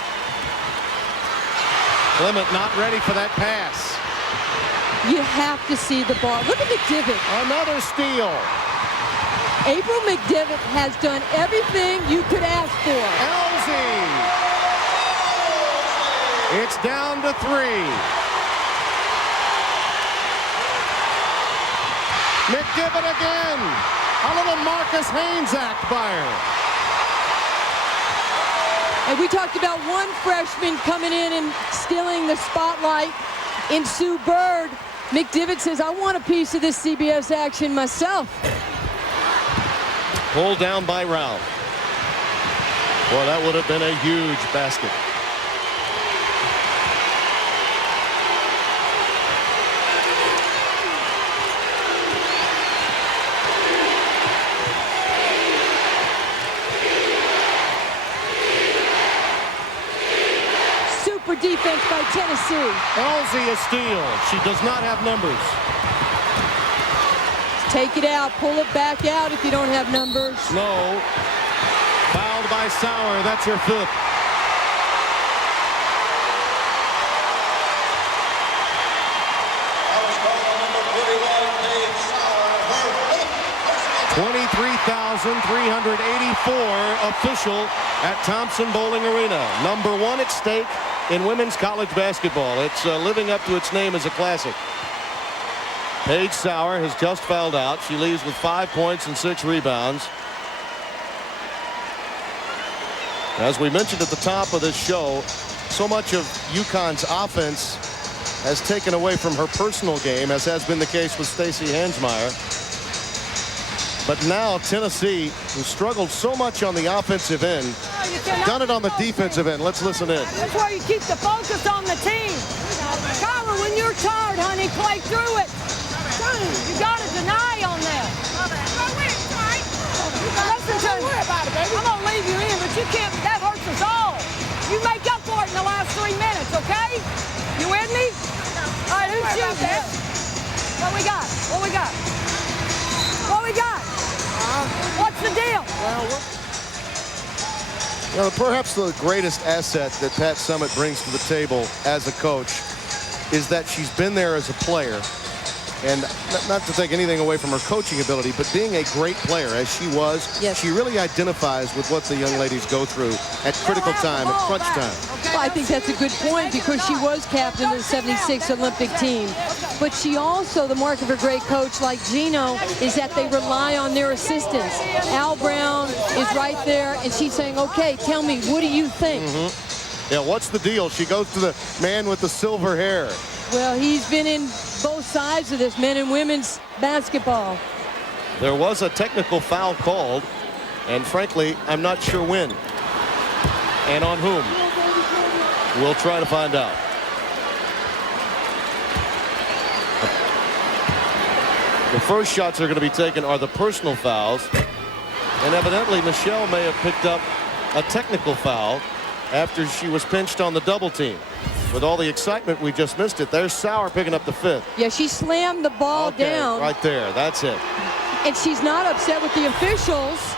Clement not ready for that pass. You have to see the ball. Look at McDivitt. Another steal. April McDivitt has done everything you could ask for. Elsie. It's down to 3. McDivitt again. A little Marcus Haynes act by her. And we talked about one freshman coming in and stealing the spotlight. in Sue Bird. McDivitt says, I want a piece of this CBS action myself. Pulled down by Rao. Boy, that would have been a huge basket. Super defense by Tennessee. Elsie a steal. She does not have numbers. Take it out, pull it back out if you don't have numbers. No. Fouled by Sauer. That's her fifth. $23,384 official at Thompson Bowling Arena. Number one at stake in women's college basketball. It's living up to its name as a classic. Paige Sauer has just fouled out. She leaves with 5 points and 6 rebounds. As we mentioned at the top of this show, so much of UConn's offense has taken away from her personal game, as has been the case with Stacey Hansmeier. But now Tennessee, who struggled so much on the offensive end, done it on the defensive end. Let's listen in. That's where you keep the focus on the team. Kyler, when you're tired, honey, play through it. You got to deny on that. Listen to me. Don't worry about it, baby. I'm going to leave you in, but you can't. That hurts us all. You make up for it in the last 3 minutes, okay? You with me? All right, who's shooting? What we got? What we got? What we got? What's the deal? Well, perhaps the greatest asset that Pat Summitt brings to the table as a coach is that she's been there as a player. And not to take anything away from her coaching ability, but being a great player, as she was, yes, she really identifies with what the young ladies go through at critical time, at crunch time. Well, I think that's a good point because she was captain of the 76 Olympic team. But she also, the mark of a great coach like Gino, is that they rely on their assistants. Al Brown is right there, and she's saying, okay, tell me, what do you think? Yeah, what's the deal? She goes to the man with the silver hair. Well, he's been in both sides of this, men and women's basketball. There was a technical foul called, and frankly, I'm not sure when and on whom. We'll try to find out. The first shots that are going to be taken are the personal fouls, and evidently Michelle may have picked up a technical foul after she was pinched on the double team. With all the excitement, we just missed it. There's Sauer picking up the fifth. Yeah, she slammed the ball down. Right there. That's it. And she's not upset with the officials.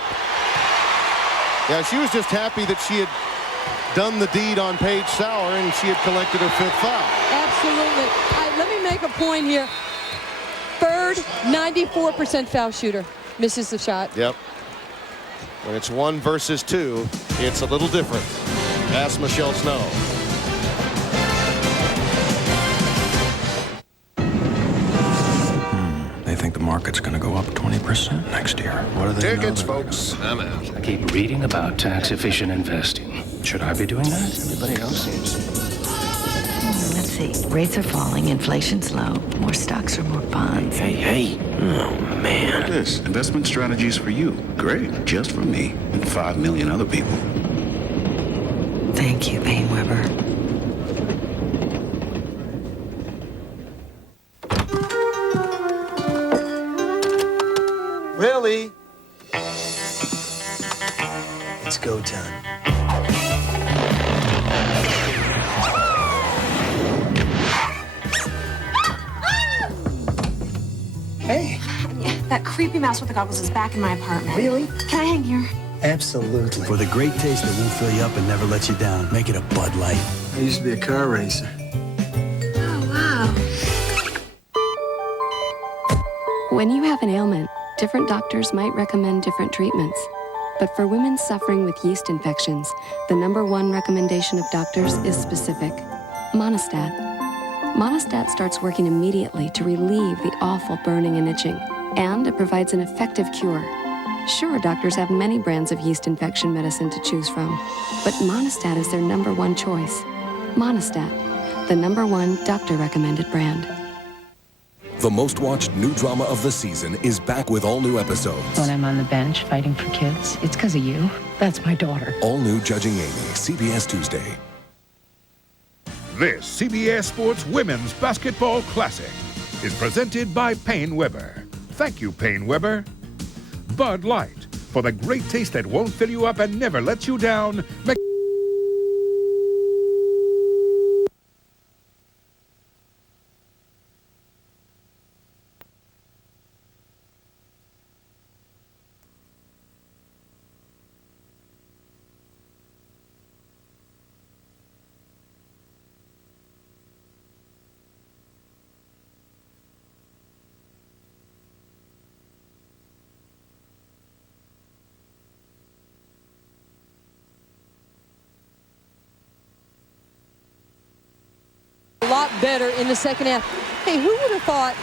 Yeah, she was just happy that she had done the deed on Paige Sauer and she had collected her fifth foul. Absolutely. Let me make a point here. Bird, 94% foul shooter. Misses the shot. Yep. When it's 1 versus 2, it's a little different. Ask Michelle Snow. They think the market's going to go up 20% next year. What are they? Tickets, folks. I'm out. I keep reading about tax-efficient investing. Should I be doing that? Everybody else seems. Let's see. Rates are falling, inflation's low, more stocks or more bonds. Hey. Oh, man. This investment strategy is for you. Great. Just for me and 5 million other people. Thank you, Weber. Really? It's go time. Hey. That creepy mouse with the goggles is back in my apartment. Really? Can I hang here? Absolutely. For the great taste that won't fill you up and never let you down, make it a Bud Light. I used to be a car racer. Oh, wow. When you have an ailment, different doctors might recommend different treatments. But for women suffering with yeast infections, the #1 recommendation of doctors is specific: Monistat. Monistat starts working immediately to relieve the awful burning and itching, and it provides an effective cure. Sure, doctors have many brands of yeast infection medicine to choose from, but Monistat is their #1 choice. Monistat, the #1 doctor-recommended brand. The most watched new drama of the season is back with all new episodes. When I'm on the bench fighting for kids, it's because of you. That's my daughter. All new Judging Amy, CBS Tuesday. This CBS Sports Women's Basketball Classic is presented by Payne Weber. Thank you, Payne Weber. Bud Light, for the great taste that won't fill you up and never lets you down. A lot better in the second half. Hey, who would have thought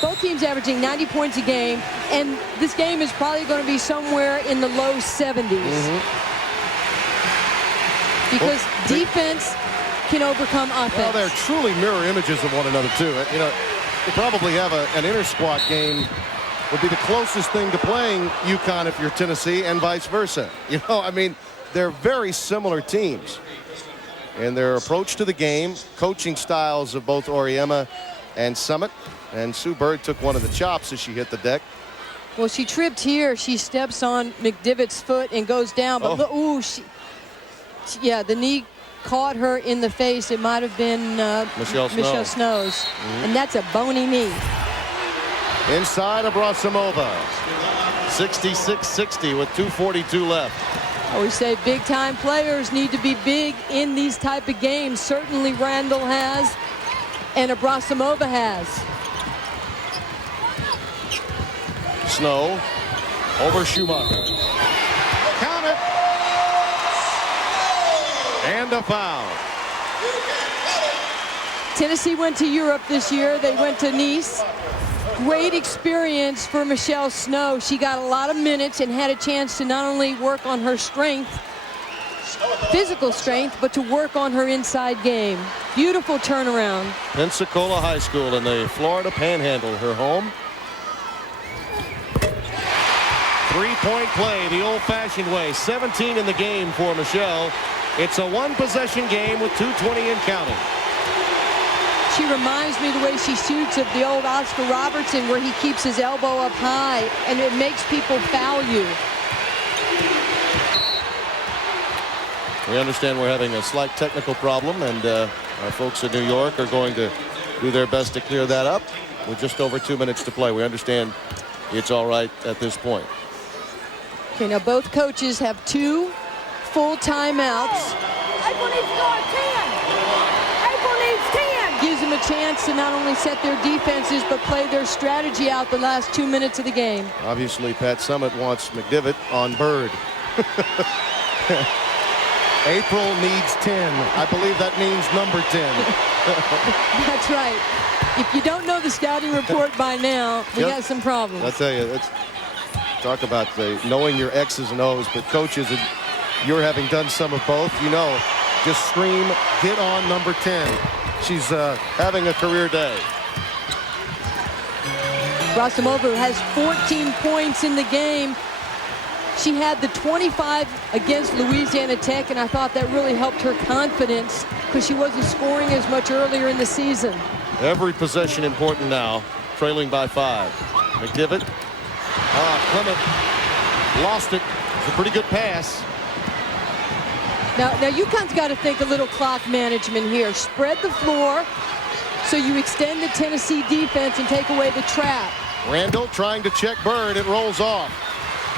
both teams averaging 90 points a game, and this game is probably going to be somewhere in the low 70s. Because defense can overcome offense. Well, they're truly mirror images of one another, too. You know, you probably have an inter-squad game would be the closest thing to playing UConn if you're Tennessee, and vice versa. You know, I mean, they're very similar teams. And their approach to the game, coaching styles of both Auriemma and Summit. And Sue Bird took one of the chops as she hit the deck. Well, she tripped here. She steps on McDivitt's foot and goes down. But look, ooh, yeah, the knee caught her in the face. It might have been Michelle Snow's. And that's a bony knee. Inside Abrasimova. 66-60 with 2:42 left. We say big-time players need to be big in these type of games. Certainly Randall has, and Abrasimova has. Snow over Schumacher. Count it. And a foul. Tennessee went to Europe this year. They went to Nice. Great experience for Michelle Snow. She got a lot of minutes and had a chance to not only work on her strength, physical strength, but to work on her inside game. Beautiful turnaround. Pensacola High School in the Florida Panhandle, her home. Three-point play the old-fashioned way. 17 in the game for Michelle. It's a one-possession game with 2:20 and counting. She reminds me the way she shoots of the old Oscar Robertson, where he keeps his elbow up high, and it makes people foul you. We understand we're having a slight technical problem, and our folks in New York are going to do their best to clear that up with just over 2 minutes to play. We understand it's all right at this point. Okay, now both coaches have 2 full timeouts. April needs to go at 10. April needs 10. Gives them a chance to not only set their defenses, but play their strategy out the last 2 minutes of the game. Obviously, Pat Summit wants McDivitt on Bird. April needs 10. I believe that means number 10. That's right. If you don't know the scouting report by now, we got some problems. I'll tell you, let's talk about knowing your X's and O's, but coaches, you're having done some of both, you know, just scream, get on number 10. She's having a career day. Abrasimova has 14 points in the game. She had the 25 against Louisiana Tech, and I thought that really helped her confidence because she wasn't scoring as much earlier in the season. Every possession important now, trailing by 5. McDivitt. Clement lost it. It's a pretty good pass. Now UConn's got to think a little clock management here. Spread the floor so you extend the Tennessee defense and take away the trap. Randall trying to check Bird. It rolls off.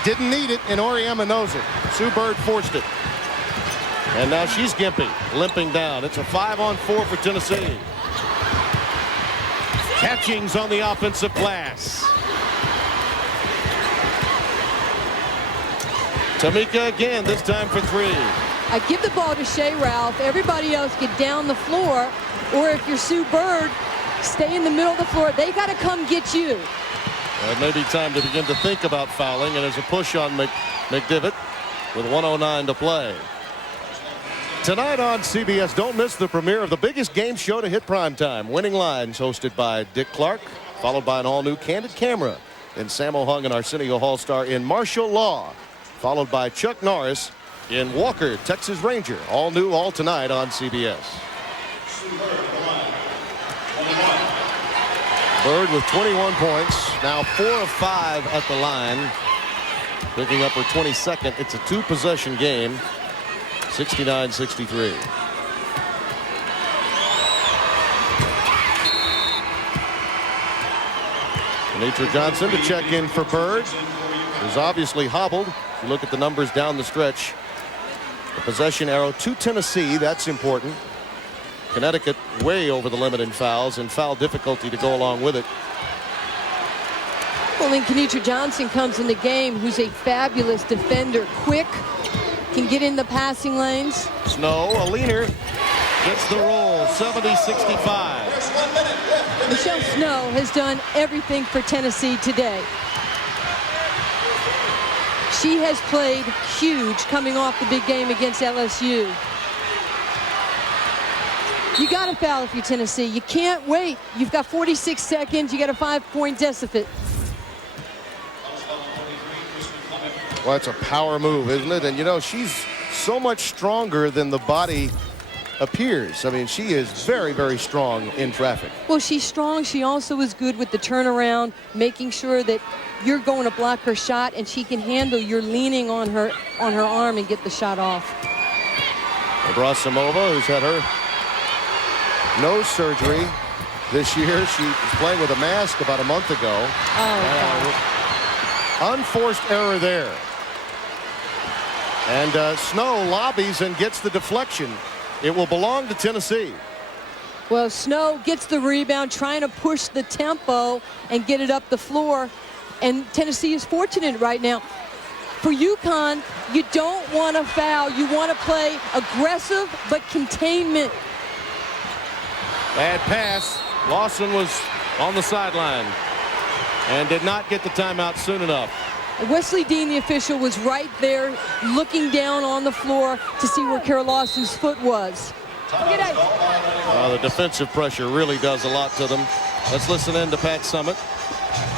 Didn't need it, and Auriemma knows it. Sue Bird forced it. And now she's gimpy, limping down. It's a 5-on-4 for Tennessee. Catchings on the offensive glass. Tamika again, this time for 3. I give the ball to Shea Ralph. Everybody else get down the floor. Or if you're Sue Bird, stay in the middle of the floor. They got to come get you. It may be time to begin to think about fouling, and there's a push on McDivitt with 1:09 to play. Tonight on CBS, don't miss the premiere of the biggest game show to hit primetime. Winning Lines, hosted by Dick Clark, followed by an all-new Candid Camera. Then Sammo Hung and Arsenio Hall star in Martial Law, followed by Chuck Norris in Walker, Texas Ranger. All new, all tonight on CBS. Bird with 21 points, now 4 of 5 at the line, picking up her 22nd. It's a 2-possession game. 69-63. Kenitra Johnson to check in for Bird, who's obviously hobbled. If you look at the numbers down the stretch, the possession arrow to Tennessee, that's important. Connecticut way over the limit in fouls, and foul difficulty to go along with it. Well, then Kenitra Johnson comes in the game, who's a fabulous defender, quick, can get in the passing lanes. Snow, a leaner, gets the roll, 70-65. Michelle Snow has done everything for Tennessee today. She has played huge coming off the big game against LSU. You got to foul if you're Tennessee. You can't wait. You've got 46 seconds. You got a 5-point deficit. Well, it's a power move, isn't it? And, you know, she's so much stronger than the body appears. I mean, she is very, very strong in traffic. Well, she's strong. She also is good with the turnaround, making sure that you're going to block her shot, and she can handle your leaning on her arm and get the shot off. Abrasimova, who's had her nose surgery this year. She was playing with a mask about a month ago. Unforced error there. And Snow lobbies and gets the deflection. It will belong to Tennessee. Well, Snow gets the rebound, trying to push the tempo and get it up the floor. And Tennessee is fortunate right now. For UConn, you don't want to foul. You want to play aggressive but containment. Bad pass. Lawson was on the sideline and did not get the timeout soon enough. Wesley Dean, the official, was right there looking down on the floor to see where Kara Lawson's foot was. The defensive pressure really does a lot to them. Let's listen in to Pat Summitt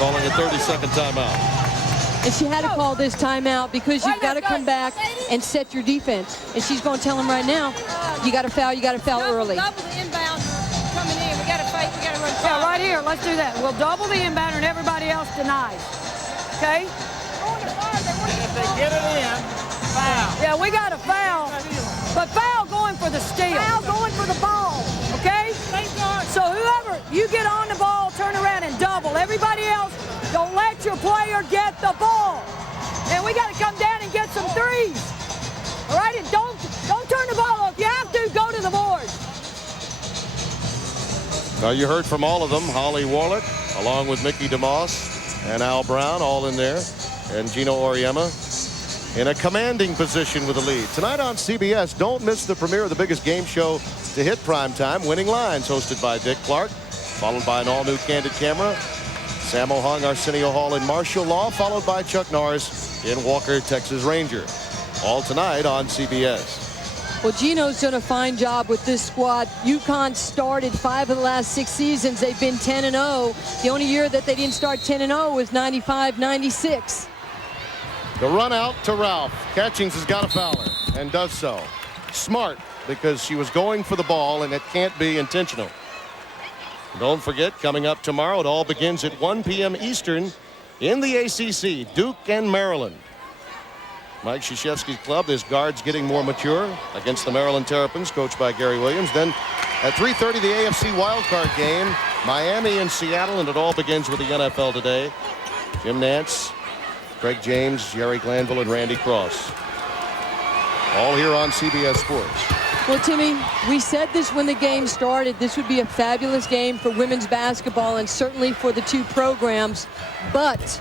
calling a 30-second timeout. And she had to call this timeout because you've got to come back and set your defense. And she's going to tell him right now, you got to foul early. Double the inbound coming in. We got to fight. We got to run. Yeah, right here. Let's do that. We'll double the inbound and everybody else denies. Okay? And if they get it in, foul. Yeah, we got to foul. But foul going for the steal. Foul going for the ball. Okay? So whoever, you get on the ball, turn around and double. Everybody else, don't let your player get the ball. And we got to come down and get some threes. All right? And don't turn the ball off. If you have to, go to the board. Now you heard from all of them. Holly Warlick, along with Mickey DeMoss and Al Brown, all in there. And Gino Auriemma in a commanding position with the lead. Tonight on CBS, don't miss the premiere of the biggest game show to hit primetime, Winning Lines, hosted by Dick Clark, followed by an all-new Candid Camera. Sammo Hung, Arsenio Hall in Martial Law, followed by Chuck Norris in Walker, Texas Ranger. All tonight on CBS. Well, Gino's done a fine job with this squad. UConn started 5 of the last 6 seasons. They've been 10-0. The only year that they didn't start 10-0 was 95-96. The run out to Ralph. Catchings has got a fouler and does so. Smart, because she was going for the ball and it can't be intentional. Don't forget, coming up tomorrow, it all begins at 1 p.m. Eastern in the ACC, Duke and Maryland. Mike Krzyzewski's club, his guards getting more mature against the Maryland Terrapins, coached by Gary Williams. Then at 3:30, the AFC wildcard game, Miami and Seattle, and it all begins with the NFL today. Jim Nantz, Craig James, Jerry Glanville, and Randy Cross. All here on CBS Sports. Well, Timmy, we said this when the game started. This would be a fabulous game for women's basketball and certainly for the two programs. But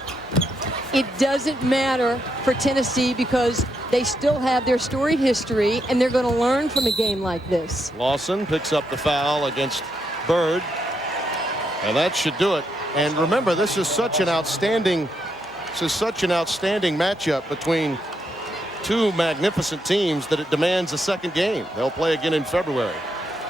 it doesn't matter for Tennessee because they still have their storied history and they're going to learn from a game like this. Lawson picks up the foul against Bird. And that should do it. And remember, this is such an outstanding matchup between two magnificent teams that it demands a second game. They'll play again in February.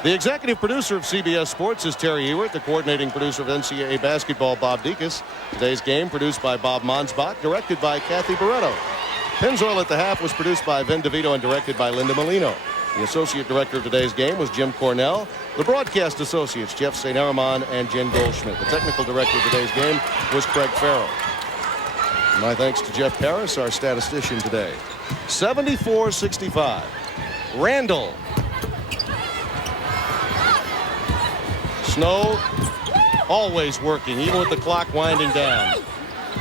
The executive producer of CBS Sports is Terry Ewert. The coordinating producer of NCAA basketball, Bob Dekas. Today's game produced by Bob Monsbach, directed by Kathy Barretto. Pennzoil at the half was produced by Vin DeVito and directed by Linda Molino. The associate director of today's game was Jim Cornell. The broadcast associates, Jeff St. Araman and Jen Goldschmidt. The technical director of today's game was Craig Farrell. My thanks to Jeff Paris, our statistician today. 74-65. Randall. Snow always working, even with the clock winding down.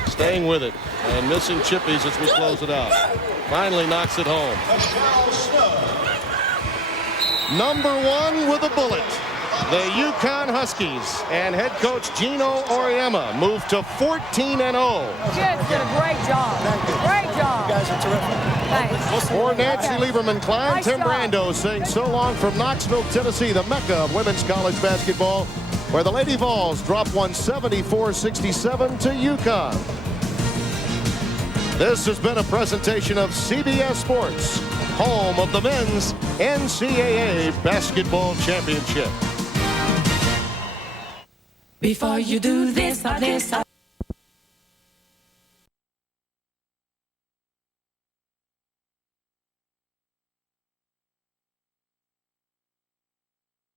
Staying with it and missing chippies as we close it out. Finally knocks it home. Number one with a bullet. The UConn Huskies and head coach Gino Auriemma moved to 14-0. Kids did a great job. Great job. You guys are terrific. Thanks. For Nancy Lieberman-Klein, Nice Tim job. Brando saying so long from Knoxville, Tennessee, the mecca of women's college basketball, where the Lady Vols drop 174-67 to UConn. This has been a presentation of CBS Sports, home of the men's NCAA basketball championship. Before you do this or this or